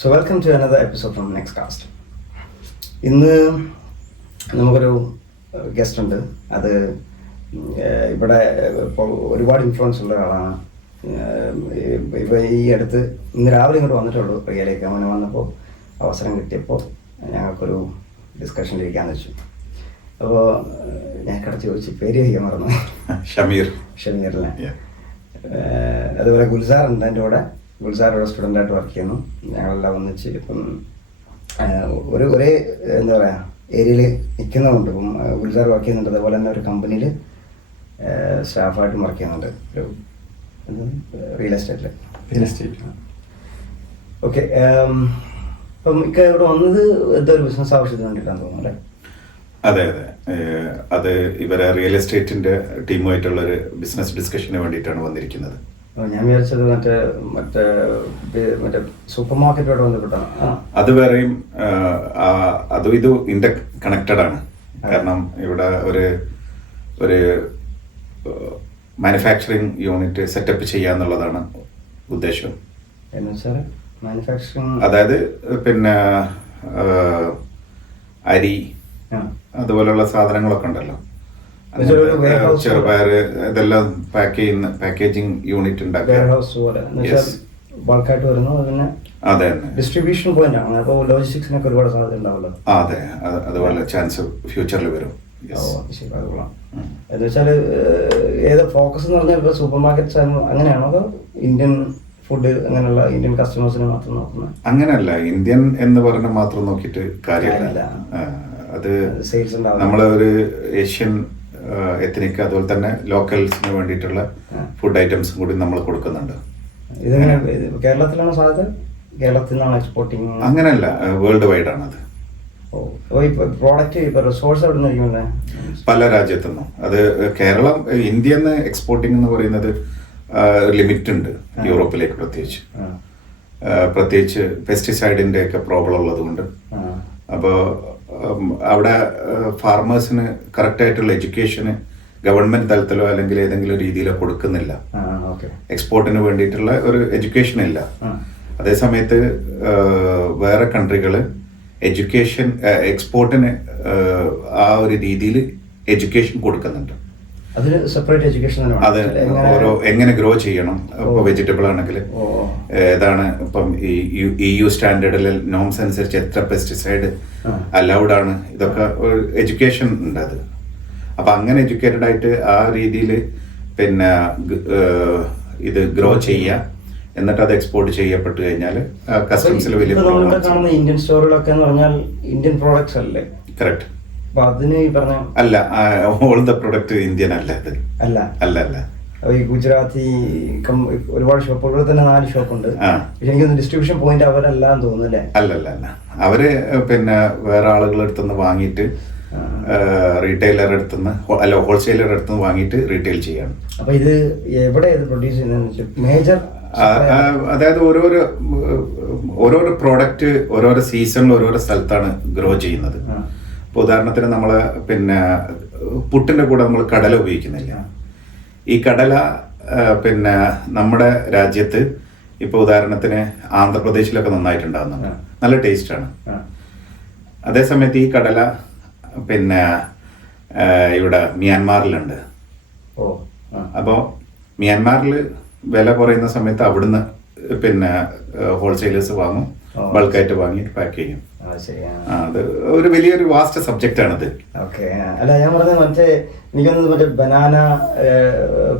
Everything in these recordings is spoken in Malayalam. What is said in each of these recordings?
So welcome to another episode from Nextcast. ഇന്ന് നമുക്കൊരു ഗസ്റ്റ് ഉണ്ട്. അത് ഇവിടെ ഇപ്പോൾ ഒരുപാട് ഇൻഫ്ലുവൻസ് ഉള്ള ആളാണ്. ഇപ്പോൾ ഈ അടുത്ത് ഇന്ന് രാവിലെ ഇങ്ങോട്ട് വന്നിട്ടുള്ളൂ റിയലേക്ക്. അങ്ങനെ വന്നപ്പോൾ അവസരം കിട്ടിയപ്പോൾ ഞങ്ങൾക്കൊരു ഡിസ്കഷനിലിരിക്കാന്ന് വെച്ചു. അപ്പോൾ ഞാൻ കടച്ച് ചോദിച്ചു പേര് ചോദിക്കാൻ മറന്നു. ഷമീറിനെ. അതുപോലെ ഗുൽസാർ ഉണ്ട് എൻ്റെ കൂടെ. ഗുൽസാർ സ്റ്റുഡൻ്റായിട്ട് വർക്ക് ചെയ്യുന്നു. ഞങ്ങളെല്ലാം ഒന്നിച്ച് ഇപ്പം ഒരേ എന്താ പറയുക ഏരിയയിൽ നിൽക്കുന്നുണ്ട്. ഇപ്പം ഗുൽസാർ വർക്ക് ചെയ്യുന്നുണ്ട്. അതുപോലെ തന്നെ ഒരു കമ്പനിയിൽ സ്റ്റാഫായിട്ടും വർക്ക് ചെയ്യുന്നുണ്ട്. ഒരു റിയൽ എസ്റ്റേറ്റ്. ഓക്കെ. അപ്പം ഇവിടെ വന്നത് എന്തോ ഒരു ബിസിനസ് ആവശ്യത്തിന് വേണ്ടിയിട്ടാണ് തോന്നുന്നു അല്ലേ? അതെ. അത് ഇവരെ റിയൽ എസ്റ്റേറ്റിന്റെ ടീമുമായിട്ടുള്ള ഒരു ബിസിനസ് ഡിസ്കഷന് വേണ്ടിയിട്ടാണ് വന്നിരിക്കുന്നത്. ഞാൻ വിചാരിച്ചത് മറ്റേ സൂപ്പർ മാർക്കറ്റുമായിട്ട് ബന്ധപ്പെട്ടാണ്. അത് വേറെയും അതും ഇതും ഇന്റർ കണക്റ്റഡ് ആണ്. കാരണം ഇവിടെ ഒരു മാനുഫാക്ചറിങ് യൂണിറ്റ് സെറ്റപ്പ് ചെയ്യാന്നുള്ളതാണ് ഉദ്ദേശം. അതായത് പിന്നെ അരി അതുപോലെയുള്ള സാധനങ്ങളൊക്കെ ഉണ്ടല്ലോ, ചെറുപയർ, ഇതെല്ലാം പാക്കേജിങ് യൂണിറ്റ് അതെ ഡിസ്ട്രിബ്യൂഷൻ പോയിന്റ് ആണ്. അപ്പോൾ ലോജിസ്റ്റിക്സിനൊക്കെ ഒരുപാട് സാധ്യത ഉണ്ടാവല്ലോ. അതെ, അതുപോലെ ചാൻസ് ഫ്യൂച്ചറിൽ വരും. എന്ന് വെച്ചാൽ ഏത് ഫോക്കസ് എന്ന് പറഞ്ഞാൽ ഇപ്പോൾ സൂപ്പർ മാർക്കറ്റ്സ് അങ്ങനെയാണോ അതോ ഇന്ത്യൻ ഫുഡ് അങ്ങനെയുള്ള ഇന്ത്യൻ കസ്റ്റമേഴ്സിനെ മാത്രം നോക്കുന്നത്? അങ്ങനെയല്ല, ഇന്ത്യൻ എന്ന് പറഞ്ഞാൽ മാത്രം നോക്കിയിട്ട് കാര്യമില്ല. അത് നമ്മളെ ഒരു ഏഷ്യൻ എത്നിക് അതുപോലെ തന്നെ ലോക്കൽസിന് വേണ്ടിയിട്ടുള്ള ഫുഡ് ഐറ്റംസും കൂടി നമ്മൾ കൊടുക്കുന്നുണ്ട്. ഇതെങ്ങനെ കേരളത്തിലാണോ സാധ്യത? കേരളത്തിൽ നിന്നാണ് എക്സ്പോർട്ടിങ്? അങ്ങനെയല്ല, വേൾഡ് വൈഡ് ആണ് അത്. പ്രോഡക്റ്റ് റിസോഴ്സ് എവിടെ നിന്നായിരിക്കും? പല രാജ്യത്തുനിന്നും. അത് കേരളം ഇന്ത്യന്ന് എക്സ്പോർട്ടിംഗ് എന്ന് പറയുന്നത് ലിമിറ്റ് ഉണ്ട് യൂറോപ്പിലേക്ക്, പ്രത്യേകിച്ച് പെസ്റ്റിസൈഡിന്റെ ഒക്കെ പ്രോബ്ലം ഉള്ളത് കൊണ്ട്. അപ്പോൾ അവിടെ ഫാർമേഴ്സിന് കറക്റ്റ് ആയിട്ടുള്ള എഡ്യൂക്കേഷന് ഗവൺമെന്റ് തലത്തിലോ അല്ലെങ്കിൽ ഏതെങ്കിലും രീതിയിലോ കൊടുക്കുന്നില്ല. എക്സ്പോർട്ടിന് വേണ്ടിയിട്ടുള്ള ഒരു എഡ്യൂക്കേഷൻ ഇല്ല. അതേസമയത്ത് വേറെ കൺട്രികള് എഡ്യൂക്കേഷൻ എക്സ്പോർട്ടിന് ആ ഒരു രീതിയിൽ എഡ്യൂക്കേഷൻ കൊടുക്കുന്നുണ്ട്. അതിന് സെപ്പറേറ്റ് എഡ്യൂക്കേഷൻ അത് ഓരോ എങ്ങനെ ഗ്രോ ചെയ്യണം. ഇപ്പൊ വെജിറ്റബിൾ ആണെങ്കിൽ ഏതാണ് ഇപ്പം EU സ്റ്റാൻഡേർഡിൽ നോംസ് അനുസരിച്ച് എത്ര പെസ്റ്റിസൈഡ് അലൗഡ് ആണ്, ഇതൊക്കെ ഒരു എഡ്യൂക്കേഷൻ ഉണ്ട്. അത് അപ്പൊ അങ്ങനെ എഡ്യൂക്കേറ്റഡ് ആയിട്ട് ആ രീതിയിൽ പിന്നെ ഇത് ഗ്രോ ചെയ്യുക, എന്നിട്ട് അത് എക്സ്പോർട്ട് ചെയ്യപ്പെട്ട് കഴിഞ്ഞാൽ കസ്റ്റംസിൽ വലിയ ഇന്ത്യൻ സ്റ്റോറുകളൊക്കെ എന്ന് പറഞ്ഞാൽ ഇന്ത്യൻ പ്രോഡക്ട്സ് അല്ലേ? കറക്റ്റ്. അല്ല, ഓൾ ദ പ്രൊഡക്റ്റ് ഇന്ത്യൻ അല്ല. അത് അല്ല. ഈ ഗുജറാത്തി ഒരുപാട് ഷോപ്പുകൾ തന്നെ 4 ഷോപ്പുണ്ട്. പക്ഷെ എനിക്കൊന്ന് ഡിസ്ട്രിബ്യൂഷൻ പോയിന്റ് അവരെല്ലാം തോന്നുന്നു അല്ലേ? അല്ല, അവര് പിന്നെ വേറെ ആളുകളുടെ അടുത്തുനിന്ന് വാങ്ങിയിട്ട് റീറ്റെയിലറുടെ അടുത്തുനിന്ന് അല്ല ഹോൾസെയിലറുടെ അടുത്തുനിന്ന് വാങ്ങിയിട്ട് റീറ്റെയിൽ ചെയ്യാണ്. അപ്പൊ ഇത് എവിടെ പ്രൊഡ്യൂസ് ചെയ്യുന്നത്? മേജർ അതായത് ഓരോരോ പ്രോഡക്റ്റ് ഓരോരോ സീസണിൽ ഓരോരോ സ്ഥലത്താണ് ഗ്രോ ചെയ്യുന്നത്. ഇപ്പോൾ ഉദാഹരണത്തിന് നമ്മൾ പിന്നെ പുട്ടിൻ്റെ കൂടെ നമ്മൾ കടല ഉപയോഗിക്കുന്നില്ല. ഈ കടല പിന്നെ നമ്മുടെ രാജ്യത്ത് ഇപ്പോൾ ഉദാഹരണത്തിന് ആന്ധ്രാപ്രദേശിലൊക്കെ നന്നായിട്ടുണ്ടാകുന്നുണ്ട്, നല്ല ടേസ്റ്റാണ്. അതേസമയത്ത് ഈ കടല പിന്നെ ഇവിടെ മ്യാൻമാറിലുണ്ട്. അപ്പോൾ മ്യാൻമാറിൽ വില കുറയുന്ന സമയത്ത് അവിടുന്ന് പിന്നെ ഹോൾസെയിലേഴ്സ് വാങ്ങും, ബൾക്കായിട്ട് വാങ്ങിയിട്ട് പാക്ക് ചെയ്യും. അത് ഒരു വലിയൊരു വാസ്റ്റ് സബ്ജക്റ്റ് ആണത്. ഓക്കെ. അല്ല, ഞാൻ പറഞ്ഞത് എനിക്കൊന്നും മറ്റേ ബനാന,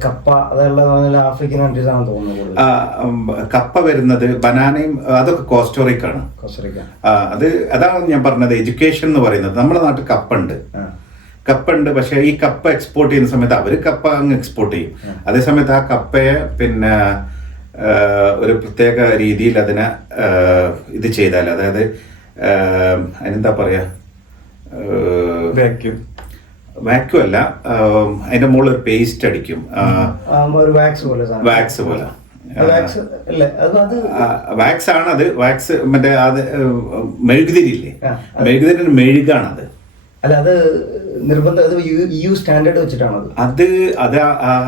കപ്പ അതെല്ലാം ആഫ്രിക്കൻ കൺട്രീസ് ആണെന്ന് തോന്നുന്നു. കപ്പ വരുന്നത് ബനാനയും അതൊക്കെ കോസ്റ്റോറിക്കാണ്. അതാണ് ഞാൻ പറഞ്ഞത് എഡ്യൂക്കേഷൻ എന്ന് പറയുന്നത്. നമ്മുടെ നാട്ടിൽ കപ്പുണ്ട്, പക്ഷെ ഈ കപ്പ എക്സ്പോർട്ട് ചെയ്യുന്ന സമയത്ത് അവര് കപ്പ അങ്ങ് എക്സ്പോർട്ട് ചെയ്യും. അതേസമയത്ത് ആ കപ്പയെ പിന്നെ ഒരു പ്രത്യേക രീതിയിൽ അതിനെ ഇത് ചെയ്താൽ, അതായത് അതിനെന്താ പറയാ, വാക്യൂം അല്ല, അതിന്റെ മുകളിൽ ഒരു പേസ്റ്റ് അടിക്കും, വാക്സ് പോലെ. വാക്സ് ആണ് അത്. വാക്സ് മറ്റേ അത് മെഴുകുതിരിയില്ലേ, മെഴുകുതിരി മെഴുകാണത്. അല്ല, അത് നിർബന്ധം EU സ്റ്റാൻഡേർഡ് വെച്ചിട്ടാണ്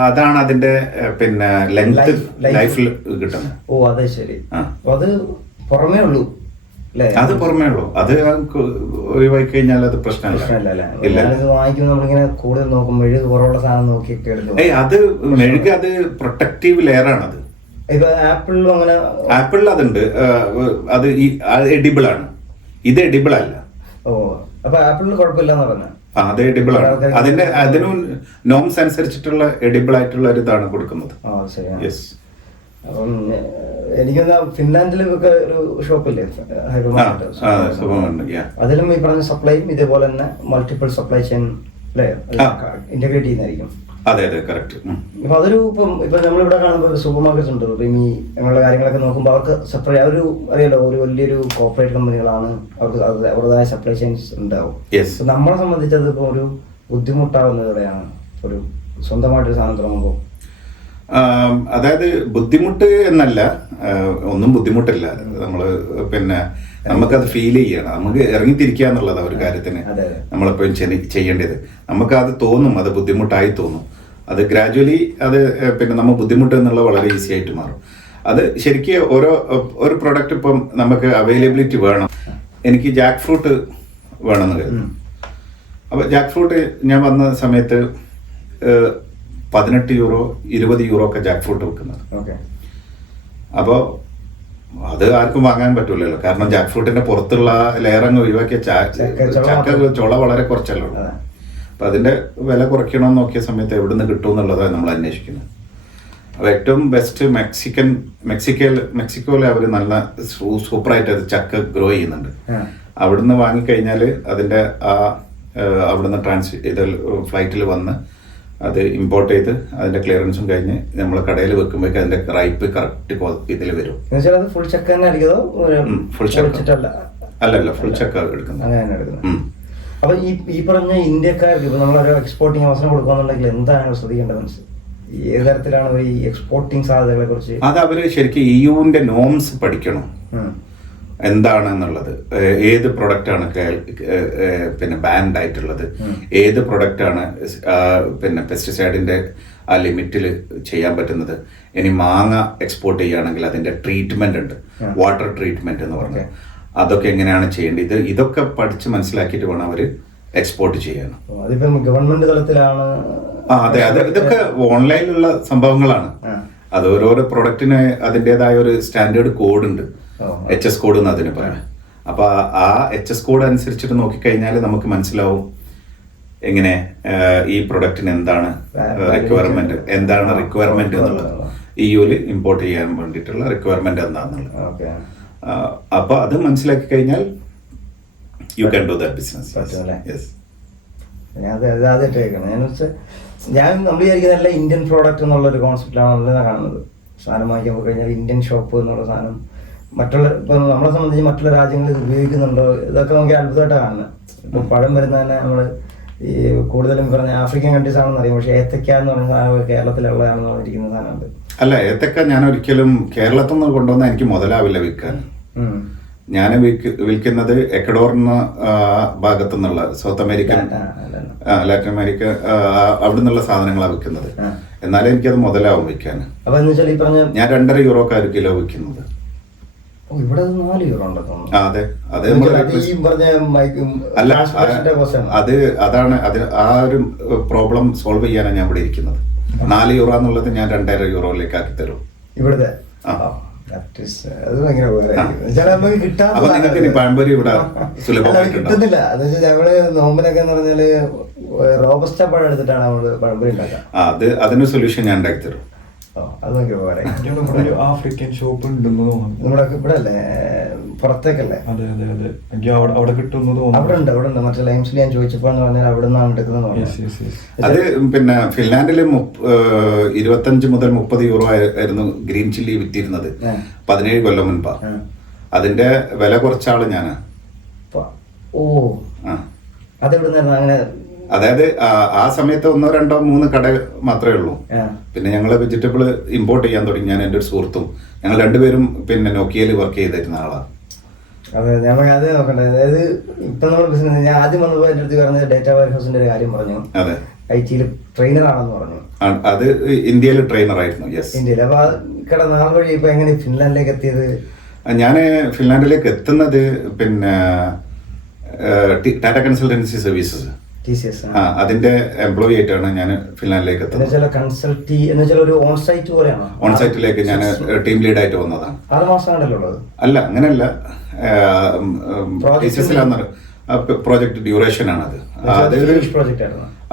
അതാണ് അതിന്റെ പിന്നെ ലെങ്ത് ലൈഫിൽ കിട്ടുന്നത്. ഓ, അതെ, ശരി. അത് പുറമേ ഉള്ളൂ. അല്ലേ? അത് പുറമേ ഉള്ളൂ. അത് ഒഴിവാക്കി കഴിഞ്ഞാൽ അത് പ്രശ്നമല്ല. ഞാനിത് വാങ്ങിക്കുമ്പോൾ നമ്മളിങ്ങനെ കൂടുതൽ നോക്കും, മെഴുക് കുറവുള്ള സാധനം നോക്കിയൊക്കെ എടുക്കും. അത് മെഴുക് അത് പ്രൊട്ടക്റ്റീവ് ലെയർ ആണത്. ഇപ്പൊ ആപ്പിളിലും അങ്ങനെ, ആപ്പിളിൽ അതുണ്ട്. അത് എഡിബിൾ ആണ്, ഇത് എഡിബിൾ അല്ല. ഓ, അപ്പൊ ആപ്പിളിൽ കുഴപ്പമില്ലെന്ന് പറഞ്ഞ. അത് എഡിബിൾ ആണ്. അതിനും നോംസ് അനുസരിച്ചിട്ടുള്ള എഡിബിൾ ആയിട്ടുള്ള ഒരു ഇതാണ് കൊടുക്കുന്നത്. യെസ്. അപ്പം എനിക്കൊന്ന് ഫിൻലാൻഡിലൊക്കെ ഒരു ഷോപ്പില്ലേ, അതിലും ഈ പറഞ്ഞ സപ്ലൈയും ഇതേപോലെ തന്നെ മൾട്ടിപ്പിൾ സപ്ലൈ ചെയിൻ ഇന്റഗ്രേറ്റ് ചെയ്യുന്നതായിരിക്കും. അതെ അതെ, കറക്റ്റ്. അപ്പൊ അതൊരു ഇപ്പൊ നമ്മളിവിടെ കാണുമ്പോൾ സൂപ്പർ മാർക്കറ്റ്സ് ഉണ്ട്, റിമി അങ്ങനെയുള്ള കാര്യങ്ങളൊക്കെ നോക്കുമ്പോൾ അവർക്ക് സെപ്പറേറ്റ് ഒരു അറിയാലോ, ഒരു വലിയൊരു കോർപ്പറേറ്റ് കമ്പനികളാണ്, അവർക്ക് അവരുടേതായ സപ്ലൈ ചെയിൻസ് ഉണ്ടാവും. നമ്മളെ സംബന്ധിച്ച് അതിപ്പോ ഒരു ബുദ്ധിമുട്ടാവുന്നത് എവിടെയാണ്, ഒരു സ്വന്തമായിട്ടൊരു സാധനം തുടങ്ങുമ്പോൾ? അതായത് ബുദ്ധിമുട്ട് എന്നല്ല, ഒന്നും ബുദ്ധിമുട്ടില്ല. നമ്മള് പിന്നെ നമുക്കത് ഫീൽ ചെയ്യണം, നമുക്ക് ഇറങ്ങിത്തിരിക്കുക എന്നുള്ളതാണ് ഒരു കാര്യത്തിന് നമ്മളെപ്പോഴും ചെയ്യേണ്ടത്. നമുക്കത് തോന്നും, അത് ബുദ്ധിമുട്ടായി തോന്നും. അത് ഗ്രാജുവലി അത് പിന്നെ നമ്മൾ ബുദ്ധിമുട്ട് എന്നുള്ളത് വളരെ ഈസി ആയിട്ട് മാറും. അത് ശരിക്കും ഒരു പ്രൊഡക്റ്റ് ഇപ്പം നമുക്ക് അവൈലബിലിറ്റി വേണം. എനിക്ക് ജാക്ക് ഫ്രൂട്ട് വേണമെന്ന് കരുതും. അപ്പോൾ ജാക്ക് ഫ്രൂട്ട് ഞാൻ വന്ന സമയത്ത് 18 യൂറോ 20 യൂറോ ഒക്കെ ജാക്ക് ഫ്രൂട്ട് വെക്കുന്നത്. അപ്പോൾ അത് ആർക്കും വാങ്ങാൻ പറ്റൂലല്ലോ, കാരണം ജാക്ക് ഫ്രൂട്ടിന്റെ പുറത്തുള്ള ലെയർ അങ്ങ് ഒഴിവാക്കിയ ചക്ക ചുള വളരെ കുറച്ചല്ലോ. അപ്പൊ അതിന്റെ വില കുറയ്ക്കണമെന്ന് നോക്കിയ സമയത്ത് എവിടുന്ന് കിട്ടും എന്നുള്ളതാണ് നമ്മൾ അന്വേഷിക്കുന്നത്. അപ്പോൾ ഏറ്റവും ബെസ്റ്റ് മെക്സിക്കോയിലെ അവർ നല്ല സൂപ്പറായിട്ട് അത് ചക്ക ഗ്രോ ചെയ്യുന്നുണ്ട്. അവിടുന്ന് വാങ്ങിക്കഴിഞ്ഞാൽ അതിന്റെ അവിടുന്ന് ഫ്ലൈറ്റിൽ വന്ന് അത് ഇമ്പോർട്ട് ചെയ്ത് അതിന്റെ ക്ലിയറൻസും കഴിഞ്ഞ് നമ്മൾ കടയിൽ വെക്കുമ്പോഴേക്കും അതിന്റെ റൈപ്പ് കറക്റ്റ് ഇതിൽ വരും. ഫുൾ ചക്ക ഫുൾ ചക്ക അല്ലല്ല, ഫുൾ ചക്ക എടുക്കുന്നത്. അപ്പൊ ഈ പറഞ്ഞ ഇന്ത്യക്കാർക്ക് ഇപ്പൊ നമ്മളൊരു എക്സ്പോർട്ടിങ് അവസരം കൊടുക്കുകയാണെന്നുണ്ടെങ്കിൽ എന്താണ് ശ്രദ്ധിക്കേണ്ടത്? മനസ്സിൽ ഏത് തരത്തിലാണ് ഈ എക്സ്പോർട്ടിങ് സാധ്യതകളെ കുറിച്ച്? അത് അവര് ശരിക്കും EUവിന്റെ നോംസ് പഠിക്കണം, എന്താണെന്നുള്ളത്. ഏത് പ്രൊഡക്റ്റാണ് പിന്നെ ബാൻഡ് ആയിട്ടുള്ളത്, ഏത് പ്രൊഡക്റ്റാണ് പിന്നെ പെസ്റ്റിസൈഡിന്റെ ആ ലിമിറ്റിൽ ചെയ്യാൻ പറ്റുന്നത്. ഇനി മാങ്ങ എക്സ്പോർട്ട് ചെയ്യുകയാണെങ്കിൽ അതിന്റെ ട്രീറ്റ്മെന്റ് ഉണ്ട്, വാട്ടർ ട്രീറ്റ്മെന്റ് എന്ന് പറഞ്ഞാൽ അതൊക്കെ എങ്ങനെയാണ് ചെയ്യേണ്ടത്. ഇതൊക്കെ പഠിച്ച് മനസ്സിലാക്കിയിട്ട് വേണം അവര് എക്സ്പോർട്ട് ചെയ്യാൻ. ഗവൺമെന്റ് തലത്തിലാണ്. അതെ അതെ, ഇതൊക്കെ ഓൺലൈനിലുള്ള സംഭവങ്ങളാണ്. അത് ഓരോരോ പ്രൊഡക്റ്റിന് അതിൻ്റെതായ ഒരു സ്റ്റാൻഡേർഡ് കോഡ് ഉണ്ട്, HS കോഡ് എന്ന് അതിന് പറയാം. അപ്പൊ ആ HS കോഡ് അനുസരിച്ചിട്ട് നോക്കിക്കഴിഞ്ഞാൽ നമുക്ക് മനസ്സിലാവും എങ്ങനെ ഈ പ്രൊഡക്റ്റിന് എന്താണ് റിക്വയർമെന്റ് എന്നുള്ളത്, EUവിൽ ഇമ്പോർട്ട് ചെയ്യാൻ വേണ്ടിയിട്ടുള്ള റിക്വയർമെന്റ് എന്താണെന്നുള്ളത്. അപ്പൊ അത് മനസ്സിലാക്കി കഴിഞ്ഞാൽ you can do that business. ഞാൻ നമ്മൾ വിചാരിക്കുന്നതല്ല ഇന്ത്യൻ പ്രോഡക്റ്റ് എന്നുള്ളൊരു കോൺസെപ്റ്റിലാണ് കാണുന്നത്. സാധനം വാങ്ങിക്കാൻ പോയി കഴിഞ്ഞാൽ ഇന്ത്യൻ ഷോപ്പ് എന്നുള്ള സാധനം മറ്റുള്ള ഇപ്പൊ നമ്മളെ സംബന്ധിച്ച് മറ്റുള്ള രാജ്യങ്ങളിൽ ഇത് ഉപയോഗിക്കുന്നുണ്ടോ, ഇതൊക്കെ നമുക്ക് അത്ഭുതമായിട്ടാണ് കാണുന്നത്. ഇപ്പൊ പഴം വരുന്ന തന്നെ നമ്മള് ഈ കൂടുതലും പറഞ്ഞ ആഫ്രിക്കൻ കൺട്രീസ് ആണെന്ന് അറിയാം, പക്ഷെ ഏത്തക്ക എന്ന് പറഞ്ഞ സാധനം കേരളത്തിലുള്ളതാണെന്ന് പറഞ്ഞിരിക്കുന്ന സാധനമുണ്ട്. അല്ല, ഏത്തക്ക ഞാൻ ഒരിക്കലും കേരളത്തിൽ നിന്ന് കൊണ്ടുവന്നാൽ എനിക്ക് മുതലാവില്ല വിൽക്കാൻ. ഞാൻ വിൽക്കുന്നത് എക്കഡോറിന് ഭാഗത്തു നിന്നുള്ള സൗത്ത് അമേരിക്കൻ ലാറ്റിൻ അമേരിക്ക അവിടെ നിന്നുള്ള സാധനങ്ങളാണ് വിൽക്കുന്നത്. എന്നാലും എനിക്കത് മുതലാവും വിൽക്കാൻ. ഞാൻ 2.5 യൂറോക്കാ 1 കിലോ വിൽക്കുന്നത്. ഇവിടെ 4 യൂറോ ഉണ്ടോ? അതെ അതെ, അല്ല അതാണ് ആ ഒരു പ്രോബ്ലം സോൾവ് ചെയ്യാനാണ് ഞാൻ ഇവിടെ ഇരിക്കുന്നത്. 4 യൂറോ എന്നുള്ളത് ഞാൻ 2.5 യൂറോയിലേക്ക് ആക്കി തരും ഇവിടുത്തെ. കിട്ടുന്നില്ല. ഞങ്ങള് നോമ്പിനൊക്കെ എന്ന് പറഞ്ഞാല് റോബസ്റ്റ പഴം എടുത്തിട്ടാണ് നമ്മള് പഴംപൊരി ഉണ്ടാക്കുക. അതിന് സൊല്യൂഷൻ ഞാൻ ഉണ്ടാക്കി തരും. അത് നോക്കിയോ പോരെ. ആഫ്രിക്കൻ ഷോപ്പ് ഉണ്ടെന്ന് തോന്നുന്നു. നമ്മുടെ ഇവിടെ അല്ലേ, പുറത്തേക്കല്ലേ? അതെ അതെ അതെ, അവിടെ കിട്ടുന്നത് അവിടെ ഉണ്ട്. മറ്റേ ലൈംസിൽ ഞാൻ ചോദിച്ചപ്പോൾ പറഞ്ഞാൽ അവിടെ നിന്നാണ് എടുക്കുന്നത്. അത് പിന്നെ ഫിൻലാൻഡില് 25 മുതൽ 30 യൂറോ ആയിരുന്നു ഗ്രീൻ ചില്ലി വിറ്റിരുന്നത് 17 കൊല്ലം മുൻപാ. അതിന്റെ വില കുറച്ച ആള് ഞാനാ. ഓ, അതെവിടുന്നായിരുന്നു അങ്ങനെ? അതായത് ആ സമയത്ത് 1, 2, 3 കട മാത്രമേ ഉള്ളൂ. പിന്നെ ഞങ്ങള് വെജിറ്റബിൾ ഇമ്പോർട്ട് ചെയ്യാൻ തുടങ്ങി. ഞാൻ എൻ്റെ ഒരു സുഹൃത്തും ഞങ്ങൾ രണ്ടുപേരും പിന്നെ നോക്കിയയിൽ വർക്ക് ചെയ്തിരുന്ന ആളാണ്. അതെ, നമുക്ക് അത് നോക്കണ്ടേ. അതായത് ഇപ്പൊ നമ്മൾ ബിസിനസ്, ഞാൻ ആദ്യം വന്നപ്പോൾ എൻ്റെ അടുത്ത് പറഞ്ഞത് ഡേറ്റാ വെയർഹൗസിന്റെ ഒരു കാര്യം പറഞ്ഞു. അതെ, IT ട്രെയിനർ ആണെന്ന് പറഞ്ഞു. അത് ഇന്ത്യയിൽ ട്രെയിനർ ആയിരുന്നു. യെസ്, ഇന്ത്യയിൽ. അപ്പൊ നാൾ വഴി ഇപ്പൊ എങ്ങനെ ഫിൻലാൻഡിലേക്ക് എത്തിയത്? ഞാൻ ഫിൻലാൻഡിലേക്ക് എത്തുന്നത് പിന്നെ ടാറ്റ കൺസൾട്ടൻസി സർവീസസ് TCS അതിന്റെ എംപ്ലോയി ആയിട്ടാണ് ഞാൻ ഫിൻലാൻഡിലേക്ക് എത്തുന്നത്. കൺസൾട്ടി എന്ന് വെച്ചാൽ ഒരു ഓൺ സൈറ്റ് പോലെയാണോ? ഓൺ സൈറ്റിലേക്ക് ഞാൻ ടീം ലീഡായിട്ട് വന്നതാണ്. 6 മാസമാണല്ലോ ഉള്ളത്. അല്ല, അങ്ങനെയല്ല. പ്രോജക്ട് ഡ്യൂറേഷൻ ആണത്.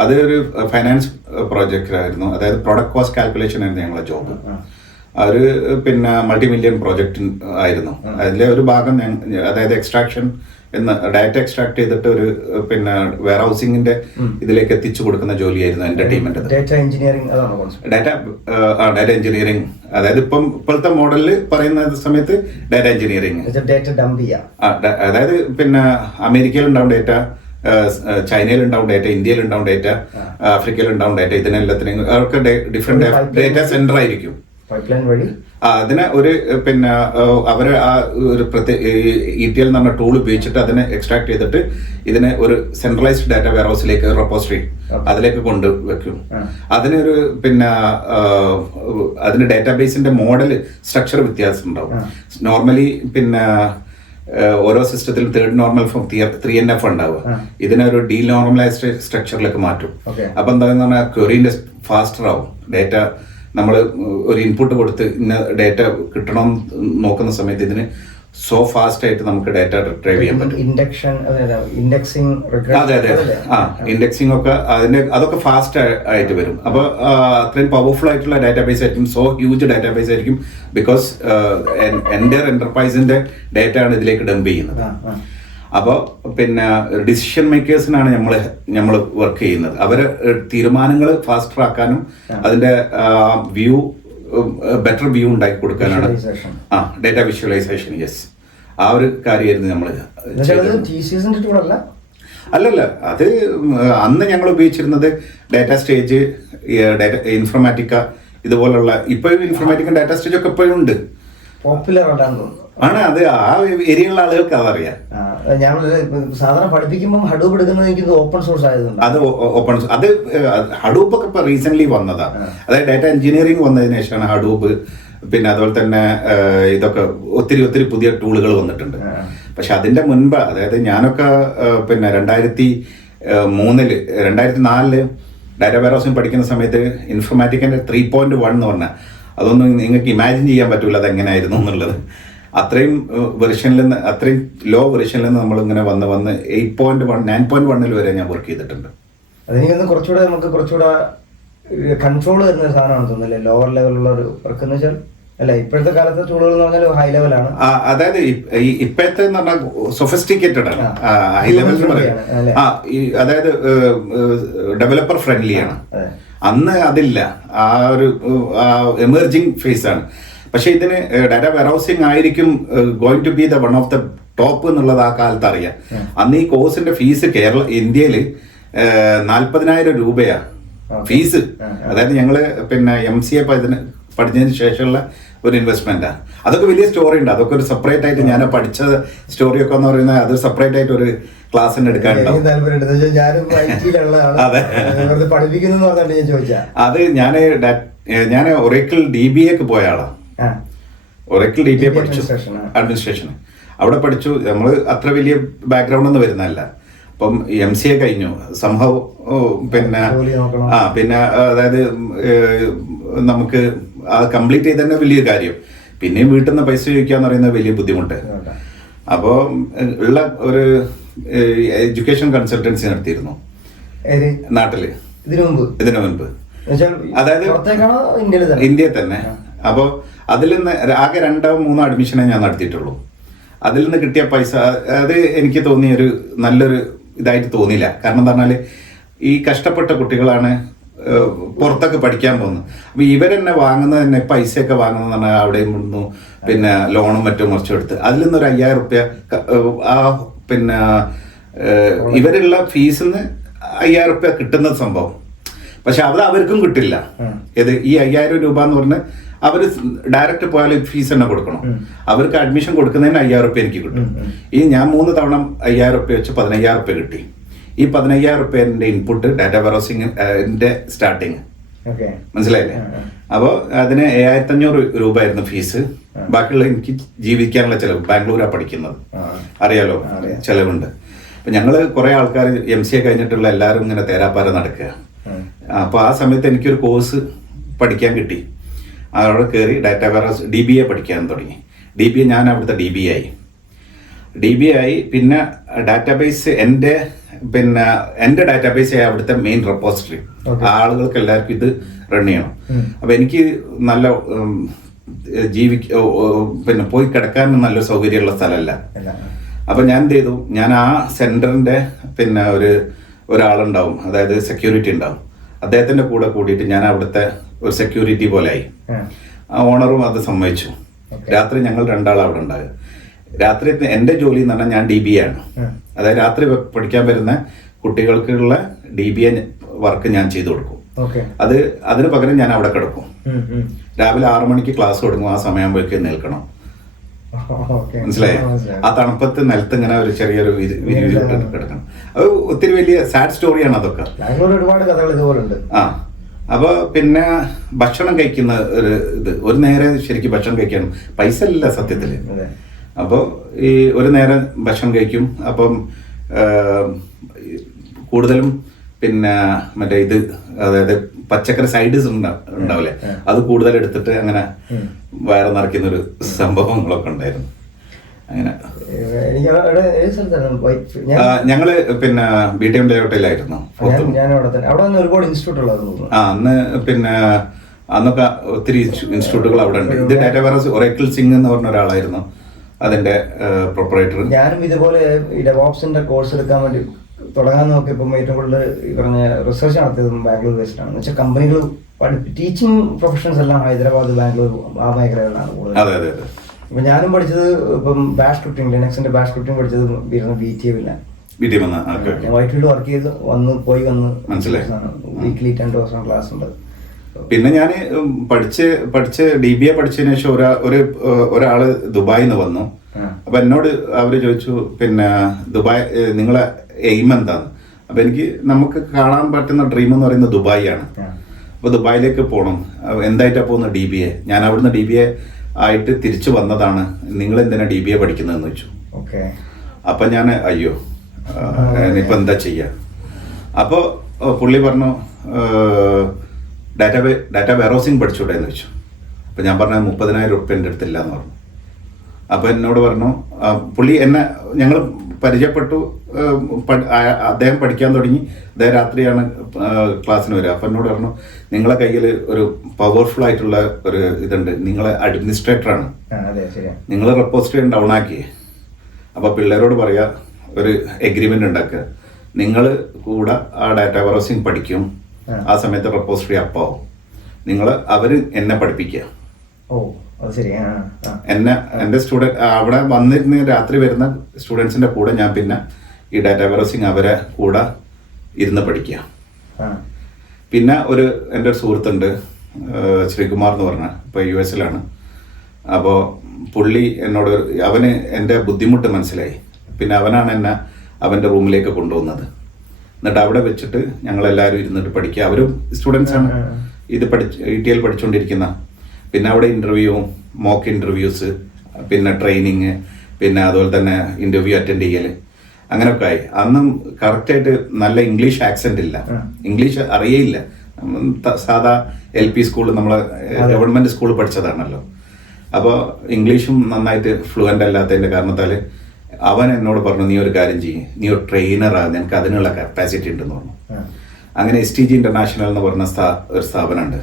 അതൊരു ഫൈനാൻസ് പ്രോജക്റ്റ് ആയിരുന്നു. അതായത് പ്രൊഡക്റ്റ് കോസ്റ്റ് കാൽക്കുലേഷൻ ആയിരുന്നു ഞങ്ങളുടെ ജോബ്. ഒരു പിന്നെ മൾട്ടി-മില്യൺ പ്രോജക്റ്റ് ആയിരുന്നു. അതിലെ ഒരു ഭാഗം അതായത് എക്സ്ട്രാക്ഷൻ എന്ന് ഡാറ്റ എക്സ്ട്രാക്ട് ചെയ്തിട്ട് ഒരു പിന്നെ വെയർ ഹൗസിംഗിന്റെ ഇതിലേക്ക് എത്തിച്ചു കൊടുക്കുന്ന ജോലിയായിരുന്നു എന്റെ ടീമിന്റെ. ഡാറ്റ എഞ്ചിനീയറിംഗ് ഡാറ്റ എഞ്ചിനീയറിംഗ്, അതായത് ഇപ്പോഴത്തെ മോഡലിൽ പറയുന്ന സമയത്ത് ഡാറ്റ എഞ്ചിനീയറിംഗ്, ഡാറ്റ ഡംപ് ചെയ്യാം. അതായത് പിന്നെ അമേരിക്കയിൽ ഉണ്ടാവും ഡേറ്റ, ചൈനയിൽ ഉണ്ടാവും ഡേറ്റ, ഇന്ത്യയിൽ ഉണ്ടാവും ഡേറ്റ, ആഫ്രിക്കയിൽ ഉണ്ടാവും ഡേറ്റ. ഇതിനെല്ലാത്തിനും അവർക്ക് ഡിഫറെന്റ് ഡേറ്റ സെന്റർ ആയിരിക്കും. അതിനെ ഒരു പിന്നെ അവര് ആ ഒരു ETL എന്ന് പറഞ്ഞ ടൂൾ ഉപയോഗിച്ചിട്ട് അതിനെ എക്സ്ട്രാക്ട് ചെയ്തിട്ട് ഇതിനെ ഒരു സെൻട്രലൈസ്ഡ് ഡാറ്റ വെയർ ഹൗസിലേക്ക് റെപ്പോസിറ്ററി അതിലേക്ക് കൊണ്ടുവെക്കും. അതിനൊരു പിന്നെ അതിന് ഡാറ്റാബേസിന്റെ മോഡൽ സ്ട്രക്ചർ വ്യത്യാസം ഉണ്ടാവും. നോർമലി പിന്നെ ഓരോ സിസ്റ്റത്തിലും 3rd നോർമൽ ഫോം 3NF ഉണ്ടാവുക. ഇതിനെ ഒരു ഡീനോർമലൈസ്ഡ് സ്ട്രക്ചറിലേക്ക് മാറ്റും. അപ്പൊ എന്താണെന്ന് പറഞ്ഞാൽ ക്വറീന്റെ ഫാസ്റ്റർ ആവും. ഡേറ്റ നമ്മൾ ഒരു ഇൻപുട്ട് കൊടുത്ത് ഇന്ന ഡേറ്റ കിട്ടണം നോക്കുന്ന സമയത്ത് ഇതിന് സോ ഫാസ്റ്റ് ആയിട്ട് നമുക്ക് ഡേറ്റ റിട്രൈവ് ചെയ്യാൻ പറ്റും. അതെ ഇൻഡെക്സിംഗ് ഒക്കെ അതൊക്കെ ഫാസ്റ്റ് ആയിട്ട് വരും. അപ്പോൾ അത്രയും പവർഫുൾ ആയിട്ടുള്ള ഡാറ്റാബേസ് ആയിരിക്കും. സോ ഹ്യൂജ് ഡാറ്റാബേസ് ആയിരിക്കും. ബിക്കോസ് എൻ്റെ എന്റർപ്രൈസിന്റെ ഡേറ്റ ആണ് ഇതിലേക്ക് ഡംപ് ചെയ്യുന്നത്. അപ്പോൾ പിന്നെ ഡിസിഷൻ മേക്കേഴ്സിനാണ് നമ്മൾ വർക്ക് ചെയ്യുന്നത്. അവരെ തീരുമാനങ്ങൾ ഫാസ്റ്റർ ആക്കാനും അതിന്റെ വ്യൂ ബെറ്റർ വ്യൂ ഉണ്ടാക്കി കൊടുക്കാനാണ് ഡേറ്റ വിഷ്വലൈസേഷൻ. യെസ്, ആ ഒരു കാര്യമായിരുന്നു നമ്മൾ. അല്ലല്ല, അത് അന്ന് ഞങ്ങൾ ഉപയോഗിച്ചിരുന്നത് ഡാറ്റ സ്റ്റേജ്, ഡാറ്റ ഇൻഫർമാറ്റിക്ക ഇതുപോലുള്ള. ഇപ്പോഴും ഇൻഫർമാറ്റിക്ക ഡാറ്റ സ്റ്റേജ് ഒക്കെ ഇപ്പോഴും ഉണ്ട്. ആണ് അത് ആ ഏരിയയിലുള്ള ആളുകൾക്ക് അതറിയാം. ഞാൻ സാധാരണ പഠിപ്പിക്കുമ്പോൾ ഹഡൂപ്പ് എടുക്കുന്നത് എനിക്ക് ഓപ്പൺ സോഴ്സ് ആയതുകൊണ്ട് അത് ഓപ്പൺ അത് ഹഡൂപ്പ് ഒക്കെ ഇപ്പൊ റീസെന്റ് വന്നതാണ്. അതായത് ഡാറ്റ എഞ്ചിനീയറിംഗ് വന്നതിന് ശേഷമാണ് ഹഡൂപ്പ്, പിന്നെ അതുപോലെ തന്നെ ഇതൊക്കെ ഒത്തിരി പുതിയ ടൂളുകൾ വന്നിട്ടുണ്ട്. പക്ഷെ അതിന്റെ മുൻപ്, അതായത് ഞാനൊക്കെ പിന്നെ 2003 2004 ഡാറ്റ വെയർ ഹൗസിംഗ് പഠിക്കുന്ന സമയത്ത് ഇൻഫർമാറ്റിക്കിന്റെ 3.1 എന്ന് പറഞ്ഞാൽ അതൊന്നും നിങ്ങൾക്ക് ഇമാജിൻ ചെയ്യാൻ പറ്റൂല അതെങ്ങനെയായിരുന്നു എന്നുള്ളത്. അത്രയും വെർഷനിൽ നിന്ന്, അത്രയും ലോ വെർഷനിൽ നിന്ന് നമ്മൾ ഇങ്ങനെ വന്ന് 8.1 9.1 വരെ ഞാൻ വർക്ക് ചെയ്തിട്ടുണ്ട്. അതെനിക്കൊന്ന് കുറച്ചുകൂടെ കൺട്രോൾ വരുന്ന സാധനമാണ് തോന്നുന്നില്ലേ, ലോവർ ലെവലുള്ള ഒരു വർക്ക് എന്ന് വെച്ചാൽ. അല്ല, ഇപ്പോഴത്തെ കാലത്തെ ടൂളുകൾ എന്ന് പറഞ്ഞാൽ ഹൈ ലെവലാണ്. അതായത് ഇപ്പോഴത്തെ എന്ന് പറഞ്ഞാൽ സൊഫിസ്റ്റിക്കേറ്റഡ് ആണ്, ഹൈ ലെവൽ എന്ന് പറയാം. അതായത് ഡെവലപ്പർ ഫ്രണ്ട്ലി ആണ്. അന്ന് അതില്ല, ആ ഒരു എമർജിങ് ഫേസ് ആണ്. പക്ഷെ ഇതിന് ഡാറ്റ വെയർ ഹൗസിംഗ് ആയിരിക്കും going to be the one of the top എന്നുള്ളത് ആ കാലത്ത് അറിയാം. അന്ന് ഈ കോഴ്സിന്റെ ഫീസ് ഇന്ത്യയിൽ 40,000 രൂപയാണ് ഫീസ്. അതായത് ഞങ്ങള് പിന്നെ MCA പഠിച്ചതിന് ശേഷമുള്ള ഒരു ഇൻവെസ്റ്റ്മെന്റാണ്. അതൊക്കെ വലിയ സ്റ്റോറി ഉണ്ട്. അതൊക്കെ ഒരു സെപ്പറേറ്റ് ആയിട്ട് ഞാൻ പഠിച്ച സ്റ്റോറി ഒക്കെ എന്ന് പറയുന്നത് അത് സെപ്പറേറ്റ് ആയിട്ട് ഒരു ക്ലാസ്സിന് എടുക്കാനുണ്ടാവും. അത് ഞാൻ ഒറേക്കിൾ DBAക്ക് പോയ ആളാണ്. ഒറേക്കിൾ DBA പഠിച്ചു, അഡ്മിനിസ്ട്രേഷൻ അവിടെ പഠിച്ചു. നമ്മൾ അത്ര വലിയ ബാക്ക്ഗ്രൗണ്ട് ഒന്നും വരുന്നതല്ല. അപ്പം MCA കഴിഞ്ഞു സംഭവം. പിന്നെ അതായത് നമുക്ക് അത് കംപ്ലീറ്റ് ചെയ്ത് തന്നെ വലിയ കാര്യം. പിന്നെയും വീട്ടിൽ നിന്ന് പൈസ ചോദിക്കാന്ന് പറയുന്നത് വലിയ ബുദ്ധിമുട്ട്. അപ്പോൾ ഉള്ള ഒരു എഡ്യൂക്കേഷൻ കൺസൾട്ടൻസി നടത്തിയിരുന്നു നാട്ടില് ഇതിനു മുൻപ്. അതായത് ഇന്ത്യയിൽ തന്നെ. അപ്പോൾ അതിൽ നിന്ന് ആകെ 2-3 അഡ്മിഷനെ ഞാൻ നടത്തിയിട്ടുള്ളൂ. അതിൽ നിന്ന് കിട്ടിയ പൈസ അത് എനിക്ക് തോന്നിയ ഒരു നല്ലൊരു ഇതായിട്ട് തോന്നിയില്ല. കാരണം എന്താ പറഞ്ഞാൽ ഈ കഷ്ടപ്പെട്ട കുട്ടികളാണ് പുറത്തൊക്കെ പഠിക്കാൻ പോകുന്നത്. അപ്പൊ ഇവരെന്നെ വാങ്ങുന്നത് തന്നെ പൈസയൊക്കെ വാങ്ങുന്നത് പറഞ്ഞാൽ അവിടെ നിന്നു പിന്നെ ലോണും മറ്റും മറിച്ചും എടുത്ത് അതിൽ നിന്നൊരു 5,000 റുപ്യ ആ പിന്നെ ഇവരുള്ള ഫീസിൽ നിന്ന് 5,000 റുപ്യ കിട്ടുന്ന സംഭവം. പക്ഷെ അത് അവർക്കും കിട്ടില്ല. ഇത് ഈ 5,000 രൂപ എന്ന് പറഞ്ഞ് അവർ ഡയറക്റ്റ് പോയാൽ ഫീസ് തന്നെ കൊടുക്കണം. അവർക്ക് അഡ്മിഷൻ കൊടുക്കുന്നതിന് 5,000 റുപ്യ എനിക്ക് കിട്ടും. ഈ ഞാൻ 3 തവണ 5,000 റുപ്യ വെച്ച് 15,000 റുപ്യ കിട്ടി. ഈ 15,000 റുപ്യന്റെ ഇൻപുട്ട് ഡാറ്റ വെയർഹൗസിംഗിന്റെ സ്റ്റാർട്ടിങ്, മനസ്സിലായില്ലേ? അപ്പോൾ അതിന് 7,500 രൂപ ആയിരുന്നു ഫീസ്. ബാക്കിയുള്ള എനിക്ക് ജീവിക്കാനുള്ള ചെലവ്. ബാംഗ്ലൂരാണ് പഠിക്കുന്നത്, അറിയാലോ, ചെലവുണ്ട്. അപ്പം ഞങ്ങൾ കുറേ ആൾക്കാർ MCA കഴിഞ്ഞിട്ടുള്ള എല്ലാവരും ഇങ്ങനെ തേരാപ്പാര നടക്കുക. അപ്പോൾ ആ സമയത്ത് എനിക്കൊരു കോഴ്സ് പഠിക്കാൻ കിട്ടി. അവിടെ കയറി ഡാറ്റ വെയർഹൗസ് DBA പഠിക്കാൻ തുടങ്ങി. DBA ഞാൻ അവിടുത്തെ DBA ആയി. പിന്നെ ഡാറ്റാബേസ് എൻ്റെ ഡാറ്റാബേസ് ആയി അവിടുത്തെ മെയിൻ റെപ്പോസിറ്ററി. ആളുകൾക്ക് എല്ലാവർക്കും ഇത് റൺ ചെയ്യണം. അപ്പം എനിക്ക് നല്ല പിന്നെ പോയി കിടക്കാൻ നല്ലൊരു സൗകര്യമുള്ള സ്ഥലമല്ല. അപ്പം ഞാൻ എന്ത് ചെയ്തു, ഞാൻ ആ സെൻറ്ററിൻ്റെ പിന്നെ ഒരാളുണ്ടാവും, അതായത് സെക്യൂരിറ്റി ഉണ്ടാവും, അദ്ദേഹത്തിൻ്റെ കൂടെ കൂടിയിട്ട് ഞാൻ അവിടുത്തെ ഒരു സെക്യൂരിറ്റി പോലെ ആയി. ആ ഓണറും അത് സമ്മതിച്ചു. രാത്രി ഞങ്ങൾ 2 ആൾ അവിടെ ഉണ്ടാകുക. രാത്രി എൻ്റെ ജോലി എന്ന് പറഞ്ഞാൽ ഞാൻ DBA ആണ്. അതായത് രാത്രി പഠിക്കാൻ വരുന്ന കുട്ടികൾക്കുള്ള DBA വർക്ക് ഞാൻ ചെയ്തു കൊടുക്കും. അതിന് പകരം ഞാൻ അവിടെ കിടക്കും. രാവിലെ 6 മണിക്ക് ക്ലാസ് തുടങ്ങും. ആ സമയമാകുമ്പോഴേക്ക് നിൽക്കണം. മനസ്സിലായോ? ആ തണുപ്പത്ത് നിലത്ത് ഇങ്ങനെ ഒരു ചെറിയൊരു കിടക്കണം. അത് ഒത്തിരി വലിയ സാഡ് സ്റ്റോറിയാണ് അതൊക്കെ. ഒരുപാട് കഥകൾ ഇതുപോലുണ്ട്. അപ്പോൾ പിന്നെ ഭക്ഷണം കഴിക്കുന്ന ഒരു നേരം ശരിക്കും ഭക്ഷണം കഴിക്കണം. പൈസ ഇല്ല സത്യത്തിൽ. അപ്പോൾ ഈ ഒരു നേരം ഭക്ഷണം കഴിക്കും. അപ്പം കൂടുതലും പിന്നെ മറ്റേ അതായത് പച്ചക്കറി സൈഡ്സ് ഉണ്ടാവില്ലേ, അത് കൂടുതൽ എടുത്തിട്ട് അങ്ങനെ വയറ് നിറയ്ക്കുന്നൊരു സംഭവങ്ങളൊക്കെ ഉണ്ടായിരുന്നു. അങ്ങനെ ഞങ്ങള് പിന്നെ BTM ലേഔട്ടിലായിരുന്നു. അന്ന് പിന്നെ അന്നൊക്കെ ഒത്തിരി ഇൻസ്റ്റിറ്റ്യൂട്ടുകൾ അവിടെ ഉണ്ട്. ഇത് ഡാറ്റ വെയർഹൗസ് ഒറാക്കിൾ സിംഗ് എന്ന് പറഞ്ഞ ഒരാളായിരുന്നു അതിന്റെ പ്രൊപ്പറേറ്റർ. ഞാനും ഇതുപോലെ ഈ ഡെവോപ്സിന്റെ കോഴ്സ് എടുക്കാൻ വേണ്ടി തുടങ്ങാൻ നോക്കിയപ്പോൾ ഏറ്റവും കൂടുതൽ ഈ പറഞ്ഞ റിസർച്ച് നടത്തിയതും ബാംഗ്ലൂർ വെച്ചിട്ടാണ്. എന്ന് വെച്ചാൽ കമ്പനികൾ ടീച്ചിങ് പ്രൊഫഷൻസ് എല്ലാം ഹൈദരാബാദ്, ബാംഗ്ലൂർ ആ മേഖലകളിലാണ് കൂടുതൽ. ഇപ്പൊ ഞാനും പഠിച്ചത് ഇപ്പം ബാഷ് സ്ക്രിപ്റ്റിംഗ്, ലിനക്സിന്റെ ബാഷ് സ്ക്രിപ്റ്റിംഗ് പഠിച്ചത് BTM-ലാണ്. ഞാൻ വൈറ്റ് വർക്ക് ചെയ്ത് വന്ന് വീക്ക്ലി 10 ദിവസം ക്ലാസ് ഉണ്ട്. പിന്നെ ഞാൻ പഠിച്ച് DBA പഠിച്ചതിന് ശേഷം ഒരാള് ദുബായിൽ നിന്ന് വന്നു. അപ്പൊ എന്നോട് അവര് ചോദിച്ചു, പിന്നെ ദുബായ് നിങ്ങളെ എയിം എന്താണ്? അപ്പൊ നമുക്ക് കാണാൻ പറ്റുന്ന ഡ്രീം എന്ന് പറയുന്നത് ദുബായ് ആണ്. അപ്പൊ ദുബായിലേക്ക് പോകണം. എന്തായിട്ടാ പോകുന്നത്? DBA. ഞാൻ അവിടുന്ന് DBA ആയിട്ട് തിരിച്ചു വന്നതാണ്. നിങ്ങൾ എന്തിനാ DBA പഠിക്കുന്നതെന്ന് വെച്ചു. അപ്പൊ ഞാൻ അയ്യോ ഇനിയിപ്പോ എന്താ ചെയ്യാ? അപ്പോൾ പുള്ളി പറഞ്ഞു ഡാറ്റ വെയർഹൗസിംഗ് പഠിച്ചൂടെ എന്ന് വെച്ചു. അപ്പം ഞാൻ പറഞ്ഞ 30,000 റുപ്യ എൻ്റെ അടുത്തില്ല എന്ന് പറഞ്ഞു. അപ്പോൾ എന്നോട് പറഞ്ഞു, പുള്ളി ഞങ്ങൾ പരിചയപ്പെട്ടു. അദ്ദേഹം പഠിക്കാൻ തുടങ്ങി. അദ്ദേഹം രാത്രിയാണ് ക്ലാസ്സിന് വരിക. അപ്പം എന്നോട് പറഞ്ഞു, നിങ്ങളെ കയ്യിൽ ഒരു പവർഫുൾ ആയിട്ടുള്ള ഒരു ഇതുണ്ട്, നിങ്ങളെ അഡ്മിനിസ്ട്രേറ്ററാണ്, നിങ്ങൾ റെപ്പോസിറ്ററി ഡൗൺ ആക്കി. അപ്പോൾ പിള്ളേരോട് പറയാ, ഒരു എഗ്രിമെൻ്റ് ഉണ്ടാക്കുക, നിങ്ങൾ കൂടെ ആ ഡാറ്റ വെയർഹൗസിംഗ് പഠിക്കും, ആ സമയത്ത് റെപ്പോസിറ്ററി അപ്പാവും, അവർ എന്നെ പഠിപ്പിക്കുക. എൻ്റെ സ്റ്റുഡൻറ് അവിടെ വന്നിരുന്ന് രാത്രി വരുന്ന സ്റ്റുഡൻസിന്റെ കൂടെ ഞാൻ പിന്നെ ഈ ഡാറ്റ വെയർഹൗസിംഗ് അവരെ കൂടെ ഇരുന്ന് പഠിക്കുക. പിന്നെ എൻ്റെ ഒരു സുഹൃത്തുണ്ട്, ശ്രീകുമാർ എന്ന് പറഞ്ഞ, ഇപ്പോൾ US-ലാണ്. അപ്പോൾ പുള്ളി എന്നോട്, അവന് എൻ്റെ ബുദ്ധിമുട്ട് മനസ്സിലായി. പിന്നെ അവനാണ് എന്നെ അവൻ്റെ റൂമിലേക്ക് കൊണ്ടുവന്നത്. എന്നിട്ട് അവിടെ വെച്ചിട്ട് ഞങ്ങളെല്ലാവരും ഇരുന്നിട്ട് പഠിക്കുക. അവരും സ്റ്റുഡൻസാണ്, ഇത് ETL പഠിച്ചുകൊണ്ടിരിക്കുന്ന. പിന്നെ അവിടെ ഇൻ്റർവ്യൂവും മോക്ക് ഇൻ്റർവ്യൂസ്, പിന്നെ ട്രെയിനിങ്, പിന്നെ അതുപോലെ തന്നെ ഇൻ്റർവ്യൂ അറ്റൻഡ് ചെയ്യൽ, അങ്ങനെയൊക്കെ ആയി. അന്നും കറക്റ്റായിട്ട് നല്ല ഇംഗ്ലീഷ് ആക്സെൻ്റ് ഇല്ല, ഇംഗ്ലീഷ് അറിയേയില്ല. സാധാ LP സ്കൂൾ, നമ്മൾ ഗവൺമെൻറ് സ്കൂളിൽ പഠിച്ചതാണല്ലോ. അപ്പോൾ ഇംഗ്ലീഷും നന്നായിട്ട് ഫ്ലുവൻ്റ് അല്ലാത്തതിൻ്റെ കാരണത്താൽ അവൻ എന്നോട് പറഞ്ഞു, നീ ഒരു കാര്യം ചെയ്യും, നീ ഒരു ട്രെയിനറാണ്, നിനക്ക് അതിനുള്ള കപ്പാസിറ്റി ഉണ്ടെന്ന് പറഞ്ഞു. അങ്ങനെ STG ഇന്റർനാഷണൽ എന്ന് പറഞ്ഞ ഒരു സ്ഥാപനമുണ്ട്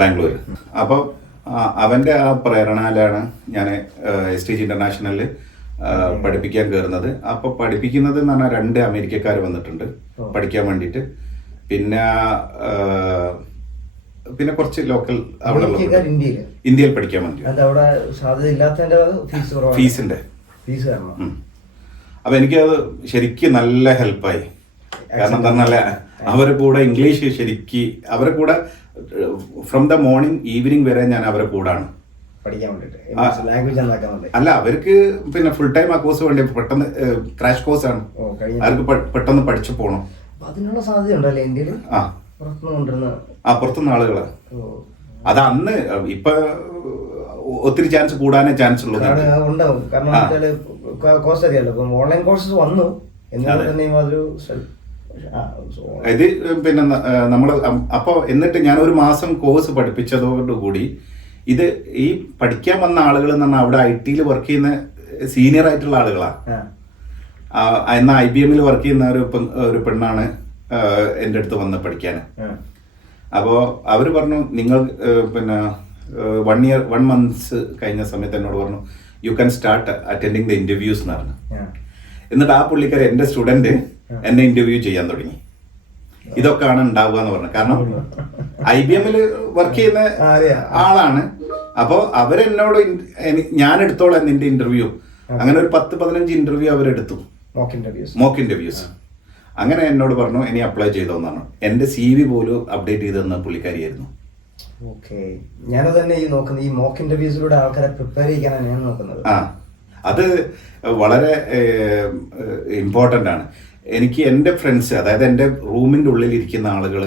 ബാംഗ്ലൂർ. അപ്പോൾ അവൻ്റെ ആ പ്രേരണയിലാണ് ഞാൻ STG ഇന്റർനാഷണലിൽ പഠിപ്പിക്കാൻ കയറുന്നത്. അപ്പോൾ പഠിപ്പിക്കുന്നത് എന്ന് പറഞ്ഞാൽ 2 അമേരിക്കക്കാർ വന്നിട്ടുണ്ട് പഠിക്കാൻ വേണ്ടിയിട്ട്. പിന്നെ കുറച്ച് ലോക്കൽ അവിടെ ഇന്ത്യയിൽ പഠിക്കാൻ വേണ്ടി. ഫീസിന്റെ അപ്പൊ എനിക്കത് ശരിക്കും നല്ല ഹെൽപ്പായി. കാരണം എന്താ പറഞ്ഞാൽ അവരെ കൂടെ ഇംഗ്ലീഷ് ശരിക്ക് അവരെ കൂടെ ഫ്രം ദ മോർണിംഗ് ഈവനിങ് വരെ ഞാൻ അവരെ കൂടാണ്. അല്ല, അവർക്ക് പിന്നെ ഫുൾ ടൈം ആ കോഴ്സ് വേണ്ടി, പെട്ടെന്ന് ക്രാഷ് കോഴ്സ് ആണ്, അവർക്ക് പെട്ടെന്ന് പഠിച്ചു പോകണം. അതിനുള്ള സാധ്യത ഉണ്ടല്ലേ ഇന്ത്യയിൽ? പുറത്തുനിന്ന് ആളുകള്. അത് അന്ന് ഇപ്പൊ ഒത്തിരി ചാൻസ് കൂടാനേ ചാൻസ് ഉള്ളൂ. ഉണ്ടാവും. കാരണം വെച്ചാല് കോഴ്സ് അറിയാലോ, ഇപ്പം ഓൺലൈൻ കോഴ്സസ് വന്നു എന്നാൽ തന്നെയും അതൊരു ഇത് പിന്നെ നമ്മള് അപ്പൊ എന്നിട്ട് ഞാൻ ഒരു മാസം കോഴ്സ് പഠിപ്പിച്ചതോടുകൂടി ഇത് ഈ പഠിക്കാൻ വന്ന ആളുകൾ എന്ന് പറഞ്ഞാൽ അവിടെ IT വർക്ക് ചെയ്യുന്ന സീനിയർ ആയിട്ടുള്ള ആളുകളാണ്. എന്നാൽ IBM വർക്ക് ചെയ്യുന്ന ഒരു പെണ്ണാണ് എൻ്റെ അടുത്ത് വന്ന് പഠിക്കാൻ. അപ്പോൾ അവർ പറഞ്ഞു നിങ്ങൾ പിന്നെ 1 month കഴിഞ്ഞ സമയത്ത് എന്നോട് പറഞ്ഞു you can start attending the interviews എന്ന് പറഞ്ഞു. എന്നിട്ട് ആ പുള്ളിക്കാരൻ എൻ്റെ സ്റ്റുഡൻറ് എന്നെ ഇന്റർവ്യൂ ചെയ്യാൻ തുടങ്ങി. ഇതൊക്കെയാണ് ഉണ്ടാവുക എന്ന് പറഞ്ഞു. കാരണം IBM വർക്ക് ചെയ്യുന്ന ആളാണ്. അപ്പോൾ അവരെന്നോട് ഞാൻ എടുത്തോളാം നിന്റെ ഇന്റർവ്യൂ. അങ്ങനെ ഒരു 10-15 ഇന്റർവ്യൂ അവരെടുത്തു, മോക്ക് ഇന്റർവ്യൂസ്. അങ്ങനെ എന്നോട് പറഞ്ഞു ഇനി അപ്ലൈ ചെയ്തോന്നാണ്. എൻ്റെ CV പോലും അപ്ഡേറ്റ് ചെയ്ത് തന്ന പുള്ളിക്കാരിയായിരുന്നു. ഞാനത് തന്നെ ഈ നോക്കുന്നത്, ഈ മോക്ക് ഇന്റർവ്യൂസിലൂടെ ആൾക്കാരെ പ്രിപ്പയർ ചെയ്യാനാണ് ഞാൻ നോക്കുന്നത്. അത് വളരെ ഇമ്പോർട്ടൻ്റ് ആണ്. എനിക്ക് എൻ്റെ ഫ്രണ്ട്സ്, അതായത് എൻ്റെ റൂമിൻ്റെ ഉള്ളിൽ ഇരിക്കുന്ന ആളുകൾ,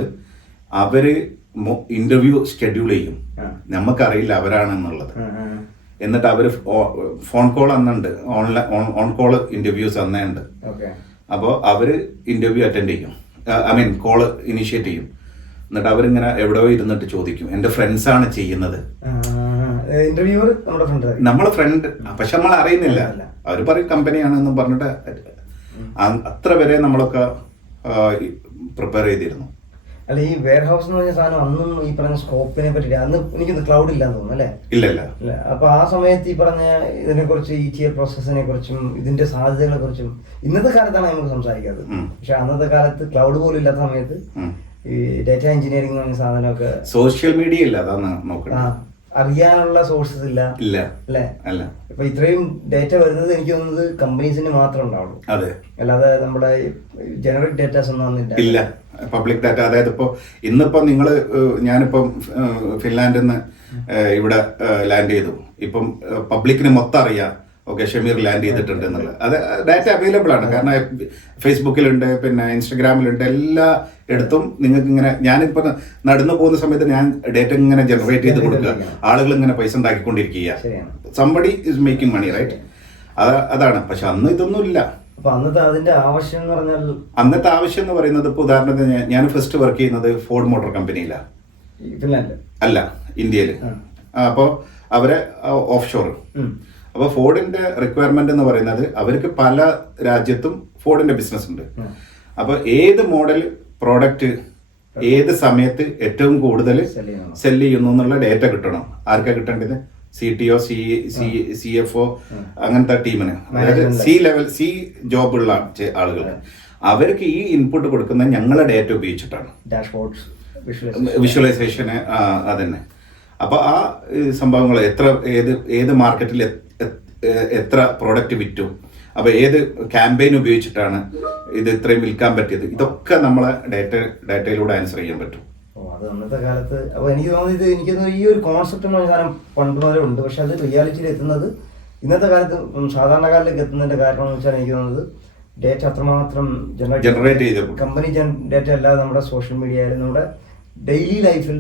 അവര് ഇന്റർവ്യൂ ഷെഡ്യൂൾ ചെയ്യും. നമുക്കറിയില്ല അവരാണെന്നുള്ളത്. എന്നിട്ട് അവർ ഫോൺ കോൾ അന്നുണ്ട്, ഓൺ കോൾ ഇന്റർവ്യൂസ് അന്നേ ഉണ്ട്. അപ്പോൾ അവർ ഇന്റർവ്യൂ അറ്റൻഡ് ചെയ്യും, കോള് ഇനിഷ്യേറ്റ് ചെയ്യും. എന്നിട്ട് അവരിങ്ങനെ എവിടെയോ ഇരുന്നിട്ട് ചോദിക്കും. എൻ്റെ ഫ്രണ്ട്സാണ് ചെയ്യുന്നത്. നമ്മളെ ഫ്രണ്ട്, പക്ഷെ നമ്മൾ അറിയുന്നില്ല. അവർ പറയും കമ്പനിയാണെന്ന് പറഞ്ഞിട്ട് അത്ര വരെ നമ്മളൊക്കെ പ്രിപ്പയർ ചെയ്തിരുന്നു. അല്ല, ഈ വെയർ ഹൗസ് എന്ന് പറഞ്ഞ സാധനം അന്നും ഈ പറഞ്ഞ സ്കോപ്പിനെ പറ്റി അന്ന് എനിക്കൊന്ന് ക്ലൗഡ് ഇല്ലാന്ന് തോന്നുന്നു അല്ലേ? ഇല്ല. അപ്പൊ ആ സമയത്ത് ഈ പറഞ്ഞ ഇതിനെ കുറിച്ച്, ETL പ്രോസസ്സിനെ കുറിച്ചും ഇതിന്റെ സാധ്യതകളെ കുറിച്ചും ഇന്നത്തെ കാലത്താണ് നമുക്ക് സംസാരിക്കുന്നത്. പക്ഷെ അന്നത്തെ കാലത്ത് ക്ലൗഡ് പോലും ഇല്ലാത്ത സമയത്ത് ഈ ഡാറ്റ എഞ്ചിനീയറിംഗ് എന്ന് പറഞ്ഞ സാധനമൊക്കെ, സോഷ്യൽ മീഡിയ ഇല്ല, അതാണ് നോക്കുന്നത്. അറിയാനുള്ള സോഴ്സസ് ഇല്ല അല്ലേ? ഇപ്പൊ ഇത്രയും ഡേറ്റ വരുന്നത് എനിക്ക് തോന്നുന്നത് കമ്പനീസിന് മാത്രം ഉണ്ടാവുള്ളൂ. അല്ലാതെ നമ്മുടെ ജനറിക് ഡേറ്റാസ് ഒന്നും ഇല്ല. പബ്ലിക് ഡാറ്റ, അതായത് ഇന്നിപ്പോ ഞാനിപ്പം ഫിൻലാൻഡിൽ നിന്ന് ഇവിടെ ലാൻഡ് ചെയ്തു. ഇപ്പം പബ്ലിക്കിന് മൊത്തം അറിയാം, ഓക്കെ ഷമീർ ലാൻഡ് ചെയ്തിട്ടുണ്ട് എന്നുള്ളത്. അത് ഡാറ്റ അവൈലബിൾ ആണ്. കാരണം ഫേസ്ബുക്കിലുണ്ട്, പിന്നെ ഇൻസ്റ്റഗ്രാമിലുണ്ട്, എല്ലാ ഇടത്തും നിങ്ങൾക്ക് ഇങ്ങനെ. ഞാനിപ്പോ നടന്നു പോകുന്ന സമയത്ത് ഞാൻ ഡേറ്റ ഇങ്ങനെ ജനറേറ്റ് ചെയ്ത് കൊടുക്കുക, ആളുകൾ ഇങ്ങനെ പൈസ ഉണ്ടാക്കിക്കൊണ്ടിരിക്കുക. Somebody is making money, right? അതാണ്. പക്ഷെ അന്ന് ഇതൊന്നും ഇല്ല. അന്നത്തെ ആവശ്യം എന്ന് പറയുന്നത്, ഇപ്പൊ ഉദാഹരണത്തിന് ഞാൻ ഫസ്റ്റ് വർക്ക് ചെയ്യുന്നത് ഫോർഡ് മോട്ടോർ കമ്പനിയിലാണ്. അല്ല, ഇന്ത്യയിൽ. അപ്പോൾ അവരെ ഓഫ് ഷോർ. അപ്പോൾ ഫോർഡിന്റെ റിക്വയർമെന്റ് എന്ന് പറയുന്നത്, അവർക്ക് പല രാജ്യത്തും ഫോർഡിന്റെ ബിസിനസ് ഉണ്ട്. അപ്പോൾ ഏത് മോഡൽ പ്രോഡക്റ്റ് ഏത് സമയത്ത് ഏറ്റവും കൂടുതൽ സെല് ചെയ്യുന്നു എന്നുള്ള ഡേറ്റ കിട്ടണം. ആർക്കാ കിട്ടേണ്ടത്? CTO, CFO, അങ്ങനത്തെ ടീമിന്, അതായത് C ജോബുള്ള ആളുകൾ. അവർക്ക് ഈ ഇൻപുട്ട് കൊടുക്കുന്ന ഞങ്ങളുടെ ഡേറ്റ ഉപയോഗിച്ചിട്ടാണ്, വിഷ്വലൈസേഷന്. അതന്നെ. അപ്പൊ ആ സംഭവങ്ങൾ ഏത് മാർക്കറ്റിൽ എത്ര പ്രോഡക്റ്റ് വിറ്റു, അപ്പൊ ഏത് ക്യാമ്പയിൻ ഉപയോഗിച്ചിട്ടാണ് ഇത് ഇത്രയും വിൽക്കാൻ പറ്റിയത്, ഇതൊക്കെ നമ്മളെ ഡാറ്റയിലൂടെ ആൻസർ ചെയ്യാൻ പറ്റും. അത് അന്നത്തെ കാലത്ത്. അപ്പോൾ എനിക്ക് തോന്നുന്നത് ഈ ഒരു കോൺസെപ്റ്റ് എന്ന് പറഞ്ഞ സാധനം പണ്ട് മുതലേ ഉണ്ട്. പക്ഷെ അത് റിയാലിറ്റിയിൽ എത്തുന്നത് ഇന്നത്തെ കാലത്ത് സാധാരണക്കാരിലേക്ക് എത്തുന്നതിന്റെ കാരണം എന്ന് വെച്ചാൽ എനിക്ക് തോന്നുന്നത് ഡേറ്റ അത്രമാത്രം ജനറേറ്റ് ചെയ്ത് കമ്പനി ഡേറ്റ അല്ലാതെ നമ്മുടെ സോഷ്യൽ മീഡിയ ആയാലും നമ്മുടെ ഡെയിലി ലൈഫിൽ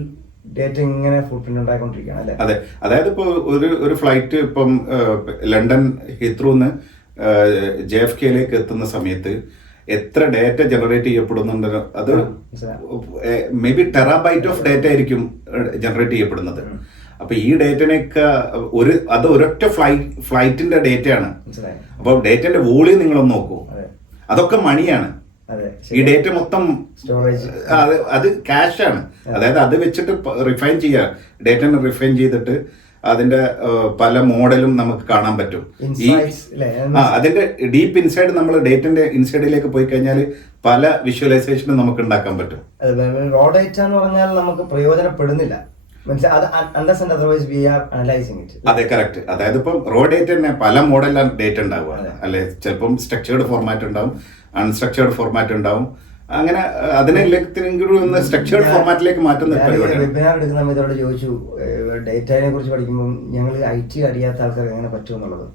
ഡേറ്റ ഇങ്ങനെ ഫുട് പ്രിന്റ് ഉണ്ടായിക്കൊണ്ടിരിക്കുകയാണ് അല്ലേ? അതെ. അതായത് ഇപ്പോൾ ഒരു ഫ്ലൈറ്റ് ഇപ്പം ലണ്ടൻ ഹിത്രൂന്ന് JFKയിലേക്ക് എത്തുന്ന സമയത്ത് എത്ര ഡേറ്റ ജനറേറ്റ് ചെയ്യപ്പെടുന്നുണ്ട്? അത് may be terabyte of data ആയിരിക്കും ജനറേറ്റ് ചെയ്യപ്പെടുന്നത്. അപ്പൊ ഈ ഡേറ്റനൊക്കെ ഒരൊറ്റ ഫ്ലൈറ്റിന്റെ ഡേറ്റയാണ്. അപ്പൊ ഡേറ്റന്റെ വോളിയം നിങ്ങളൊന്ന് നോക്കൂ, അതൊക്കെ മണിയാണ്. ഈ ഡേറ്റ മൊത്തം അത് ക്യാഷ് ആണ്. അതായത് അത് വെച്ചിട്ട് റിഫൈൻ ചെയ്യുക, ഡേറ്റനെ റിഫൈൻ ചെയ്തിട്ട് അതിന്റെ പല മോഡലും നമുക്ക് കാണാൻ പറ്റും. അതിന്റെ ഡീപ്പ് ഇൻസൈഡ്, നമ്മൾ ഡേറ്റന്റെ ഇൻസൈഡിലേക്ക് പോയി കഴിഞ്ഞാൽ പല വിഷ്വലൈസേഷനും നമുക്ക് ഉണ്ടാക്കാൻ പറ്റും. റോ ഡേറ്റ എന്ന് പറഞ്ഞാൽ നമുക്ക് പ്രയോജനപ്പെടുന്നില്ല. അതെ, കറക്റ്റ്. അതായത് ഇപ്പം റോ ഡേറ്റ തന്നെ പല മോഡലാണ് ഡേറ്റ ഉണ്ടാവുക അല്ലെ? ചിലപ്പം സ്ട്രക്ചേർഡ് ഫോർമാറ്റ് ഉണ്ടാവും, അൺസ്ട്രക്ചേർഡ് ഫോർമാറ്റ് ഉണ്ടാവും. അങ്ങനെ അതിനെ സ്ട്രക്ചേർഡ് ഫോർമാറ്റിലേക്ക് മാറ്റുന്ന വെബിനാർ എടുക്കുന്ന സമയത്തോട് ചോദിച്ചു, ഡേറ്റയെ കുറിച്ച് പഠിക്കുമ്പോൾ ഞങ്ങൾ IT അറിയാത്ത ആൾക്കാർ എങ്ങനെ പറ്റുമെന്നുള്ളത്.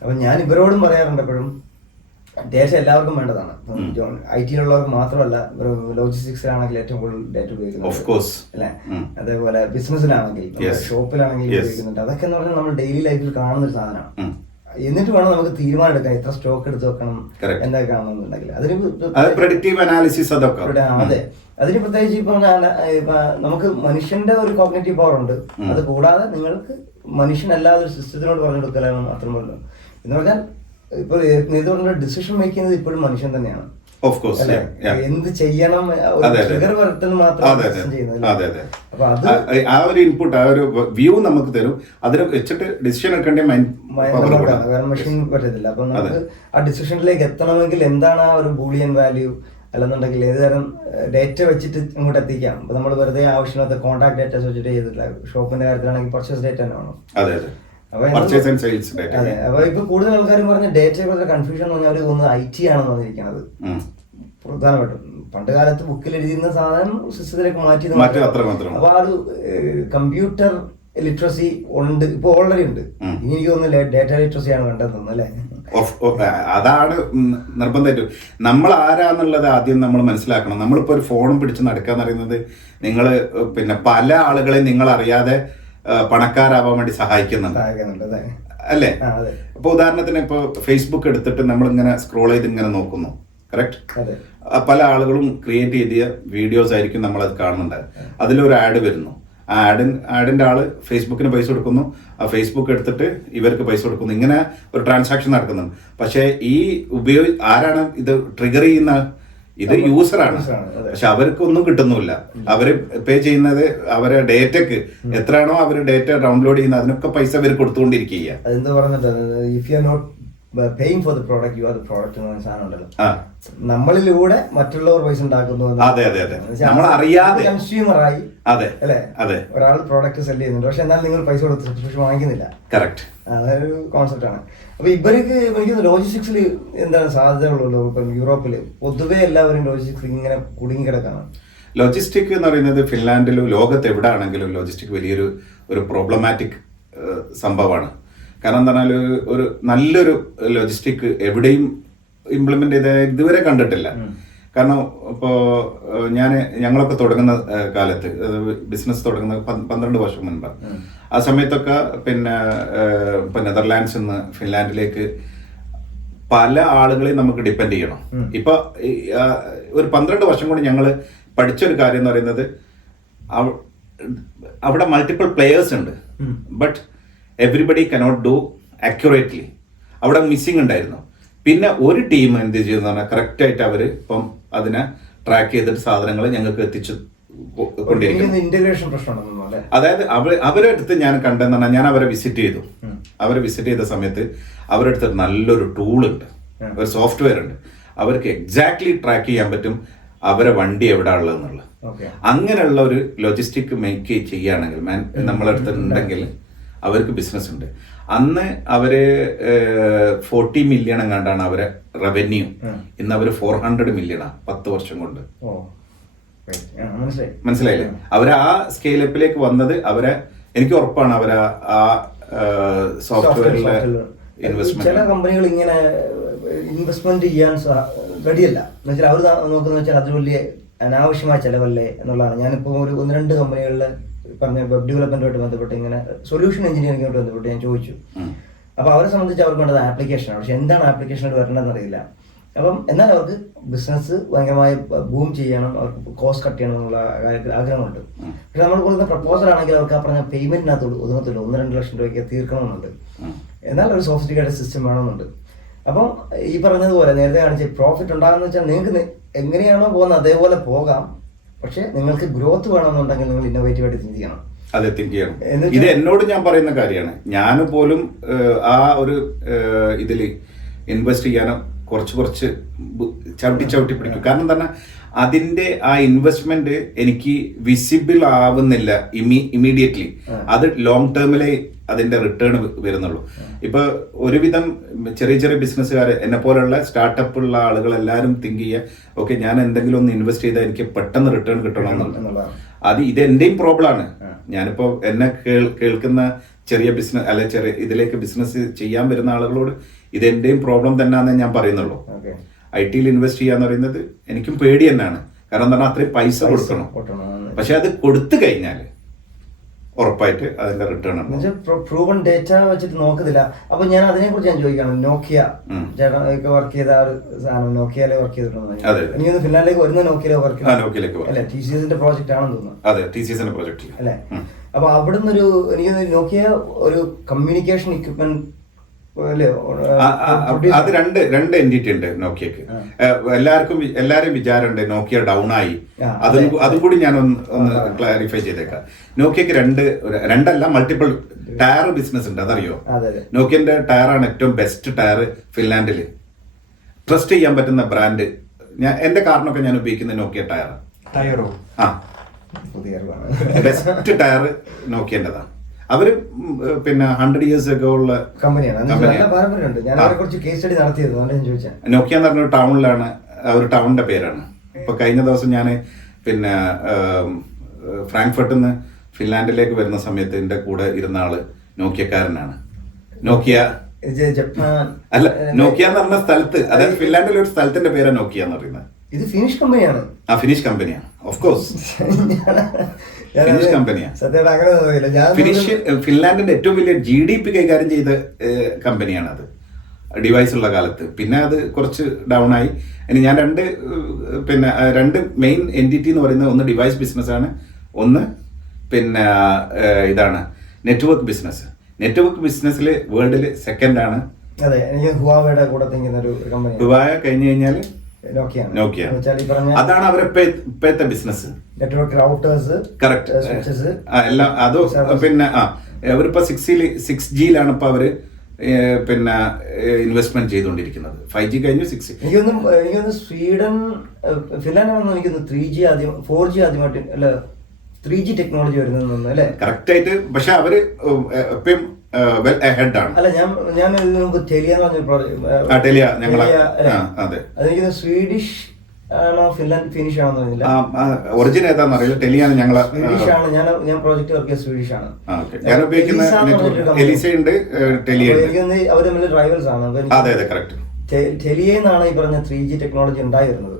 അപ്പൊ ഞാൻ ഇവരോടും പറയാറുണ്ട് എപ്പോഴും, ഡേറ്റ എല്ലാവർക്കും വേണ്ടതാണ്. IT യിലുള്ളവർക്ക് മാത്രമല്ല, ഒരു ലോജിസ്റ്റിക്സിലാണെങ്കിൽ ഏറ്റവും കൂടുതൽ ഡേറ്റ ഉപയോഗിക്കുന്നത് അല്ലെ. അതേപോലെ ബിസിനസ്സിലാണെങ്കിൽ, ഷോപ്പിലാണെങ്കിൽ ഉപയോഗിക്കുന്നുണ്ട്. അതൊക്കെ എന്ന് പറഞ്ഞാൽ നമ്മൾ ഡെയിലി ലൈഫിൽ കാണുന്ന ഒരു സാധനമാണ്. എന്നിട്ട് വേണം നമുക്ക് തീരുമാനം എടുക്കാൻ, എത്ര സ്റ്റോക്ക് എടുത്ത് വെക്കണം, എന്തൊക്കെ കാണണമെന്നുണ്ടെങ്കിൽ അതെ. അതിന് പ്രത്യേകിച്ച് ഇപ്പൊ നമുക്ക് മനുഷ്യന്റെ ഒരു കോഗ്നിറ്റീവ് പവർ ഉണ്ട്. അത് കൂടാതെ നിങ്ങൾക്ക് മനുഷ്യനല്ലാതെ ഒരു സിസ്റ്റത്തിനോട് പറഞ്ഞു കൊടുക്കലാണ് മാത്രമല്ല എന്ന് പറഞ്ഞാൽ ഇപ്പൊ നേതൃത്വ ഡിസിഷൻ മേക്ക് ചെയ്യുന്നത് ഇപ്പോഴും മനുഷ്യൻ തന്നെയാണ്. എന്ത് ചെയ്യണം ട്രിഗർ വരുത്തുന്നത് മാത്രം ചെയ്യുന്നത്. അപ്പൊ അത് ആ ഒരു ഇൻപുട്ട്, ആ ഒരു വ്യൂ നമുക്ക് തരും. അതിനെ വെച്ചിട്ട് ഡിസിഷൻ എടുക്കേണ്ട കാരണം മെഷീൻ പറ്റത്തില്ല. അപ്പൊ നമുക്ക് ആ ഡിസിഷനിലേക്ക് എത്തണമെങ്കിൽ എന്താണ് ആ ഒരു ബൂളിയൻ വാല്യൂ, അല്ലെന്നുണ്ടെങ്കിൽ ഏതുതരം ഡേറ്റ വെച്ചിട്ട് ഇങ്ങോട്ട് എത്തിക്കാം. അപ്പൊ നമ്മൾ വെറുതെ ആവശ്യമില്ലാത്ത കോൺടാക്ട് ഡേറ്റ വെച്ചിട്ട് ചെയ്തിട്ടില്ല. ഷോപ്പിന്റെ കാര്യത്തിലാണെങ്കിൽ പർച്ചേസ് ഡേറ്റ തന്നെ വേണം. അതെ. അപ്പൊ ഇപ്പൊ കൂടുതൽ ആൾക്കാരും പറഞ്ഞ ഡേറ്റയെ കുറിച്ച് കൺഫ്യൂഷൻ എന്ന് പറഞ്ഞാൽ ഒന്ന് IT ആണെന്ന് പറഞ്ഞിരിക്കുന്നത് പ്രധാനമായിട്ടും. പണ്ട് കാലത്ത് ബുക്കിൽ എഴുതിയിരുന്ന സാധനം സിസ്റ്റത്തിലേക്ക് മാറ്റി. അപ്പൊ ആ ഒരു കമ്പ്യൂട്ടർ ലിറ്ററസി ഉണ്ട്, ഇപ്പൊ ഓൾറെഡി ഉണ്ട്. ഇനി എനിക്ക് തോന്നുന്നില്ല ഡേറ്റ ലിറ്ററസി ആണ് വേണ്ടത് അല്ലേ. അതാണ് നിർബന്ധമായിട്ടും. നമ്മൾ ആരാന്നുള്ളത് ആദ്യം നമ്മൾ മനസ്സിലാക്കണം. നമ്മളിപ്പോ ഒരു ഫോണും പിടിച്ച് നടക്കാന്ന് പറയുന്നത് നിങ്ങൾ പിന്നെ പല ആളുകളെയും നിങ്ങൾ അറിയാതെ പണക്കാരാവാൻ വേണ്ടി സഹായിക്കുന്നുണ്ട് അല്ലേ. അപ്പൊ ഉദാഹരണത്തിന് ഇപ്പൊ ഫേസ്ബുക്ക് എടുത്തിട്ട് നമ്മൾ ഇങ്ങനെ സ്ക്രോൾ ചെയ്ത് ഇങ്ങനെ നോക്കുന്നു, കറക്റ്റ്. പല ആളുകളും ക്രിയേറ്റ് ചെയ്ത വീഡിയോസ് ആയിരിക്കും നമ്മളത് കാണുന്നുണ്ട്. അതിലൊരു ആഡ് വരുന്നു. ആ ആഡിന്റെ ആള് ഫേസ്ബുക്കിന് പൈസ കൊടുക്കുന്നു, ആ ഫേസ്ബുക്ക് എടുത്തിട്ട് ഇവർക്ക് പൈസ കൊടുക്കുന്നു. ഇങ്ങനെ ഒരു ട്രാൻസാക്ഷൻ നടക്കുന്നുണ്ട്. പക്ഷെ ഈ ആരാണ് ഇത് ട്രിഗർ ചെയ്യുന്ന? ഇത് യൂസറാണ്. പക്ഷെ അവർക്കൊന്നും കിട്ടുന്നില്ല. അവര് പേ ചെയ്യുന്നത് അവരെ ഡേറ്റക്ക് എത്രയാണോ അവര് ഡേറ്റ ഡൗൺലോഡ് ചെയ്യുന്നത് അതിനൊക്കെ പൈസ അവർ കൊടുത്തുകൊണ്ടിരിക്കുക. അതെന്താ പറഞ്ഞിട്ട് if you are not paying for the product you are the product എന്ന് പറഞ്ഞ സാധനം ഉണ്ടല്ലോ. നമ്മളിലൂടെ മറ്റുള്ളവർ പൈസ ഉണ്ടാക്കുന്നു. നമ്മൾ അറിയാതെ കൺസ്യൂമറായി അല്ലേ ഒരാൾ പ്രോഡക്റ്റ് സെല് ചെയ്യുന്നുണ്ട്. പക്ഷെ എന്നാൽ നിങ്ങൾ പൈസ കൊടുത്ത് സബ്സ്ക്രിപ്ഷൻ വാങ്ങിക്കുന്നില്ല. കറക്റ്റ്. അതൊരു കോൺസെപ്റ്റ് ആണ്. അപ്പൊ ഇവർക്ക് എനിക്ക് ലോജിസ്റ്റിക്സിൽ എന്താണ് സാധ്യതകളുള്ളൂ. ഇപ്പം യൂറോപ്പില് പൊതുവെ എല്ലാവരും ലോജിസ്റ്റിക്സ് ഇങ്ങനെ കുടുങ്ങി കിടക്കാണ്. ലോജിസ്റ്റിക് എന്ന് പറയുന്നത് ഫിൻലാൻഡിലും ലോകത്ത് എവിടെ ആണെങ്കിലും ലോജിസ്റ്റിക് ഒരു പ്രോബ്ലമാറ്റിക് സംഭവമാണ്. കാരണം എന്താ പറഞ്ഞാൽ ഒരു നല്ലൊരു ലോജിസ്റ്റിക് എവിടെയും ഇംപ്ലിമെന്റ് ചെയ്ത ഇതുവരെ കണ്ടിട്ടില്ല. കാരണം ഇപ്പോൾ ഞങ്ങളൊക്കെ തുടങ്ങുന്ന കാലത്ത് ബിസിനസ് തുടങ്ങുന്ന 12 വർഷം മുൻപ്, ആ സമയത്തൊക്കെ പിന്നെ ഇപ്പൊ നെതർലാൻഡ്സിൽ നിന്ന് ഫിൻലാൻഡിലേക്ക് പല ആളുകളെയും നമുക്ക് ഡിപ്പെൻഡ് ചെയ്യണം. ഇപ്പൊ ഒരു 12 വർഷം കൊണ്ട് ഞങ്ങൾ പഠിച്ചൊരു കാര്യം എന്ന് പറയുന്നത് അവിടെ മൾട്ടിപ്പിൾ പ്ലേയേഴ്സ് ഉണ്ട്, but everybody cannot do accurately. അവിടെ മിസ്സിംഗ് ഉണ്ടായിരുന്നു. പിന്നെ ഒരു ടീം എന്ത് ചെയ്യുന്ന പറഞ്ഞാൽ കറക്റ്റ് ആയിട്ട് അവര് ഇപ്പം അതിനെ ട്രാക്ക് ചെയ്തിട്ട് സാധനങ്ങൾ ഞങ്ങൾക്ക് എത്തിച്ചു കൊണ്ടിരിക്കുന്നു. ഇന്റഗ്രേഷൻ പ്രശ്നമുണ്ടെന്നോ? അതായത് അവരുടെ അടുത്ത് ഞാൻ കണ്ടെന്ന് പറഞ്ഞാൽ ഞാൻ അവരെ വിസിറ്റ് ചെയ്തു. അവരെ വിസിറ്റ് ചെയ്ത സമയത്ത് അവരുടെ അടുത്ത് നല്ലൊരു ടൂൾ ഉണ്ട്, ഒരു സോഫ്റ്റ്വെയർ ഉണ്ട്. അവർക്ക് എക്സാക്ട്ലി ട്രാക്ക് ചെയ്യാൻ പറ്റും അവരെ വണ്ടി എവിടെ ഉള്ളതെന്നുള്ളത്. അങ്ങനെയുള്ള ഒരു ലോജിസ്റ്റിക് മേക്ക് ചെയ്യുകയാണെങ്കിൽ നമ്മളെ അടുത്ത് ഉണ്ടെങ്കിൽ അവർക്ക് ബിസിനസ് ഉണ്ട്. അന്ന് അവര് 40 മില്യൺ എങ്ങാണ്ടാണ് അവരെ റവന്യൂ. ഇന്ന് അവര് 400 മില്യണാ 10 വർഷം കൊണ്ട്. മനസ്സിലായില്ലേ? അവര് ആ സ്കെയിലപ്പിലേക്ക് വന്നത് എനിക്ക് ഉറപ്പാണ് അവര് ആ സോഫ്റ്റ്വെയറിലെ ഇൻവെസ്റ്റ്മെന്റ്. ചില കമ്പനികൾ ഇങ്ങനെ ഇൻവെസ്റ്റ്മെന്റ് ചെയ്യാൻ റെഡിയല്ല എന്ന് വെച്ചാൽ അവർ നോക്കുന്ന വെച്ചാൽ അത് വലിയ അനാവശ്യമായ ചെലവല്ലേ എന്നുള്ളതാണ്. ഞാനിപ്പോ ഒരു 1-2 കമ്പനികളിൽ പറഞ്ഞ വെബ് ഡെവലപ്മെന്റുമായിട്ട് ബന്ധപ്പെട്ട് ഇങ്ങനെ സൊല്യൂഷൻ എഞ്ചിനീയറിംഗുമായിട്ട് ബന്ധപ്പെട്ട് ഞാൻ ചോദിച്ചു. അപ്പൊ അവരെ സംബന്ധിച്ച് അവർക്ക് വേണ്ടത് ആപ്ലിക്കേഷനാണ്. പക്ഷെ എന്താണ് ആപ്ലിക്കേഷനായിട്ട് വരേണ്ടതെന്ന് അറിയില്ല. അപ്പം എന്നാൽ അവർക്ക് ബിസിനസ് ഭയങ്കരമായി ബൂം ചെയ്യണം, അവർക്ക് കോസ്റ്റ് കട്ട് ചെയ്യണം എന്നുള്ള ആഗ്രഹമുണ്ട്. പക്ഷെ നമ്മൾ കൊടുക്കുന്ന പ്രപ്പോസൽ ആണെങ്കിൽ അവർക്ക് ആ പറഞ്ഞ പേയ്മെന്റിനകത്ത് ഒതുങ്ങത്തില്ല. 1-2 ലക്ഷം രൂപയ്ക്ക് തീർക്കണമെന്നുണ്ട്. എന്നാൽ ഒരു സോഫിസ്റ്റിക്കേറ്റഡ് സിസ്റ്റം വേണമെന്നുണ്ട്. അപ്പം ഈ പറഞ്ഞതുപോലെ നേരത്തെ കാണിച്ച പ്രോഫിറ്റ് ഉണ്ടാകുന്ന വെച്ചാൽ നിങ്ങൾക്ക് എങ്ങനെയാണോ പോകുന്നത് അതേപോലെ പോകാം. പക്ഷെ നിങ്ങൾക്ക് ഗ്രോത്ത് വേണമെന്നുണ്ടെങ്കിൽ നിങ്ങൾ ഇന്നോവേറ്റീവ് ആയിട്ട് ചിന്തിക്കണം. അതെ, തിങ്ക് ചെയ്യണം. ഇത് എന്നോട് ഞാൻ പറയുന്ന കാര്യമാണ്. ഞാൻ പോലും ആ ഒരു ഇതില് ഇൻവെസ്റ്റ് ചെയ്യാനോ കുറച്ച് ചവിട്ടി പിടിക്കും. കാരണം എന്താ അതിന്റെ ആ ഇൻവെസ്റ്റ്മെന്റ് എനിക്ക് വിസിബിൾ ആവുന്നില്ല ഇമീഡിയറ്റ്ലി. അത് ലോങ് ടേമിലെ അതിന്റെ റിട്ടേൺ വരുന്നുള്ളൂ. ഇപ്പൊ ഒരുവിധം ചെറിയ ബിസിനസ്സുകാർ എന്നെ പോലുള്ള സ്റ്റാർട്ടപ്പ് ഉള്ള ആളുകൾ എല്ലാവരും തിങ്ക് ചെയ്യുക, ഓക്കെ ഞാൻ എന്തെങ്കിലും ഒന്ന് ഇൻവെസ്റ്റ് ചെയ്താൽ എനിക്ക് പെട്ടെന്ന് റിട്ടേൺ കിട്ടണമെന്നുള്ളത്. ഇത് എന്റെയും പ്രോബ്ലം ആണ്. ഞാനിപ്പോ എന്നെ കേൾക്കുന്ന ചെറിയ ബിസിനസ് അല്ലെ ഇതിലേക്ക് ബിസിനസ് ചെയ്യാൻ വരുന്ന ആളുകളോട് ഇത് എന്റെയും പ്രോബ്ലം തന്നെയാണെന്ന് ഞാൻ പറയുന്നുള്ളൂ. IT ഇൻവെസ്റ്റ് ചെയ്യാന്ന് പറയുന്നത് എനിക്കും പേടി തന്നെയാണ്. കാരണം എന്താണ്, അത്രയും പൈസ കൊടുക്കണം. പക്ഷെ അത് കൊടുത്തു കഴിഞ്ഞാൽ ഉറപ്പായിട്ട് അതിന്റെ റിട്ടേൺ ആണ്. പ്രൂവൺ ഡേറ്റ വെച്ചിട്ട് നോക്കുന്നില്ല. അപ്പൊ ഞാൻ അതിനെ കുറിച്ച് ഞാൻ ചോദിക്കണം. നോക്കിയ ചേട്ടൻ വർക്ക് ചെയ്ത ആ ഒരു സാധനം നോക്കിയയിലെ വർക്ക് ചെയ്തിട്ടുണ്ടോ? എനിക്കൊന്ന് ഫിൻലാൻഡിലേക്ക് വരുന്ന നോക്കിയയിലെ വർക്ക് അല്ലെ, TCSന്റെ പ്രോജക്റ്റ് ആണെന്ന് തോന്നുന്നു. അതെ, TCSന്റെ പ്രോജക്റ്റ് അല്ലേ. അപ്പൊ അവിടുന്ന് എനിക്ക് നോക്കിയ ഒരു കമ്മ്യൂണിക്കേഷൻ ഇക്വിപ്മെന്റ് അത് രണ്ട് എൻറ്റിറ്റി ഉണ്ട് നോക്കിയക്ക്. എല്ലാരും വിചാരമുണ്ട് നോക്കിയ ഡൗൺ ആയി. അതും കൂടി ഞാൻ ഒന്ന് ക്ലാരിഫൈ ചെയ്തേക്കാം. നോക്കിയക്ക് രണ്ടല്ല മൾട്ടിപ്പിൾ ടയർ ബിസിനസ് ഉണ്ട്, അതറിയോ? നോക്കിയന്റെ ടയറാണ് ഏറ്റവും ബെസ്റ്റ് ടയർ ഫിൻലാൻഡിൽ. ട്രസ്റ്റ് ചെയ്യാൻ പറ്റുന്ന ബ്രാൻഡ്. എന്റെ കാറിനൊക്കെ ഞാൻ ഉപയോഗിക്കുന്ന നോക്കിയ ടയറോ? ആ, ബെസ്റ്റ് ടയർ നോക്കിയന്റെതാണ്. അവര് പിന്നെ 100 years ago ഉള്ള കമ്പനിയാണ്. നോക്കിയ എന്ന് പറഞ്ഞ ടൗണിലാണ്, ഒരു ടൗണിന്റെ പേരാണ്. ഇപ്പൊ കഴിഞ്ഞ ദിവസം ഞാൻ പിന്നെ ഫ്രാങ്ക്ഫർട്ടിൽ നിന്ന് ഫിൻലാൻഡിലേക്ക് വരുന്ന സമയത്ത് എന്റെ കൂടെ ഇരുന്ന ആള് നോക്കിയക്കാരനാണ്. നോക്കിയ അല്ല, നോക്കിയ എന്ന് പറഞ്ഞ സ്ഥലത്ത്, അതായത് ഫിൻലാൻഡിലെ ഒരു സ്ഥലത്തിന്റെ പേരാണ് നോക്കിയ എന്ന് പറയുന്നത്. ഇത് ഫിനിഷ് കമ്പനിയാണ്. ആ, ഫിനിഷ് കമ്പനിയാണ്, ഓഫ് കോഴ്സ്. ഫിനിഷ് കമ്പനിയാണ്. ഫിൻലാൻഡിന്റെ ഏറ്റവും വലിയ GDP കൈകാര്യം ചെയ്ത കമ്പനിയാണ് അത് ഡിവൈസ് ഉള്ള കാലത്ത്. പിന്നെ അത് കുറച്ച് ഡൗൺ ആയി. ഇനി ഞാൻ രണ്ട് മെയിൻ എൻറ്റിറ്റി എന്ന് പറയുന്നത്, ഒന്ന് ഡിവൈസ് ബിസിനസ് ആണ്, ഒന്ന് പിന്നെ ഇതാണ് നെറ്റ്വർക്ക് ബിസിനസ്. നെറ്റ്വർക്ക് ബിസിനസ്സിൽ വേൾഡിൽ സെക്കൻഡ് ആണ്. ഹുവാവ കഴിഞ്ഞു കഴിഞ്ഞാൽ നോക്കിയ. അതാണ് അവരെ ഇപ്പോഴത്തെ ബിസിനസ്. നെറ്റ്വർക്ക് റൗട്ടേഴ്സ്, കറക്റ്റ്, എല്ലാം. അത് പിന്നെ അവരിപ്പോ 6G ഇപ്പൊ അവര് പിന്നെ ഇൻവെസ്റ്റ്മെന്റ് ചെയ്തുകൊണ്ടിരിക്കുന്നത്. 5G കഴിഞ്ഞു, 6G. എനിക്കൊന്ന് സ്വീഡൻ, ഫിൻലാൻഡാണെന്ന് എനിക്കൊന്ന് 3G ആദ്യം, 4G ആദ്യമായിട്ട് അല്ല 3G ടെക്നോളജി വരുന്നത് അല്ലേ? കറക്റ്റ് ആയിട്ട്. പക്ഷെ അവര് എപ്പോഴും വെൽ അഹെഡ് ആണ്. അല്ല, ഞാൻ ഇതിനു മുമ്പ് ടെലിയ എന്ന് പറഞ്ഞ ടെലിയ ഞങ്ങളെ, അതെ, അതെനിക്ക് സ്വീഡിഷ് ആണോ ഫിനിഷ് ആണോ അറിയില്ല. ഒറിജിൻ ഏതാന്ന് അറിയില്ല. ടെലിയാണ് ഞങ്ങളെ, സ്വീഡിഷ് ആണ്. ഞാൻ പ്രോജക്ട് വർക്ക് ചെയ്ത സ്വീഡിഷ് ആണ്. ഞാൻ ഉപയോഗിക്കുന്ന എലിസ ഉണ്ട്, ടെലിയ ഉണ്ട്. അവർ തമ്മിൽ റൈവൽസ് ആണ്. അതെ അതെ, കറക്റ്റ്. ടെലിയെന്നാണ് ഈ പറഞ്ഞ 3G ടെക്നോളജി ഉണ്ടായി വരുന്നത്.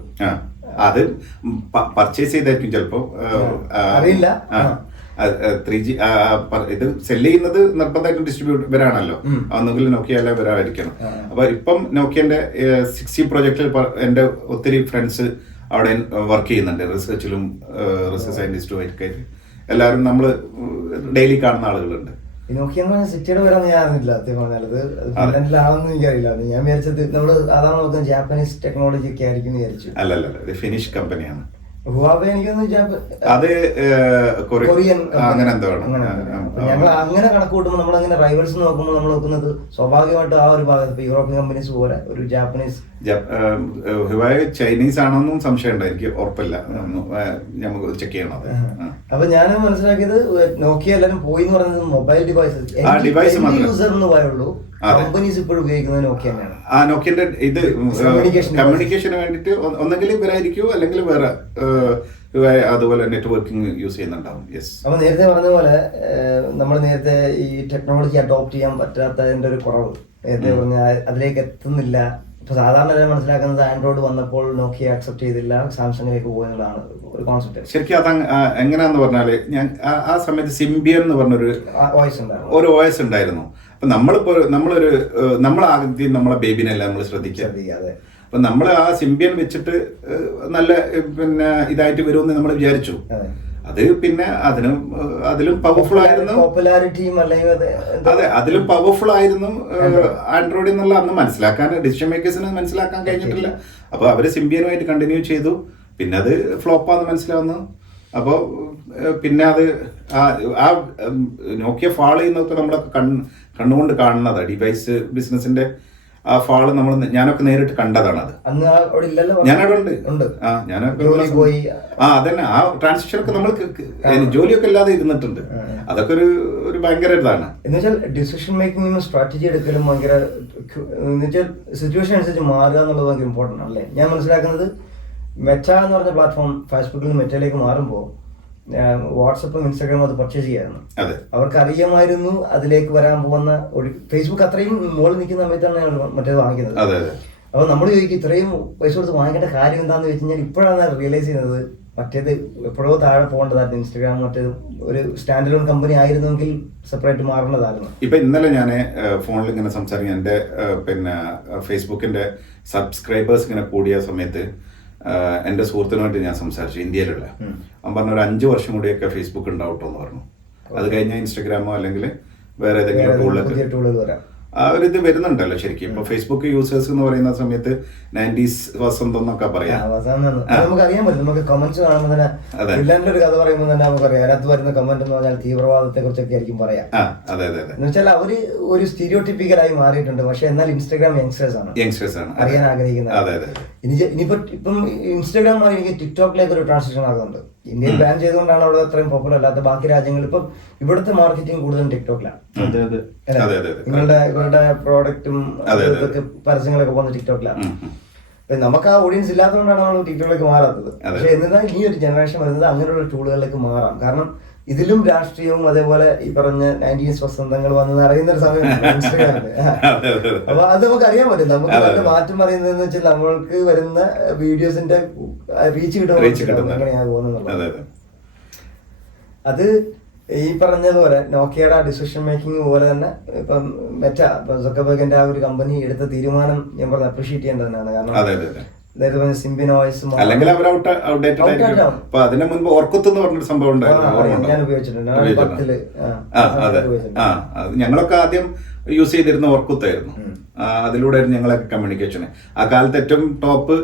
അത് പർച്ചേസ് ചെയ്തായിരിക്കും ചിലപ്പോ, അറിയില്ല. 3G ഇത് സെല് ചെയ്യുന്നത് നിർബന്ധമായിട്ടും ഡിസ്ട്രിബ്യൂട്ടറാണല്ലോ, ഒന്നെങ്കിലും നോക്കിയ അല്ല വരാതിരിക്കണം. അപ്പൊ ഇപ്പം നോക്കിയന്റെ 6G പ്രോജക്റ്റിൽ എന്റെ ഒത്തിരി ഫ്രണ്ട്സ് അവിടെ വർക്ക് ചെയ്യുന്നുണ്ട്, റിസർച്ചിലും റിസർച്ച് സയന്റിസ്റ്റും ഒക്കെ. എല്ലാവരും നമ്മള് ഡെയിലി കാണുന്ന ആളുകളുണ്ട്. സിറ്റിയുടെ വരാന്ന് ഞാൻ അറിഞ്ഞില്ല സത്യം പറഞ്ഞത്. ഫിൻലാൻഡിലാണെന്ന് എനിക്കറിയില്ല. ഞാൻ വിചാരിച്ചത് നമ്മള് അതാണ് നോക്കുന്നത്, ജാപ്പനീസ് ടെക്നോളജി ഒക്കെ ആയിരിക്കും വിചാരിച്ചു. അല്ലല്ല, ഇത് ഫിനിഷ് കമ്പനിയാണ്. ഹുവാവേ എനിക്കൊന്ന് അത് കൊറിയൻ അങ്ങനെ എന്തോ ആണ്. ഞങ്ങൾ അങ്ങനെ കണക്ക് കൂട്ടുമ്പോൾ നമ്മൾ അങ്ങനെ റൈവൽസ് നോക്കുമ്പോൾ നമ്മൾ നോക്കുന്നത് സ്വാഭാവികമായിട്ട് ആ ഒരു ഭാഗത്ത് യൂറോപ്യൻ കമ്പനീസ് പോലെ ഒരു ജാപ്പനീസ്. ഹുവാവേ ചൈനീസ് ആണോന്നും സംശയമുണ്ട്, എനിക്ക് ഉറപ്പില്ല, നമുക്ക് ചെക്ക് ചെയ്യണം. അപ്പൊ ഞാൻ മനസ്സിലാക്കിയത് നോക്കിയ എല്ലാരും പോയി എന്ന് പറയുന്നത് മൊബൈൽ ഡിവൈസസ് യൂസർ എന്ന് പറയുള്ളൂ. കമ്പനീസ് ഇപ്പോഴും ഉപയോഗിക്കുന്നത് നോക്കിയ തന്നെയാണ്. ആ, നോക്കിയന്റെ ഇത് കമ്മ്യൂണിക്കേഷന് വേണ്ടിട്ട് ഒന്നെങ്കിൽ ഇവരായിരിക്കും, അല്ലെങ്കിൽ വേറെ അതുപോലെ നെറ്റ്വർക്കിംഗ് യൂസ് ചെയ്യുന്നുണ്ടാവും. യെസ്. അപ്പൊ നേരത്തെ പറഞ്ഞ പോലെ നമ്മൾ നേരത്തെ ഈ ടെക്നോളജി അഡോപ്റ്റ് ചെയ്യാൻ പറ്റാത്തതിന്റെ ഒരു കുറവ് നേരത്തെ പറഞ്ഞ അതിലേക്ക് എത്തുന്നില്ല. ഇപ്പൊ സാധാരണ എല്ലാം മനസ്സിലാക്കുന്നത് ആൻഡ്രോയിഡ് വന്നപ്പോൾ നോക്കിയ അക്സെപ്റ്റ് ചെയ്തില്ല, സാംസങ്ങിലേക്ക് പോകുന്നതാണ് ഒരു കോൺസെപ്റ്റ്. ശരിക്കും അത് എങ്ങനെയാന്ന് പറഞ്ഞാല്, ഞാൻ ആ സമയത്ത് സിംബിയൻ എന്ന് പറഞ്ഞൊരു OS ഉണ്ടായിരുന്നു. അപ്പൊ നമ്മളാദ്യം നമ്മളെ ബേബിനെല്ലാം നമ്മൾ ശ്രദ്ധിക്കാതെ, അപ്പൊ നമ്മൾ ആ സിംബിയൻ വെച്ചിട്ട് നല്ല പിന്നെ ഇതായിട്ട് വരുമെന്ന് നമ്മൾ വിചാരിച്ചു. അത് പിന്നെ അതിലും പവർഫുൾ ആയിരുന്നു, പോപ്പുലാരിറ്റിയും അതെ, അതിലും പവർഫുൾ ആയിരുന്നു ആൻഡ്രോയിഡ് എന്നുള്ള അന്ന് മനസ്സിലാക്കാൻ ഡിസിഷൻ മേക്കേഴ്സിന് മനസ്സിലാക്കാൻ കഴിഞ്ഞിട്ടില്ല. അപ്പൊ അവര് സിംബിയനുമായിട്ട് കണ്ടിന്യൂ ചെയ്തു. പിന്നെ അത് ഫ്ലോപ്പാന്ന് മനസ്സിലാവുന്നു. അപ്പോൾ പിന്നെ അത് ആ നോക്കിയ ഫാൾ ചെയ്യുന്നതൊക്കെ നമ്മളൊക്കെ കണ്ണുകൊണ്ട് കാണുന്നതാണ്. ഡിവൈസ് ബിസിനസിന്റെ ആ ഫാള് ഞാനൊക്കെ നേരിട്ട് കണ്ടതാണ്. അത് ഞാനവിടെ ഉണ്ട്. അതന്നെ, ആ ട്രാൻസിഷൻ ഒക്കെ നമ്മൾ ജോലിയൊക്കെ ഇല്ലാതെ ഇരുന്നിട്ടുണ്ട്. അതൊക്കെ ഒരു ഭയങ്കര ഇതാണ്. എന്നുവെച്ചാൽ ഡിസിഷൻ മേക്കിംഗും സ്ട്രാറ്റജി എടുക്കലും ഭയങ്കര എന്നുവെച്ചാൽ സിറ്റുവേഷൻ അനുസരിച്ച് മാറുക എന്നുള്ളത് ഭയങ്കര ഇമ്പോർട്ടൻ്റ് ആണല്ലേ. ഞാൻ മനസ്സിലാക്കുന്നത് മെറ്റ എന്ന് പറഞ്ഞ പ്ലാറ്റ്ഫോം ഫേസ്ബുക്കിൽ നിന്ന് മെറ്റയിലേക്ക് മാറുമ്പോൾ വാട്സപ്പും ഇൻസ്റ്റാഗ്രാമും അത് പർച്ചേസ് ചെയ്യായിരുന്നു. അവർക്ക് അറിയാമായിരുന്നു അതിലേക്ക് വരാൻ പോകുന്ന ഒരു ഫേസ്ബുക്ക് അത്രയും മുകളിൽ നിൽക്കുന്ന സമയത്താണ് മറ്റേത് വാങ്ങിക്കുന്നത്. അപ്പോൾ നമ്മൾ ചോദിക്കും ഇത്രയും പൈസ കൊടുത്ത് വാങ്ങിക്കേണ്ട കാര്യം എന്താണെന്ന് വെച്ച് കഴിഞ്ഞാൽ ഇപ്പോഴാണ് റിയലൈസ് ചെയ്യുന്നത് മറ്റേത് എപ്പോഴോ താഴെ പോകേണ്ടതായിരുന്നു. ഇൻസ്റ്റഗ്രാം മറ്റേത് ഒരു സ്റ്റാൻഡ് ലോൺ കമ്പനി ആയിരുന്നെങ്കിൽ സെപ്പറേറ്റ് മാറേണ്ടതായിരുന്നു. ഇപ്പൊ ഇന്നലെ ഞാൻ ഫോണിൽ ഇങ്ങനെ സംസാരിക്കും, എൻ്റെ പിന്നെ ഫേസ്ബുക്കിന്റെ സബ്സ്ക്രൈബേഴ്സ് ഇങ്ങനെ കൂടിയ സമയത്ത് എൻ്റെ സുഹൃത്തിനുമായിട്ട് ഞാൻ സംസാരിച്ചു, ഇന്ത്യയിലുള്ള. അവൻ പറഞ്ഞ ഒരു 5 വർഷം കൂടിയൊക്കെ ഫേസ്ബുക്ക് ഉണ്ടാവട്ടോ എന്ന് പറഞ്ഞു. അത് കഴിഞ്ഞാൽ ഇൻസ്റ്റഗ്രാമോ അല്ലെങ്കിൽ വേറെ ഏതെങ്കിലും ടൂളുകൾ വരാം. ആ ഒരു ഇത് വരുന്നുണ്ടല്ലോ ശരിക്കും. ഇപ്പൊ ഫേസ്ബുക്ക് യൂസേഴ്സ് എന്ന് പറയുന്ന സമയത്ത് 90s വസന്തം എന്നൊക്കെ പറയാം. നമുക്ക് അറിയാൻ പറ്റും. നമുക്ക് കമന്റ്സ് കാണുമ്പോൾ തന്നെ ഫിൻലാൻഡിന്റെ ഒരു കഥ പറയുമ്പോൾ തന്നെ നമുക്കറിയാം അതിനകത്ത് വരുന്ന കമന്റ് എന്ന് പറഞ്ഞാൽ തീവ്രവാദത്തെ കുറിച്ചൊക്കെ ആയിരിക്കും പറയാം. എന്ന് വെച്ചാൽ അവര് ഒരു സ്റ്റീരിയോടിപ്പിക്കലായി മാറിയിട്ടുണ്ട്. പക്ഷെ എന്നാൽ ഇൻസ്റ്റാഗ്രാം യങ്സ്റ്റേഴ്സ് ആണ് അറിയാൻ ആഗ്രഹിക്കുന്നത്. ഇനിയിപ്പോ ഇപ്പം ഇൻസ്റ്റാഗ്രാം മാറി എനിക്ക് ടിക്ടോക്കിലേക്ക് ഒരു ട്രാൻസിഷൻ ആകുന്നുണ്ട്. ഇന്ത്യയിൽ ബാൻ ചെയ്തുകൊണ്ടാണ് അവിടെ അത്രയും പോപ്പുലർ അല്ലാത്ത ബാക്കി രാജ്യങ്ങളിൽ ഇപ്പം ഇവിടുത്തെ മാർക്കറ്റിംഗ് കൂടുതലും ടിക്ടോക്കിലാണ്. ഇവരുടെ പ്രോഡക്റ്റും ഇതൊക്കെ പരസ്യങ്ങളൊക്കെ പോകുന്ന ടിക്ടോക്കിലാണ്. നമുക്ക് ആ ഓഡിയൻസ് ഇല്ലാത്തതുകൊണ്ടാണ് നമ്മൾ ടിക്ടോക്കിലേക്ക് മാറാത്തത്. പക്ഷെ എന്നിരുന്നാൽ ഈ ഒരു ജനറേഷൻ വരുന്നത് അങ്ങനെയുള്ള ടൂളുകളിലേക്ക് മാറാം. കാരണം ഇതിലും രാഷ്ട്രീയവും അതേപോലെ ഈ പറഞ്ഞ 90s വസന്തങ്ങൾ വന്ന് അറിയുന്ന ഒരു സമയം ഇൻസ്റ്റഗ്രാമില്. അപ്പൊ അത് നമുക്ക് അറിയാൻ പറ്റും. നമുക്ക് അതിന്റെ മാറ്റം പറയുന്നതെന്ന് വെച്ചാൽ നമ്മൾക്ക് വരുന്ന വീഡിയോസിന്റെ റീച്ച് കിട്ടുമ്പോൾ എങ്ങനെയാണ് പോകുന്നത്. അത് ഈ പറഞ്ഞതുപോലെ നോക്കിയയുടെ ഡിസിഷൻ മേക്കിംഗ് പോലെ തന്നെ ഇപ്പം സുക്കർബർഗിന്റെ ആ ഒരു കമ്പനി എടുത്ത തീരുമാനം ഞാൻ പറഞ്ഞ അപ്രീഷിയേറ്റ് ചെയ്യേണ്ടതാണ്. കാരണം അല്ലെങ്കിൽ അവർ അതിന് മുൻപ് ഓർക്കുത്ത് എന്ന് പറഞ്ഞൊരു സംഭവം ഉണ്ടായിരുന്നു, ഞാൻ ഉപയോഗിച്ചിട്ടുണ്ട്. ഞങ്ങളൊക്കെ ആദ്യം യൂസ് ചെയ്തിരുന്ന ഓർക്കുത്തായിരുന്നു. അതിലൂടെ ഞങ്ങളൊക്കെ കമ്മ്യൂണിക്കേഷൻ ആ കാലത്ത് ഏറ്റവും ടോപ്പ്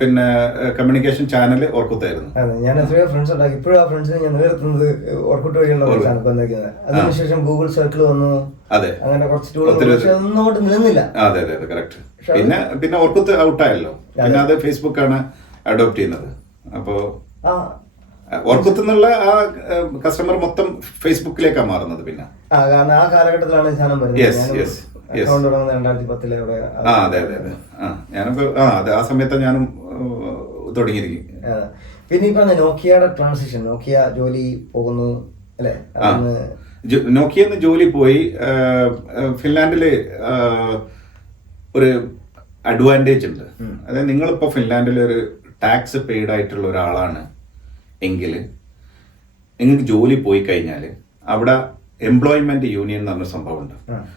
പിന്നെ കമ്മ്യൂണിക്കേഷൻ ചാനൽ ഓർക്കുത്തായിരുന്നു. ഞാൻ എത്രയോ ഫ്രണ്ട്സ് ഉണ്ടാക്കി. ഇപ്പോഴും ആ ഫ്രണ്ട്സിനെ ഞാൻ നിലനിർത്തുന്നത് ഓർക്കുട്ട് വഴിയുള്ള അതിനുശേഷം ഗൂഗിൾ സർക്കിൾ വന്നു. അതെ, അങ്ങനെ കുറച്ച് ഒന്നും അങ്ങോട്ട് നിന്നില്ല. അതെ അതെ കറക്റ്റ്. പിന്നെ ഓർക്കുത്ത് ഔട്ടായല്ലോ. പിന്നെ അത് ഫേസ്ബുക്ക് ആണ് അഡോപ്റ്റ് ചെയ്യുന്നത്. അപ്പോ ഓർക്കുത്ത് എന്നുള്ള ആ കസ്റ്റമർ മൊത്തം ഫേസ്ബുക്കിലേക്കാണ് മാറുന്നത്. പിന്നെ കാരണം ആ കാലഘട്ടത്തിലാണ് സാധനം വരുന്നത്. അതെ അതെ അതെ. ഞാനൊക്കെ അതെ ആ സമയത്ത് ഞാനും തുടങ്ങിയിരിക്കും. പിന്നെ ഈ പറഞ്ഞ നോക്കിയയുടെ ട്രാൻസിഷൻ, നോക്കിയ ജോലി പോകുന്നു അല്ലെ? നോക്കിയെന്ന് ജോലി പോയി. ഫിൻലാൻഡില് ഒരു അഡ്വാൻറ്റേജ് ഉണ്ട്. അതായത് നിങ്ങളിപ്പോ ഫിൻലാൻഡിൽ ഒരു ടാക്സ് പെയ്ഡ് ആയിട്ടുള്ള ഒരാളാണ് എങ്കിൽ നിങ്ങൾക്ക് ജോലി പോയി കഴിഞ്ഞാൽ അവിടെ എംപ്ലോയ്മെന്റ് യൂണിയൻ എന്ന് പറഞ്ഞ സംഭവമുണ്ട്.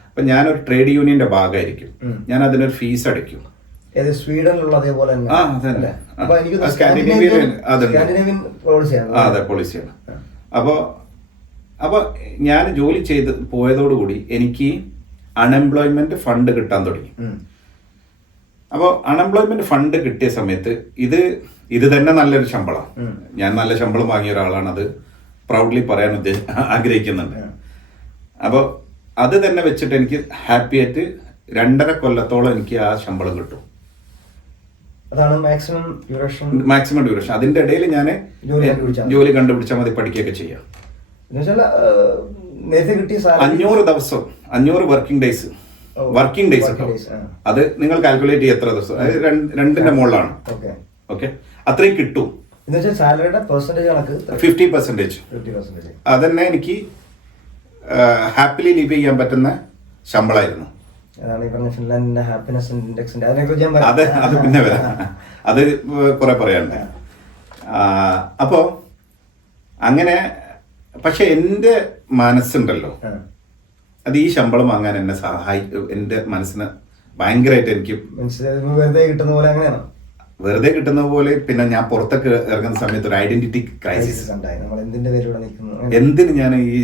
അപ്പൊ ഞാനൊരു ട്രേഡ് യൂണിയന്റെ ഭാഗമായിരിക്കും. ഞാൻ അതിനൊരു ഫീസ് അടയ്ക്കും. സ്വീഡനിലുള്ള അതേപോലെ അതെ പോളിസിയാണ്. അപ്പൊ ഞാൻ ജോലി ചെയ്ത് പോയതോടുകൂടി എനിക്ക് അൺഎംപ്ലോയ്മെന്റ് ഫണ്ട് കിട്ടാൻ തുടങ്ങി. അപ്പോൾ അൺഎംപ്ലോയ്മെന്റ് ഫണ്ട് കിട്ടിയ സമയത്ത് ഇത് തന്നെ നല്ലൊരു ശമ്പളം. ഞാൻ നല്ല ശമ്പളം വാങ്ങിയ ഒരാളാണ്. അത് പ്രൗഡ്ലി പറയാൻ ആഗ്രഹിക്കുന്നുണ്ട്. അപ്പോൾ അത് തന്നെ വെച്ചിട്ട് എനിക്ക് ഹാപ്പി ആയിട്ട് 2.5 കൊല്ലത്തോളം എനിക്ക് ആ ശമ്പളം കിട്ടും. അതാണ് മാക്സിമം ഡ്യൂറേഷൻ. അതിന്റെ ഇടയിൽ ഞാൻ ജോലി കണ്ടുപിടിച്ചാൽ മതി, പഠിക്കുകയൊക്കെ ചെയ്യാം. 500 ദിവസം 500 വർക്കിംഗ് ഡേയ്സ് അത് നിങ്ങൾ കാൽക്കുലേറ്റ് ചെയ്യ എത്ര ദിവസം. അതായത് 2ന്റെ മുകളിലാണ്. ഓക്കെ, അത്രയും കിട്ടും. 50%. അതന്നെ എനിക്ക് ഹാപ്പിലി ലീവ് ചെയ്യാൻ പറ്റുന്ന ശമ്പളമായിരുന്നു. അത് പിന്നെ വരാം, അത് കുറെ പറയാനുണ്ട്. അപ്പോ അങ്ങനെ പക്ഷെ എൻ്റെ മനസ്സുണ്ടല്ലോ, അത് ഈ ശമ്പളം വാങ്ങാൻ എന്നെ എൻ്റെ മനസ്സിന് ഭയങ്കരമായിട്ട് എനിക്ക് വെറുതെ കിട്ടുന്ന പോലെ. പിന്നെ ഞാൻ പുറത്തൊക്കെ ഇറങ്ങുന്ന സമയത്ത് ഒരു ഐഡന്റിറ്റി ക്രൈസിസ്. എന്തിന് ഞാൻ ഈ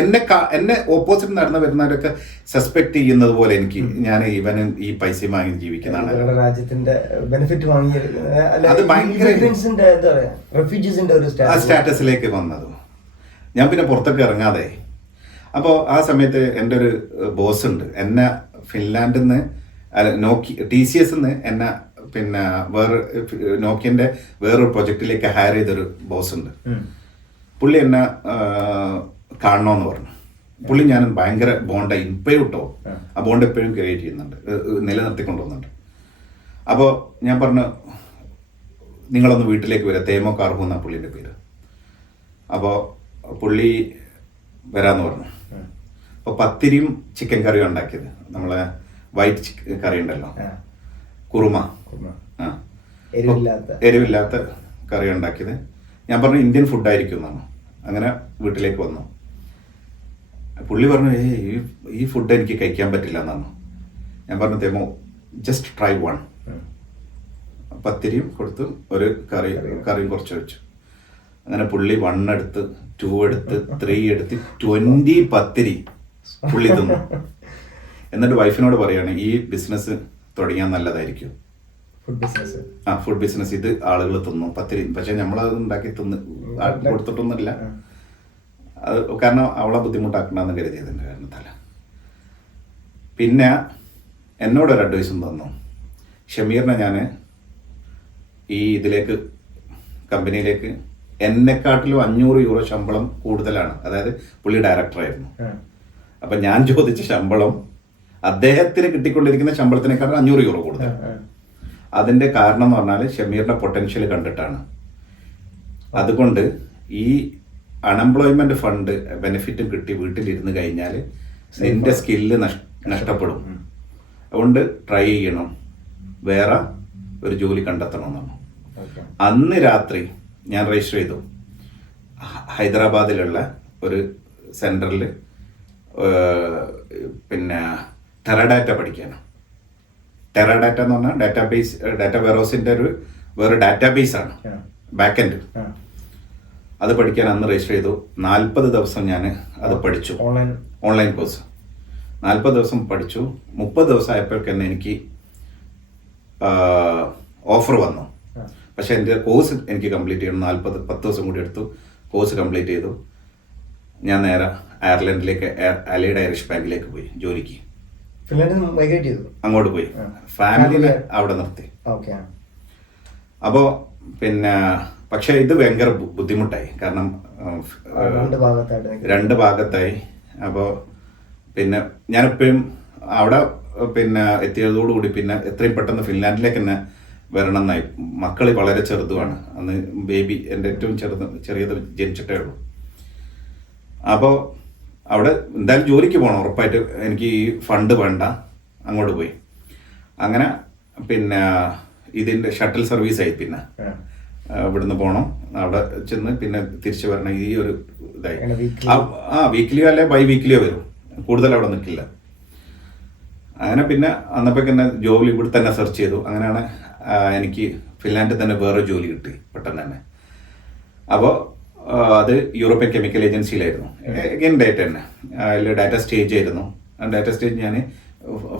എന്നെ ഓപ്പോസിറ്റ് നടന്നു വരുന്നവരൊക്കെ സസ്പെക്ട് ചെയ്യുന്നത് പോലെ എനിക്ക് ഞാൻ ഇവന് ഈ പൈസ വാങ്ങി ജീവിക്കുന്നതാണ്. രാജ്യത്തിന്റെ ബെനിഫിറ്റ് വാങ്ങി അത് ഭയങ്കര സ്റ്റാറ്റസിലേക്ക് വന്നത്. ഞാൻ പിന്നെ പുറത്തൊക്കെ ഇറങ്ങാതെ. അപ്പോൾ ആ സമയത്ത് എൻ്റെ ഒരു ബോസ് ഉണ്ട്. എന്നെ ഫിൻലാൻഡിൽ നിന്ന് TCS എന്നെ പിന്നെ നോക്കിയന്റെ വേറൊരു പ്രൊജക്റ്റിലേക്ക് ഹയർ ചെയ്തൊരു ബോസ് ഉണ്ട്. പുള്ളി എന്നെ കാണണമെന്ന് പറഞ്ഞു. പുള്ളി ഞാൻ ഭയങ്കര ബോണ്ടായി ഇപ്പോഴും കേട്ടോ. ആ ബോണ്ട് എപ്പോഴും ക്രിയേറ്റ് ചെയ്യുന്നുണ്ട്, നിലനിർത്തിക്കൊണ്ടുവന്നുണ്ട്. അപ്പോൾ ഞാൻ പറഞ്ഞു നിങ്ങളൊന്ന് വീട്ടിലേക്ക് വരാം, തേമോ കാർഹു എന്നാണ് പുള്ളിൻ്റെ പേര്. അപ്പോൾ പുള്ളി വരാമെന്ന് പറഞ്ഞു. അപ്പോൾ പത്തിരിയും ചിക്കൻ കറിയും ഉണ്ടാക്കിയത്. നമ്മളെ വൈറ്റ് കറി ഉണ്ടല്ലോ, ആ. കുറുമ. കുറുമ. ആ, എരിവില്ലാത്ത കറി ഉണ്ടാക്കിയത്. ഞാൻ പറഞ്ഞു ഇന്ത്യൻ ഫുഡായിരിക്കും എന്നാണ്. അങ്ങനെ വീട്ടിലേക്ക് വന്നു. പുള്ളി പറഞ്ഞു ഈ ഫുഡ് എനിക്ക് കഴിക്കാൻ പറ്റില്ല എന്നാണ്. ഞാൻ പറഞ്ഞു തെമോ ജസ്റ്റ് ട്രൈ വൺ. പത്തിരിയും കൊടുത്ത് ഒരു കറിയും കുറച്ച് വെച്ചു. അങ്ങനെ പുള്ളി 1 എടുത്ത് 2 എടുത്ത് 3 എടുത്ത് 20 പത്തിരി പുള്ളി തിന്നു. എന്നിട്ട് വൈഫിനോട് പറയാണ് ഈ ബിസിനസ് തുടങ്ങിയാൽ നല്ലതായിരിക്കും. ഫുഡ് ബിസിനസ് ഇത് ആളുകൾ തിന്നു പത്തിരി. പക്ഷെ നമ്മളത് ഉണ്ടാക്കി കൊടുത്തിട്ടൊന്നുമില്ല. അത് കാരണം അവളെ ബുദ്ധിമുട്ടാക്കണ്ടെന്ന് കരുതിയതിൻ്റെ കാരണത്താൽ. പിന്നെ എന്നോടൊരു അഡ്വൈസും തന്നു. ഷമീറിനെ ഞാൻ ഈ ഇതിലേക്ക് കമ്പനിയിലേക്ക് എന്നെക്കാട്ടിലും 500 യൂറോ ശമ്പളം കൂടുതലാണ്. അതായത് പുള്ളി ഡയറക്ടറായിരുന്നു. അപ്പം ഞാൻ ചോദിച്ച ശമ്പളം അദ്ദേഹത്തിന് കിട്ടിക്കൊണ്ടിരിക്കുന്ന ശമ്പളത്തിനേക്കാളും 500 യൂറോ കൂടുതൽ. അതിൻ്റെ കാരണം എന്ന് പറഞ്ഞാൽ ഷമീറിൻ്റെ പൊട്ടൻഷ്യൽ കണ്ടിട്ടാണ്. അതുകൊണ്ട് ഈ അൺഎംപ്ലോയ്മെന്റ് ഫണ്ട് ബെനിഫിറ്റും കിട്ടി വീട്ടിലിരുന്ന് കഴിഞ്ഞാൽ നിന്റെ സ്കില്ല് നഷ്ടപ്പെടും. അതുകൊണ്ട് ട്രൈ ചെയ്യണം, വേറെ ഒരു ജോലി കണ്ടെത്തണം എന്നാണ്. അന്ന് രാത്രി ഞാൻ രജിസ്റ്റർ ചെയ്തു ഹൈദരാബാദിലുള്ള ഒരു സെൻറ്ററിൽ. പിന്നെ ടെറഡാറ്റ പഠിക്കാണ്. ടെറഡാറ്റ എന്ന് പറഞ്ഞാൽ ഡാറ്റ വെയർഹൗസിൻ്റെ വേറെ ഡാറ്റാബേസ് ആണ്, ബാക്ക് എൻഡ്. അത് പഠിക്കാൻ അന്ന് രജിസ്റ്റർ ചെയ്തു. 40 ദിവസം ഞാൻ അത് പഠിച്ചു, ഓൺലൈൻ കോഴ്സ്. 40 ദിവസം പഠിച്ചു. 30 ദിവസം ആയപ്പോഴേക്ക് തന്നെ എനിക്ക് ഓഫർ വന്നു. പക്ഷെ എൻ്റെ കോഴ്സ് എനിക്ക് കംപ്ലീറ്റ് ചെയ്യണം. 10 ദിവസം കൂടി എടുത്തു, കോഴ്സ് കംപ്ലീറ്റ് ചെയ്തു. ഞാൻ നേരെ അയർലൻഡിലേക്ക് അലൈഡ് ഐറിഷ് ബാങ്കിലേക്ക് പോയി ജോലിക്ക്. അങ്ങോട്ട് പോയി ഫാമിലിനെ അവിടെ നിർത്തി. അപ്പോൾ പിന്നെ പക്ഷെ ഇത് ഭയങ്കര ബുദ്ധിമുട്ടായി. കാരണം 2 ഭാഗത്തായി. അപ്പോൾ പിന്നെ ഞാനെപ്പോഴും അവിടെ പിന്നെ എത്തിയതോടുകൂടി പിന്നെ എത്രയും പെട്ടെന്ന് ഫിൻലാൻഡിലേക്ക് തന്നെ വരണം എന്നായി. മക്കൾ വളരെ ചെറുതുമാണ് അന്ന്. ബേബി എൻ്റെ ഏറ്റവും ചെറിയത് ജനിച്ചിട്ടേ ഉള്ളൂ. അപ്പോൾ അവിടെ എന്തായാലും ജോലിക്ക് പോകണം ഉറപ്പായിട്ട്. എനിക്ക് ഈ ഫണ്ട് വേണ്ട. അങ്ങോട്ട് പോയി. അങ്ങനെ പിന്നെ ഇതിൻ്റെ ഷട്ടിൽ സർവീസായി. പിന്നെ ഇവിടുന്ന് പോകണം, അവിടെ ചെന്ന് പിന്നെ തിരിച്ചു വരണം. ഈ ഒരു ഇതായി. വീക്കിലിയോ അല്ലെ ബൈ വീക്കിലിയോ വരും, കൂടുതൽ അവിടെ നിൽക്കില്ല. അങ്ങനെ പിന്നെ അന്നപ്പോൾ തന്നെ ജോലി ഇവിടെ തന്നെ സെർച്ച് ചെയ്തു. അങ്ങനെയാണ് എനിക്ക് ഫിൻലാൻഡിൽ തന്നെ വേറെ ജോലി കിട്ടി പെട്ടെന്ന് തന്നെ. അപ്പോൾ അത് യൂറോപ്യൻ കെമിക്കൽ ഏജൻസിയിലായിരുന്നു. എഗെയിൻ ഡേറ്റ തന്നെ. അതിൽ ഡാറ്റ സ്റ്റേജ് ആയിരുന്നു. ആ ഡാറ്റ സ്റ്റേജ് ഞാൻ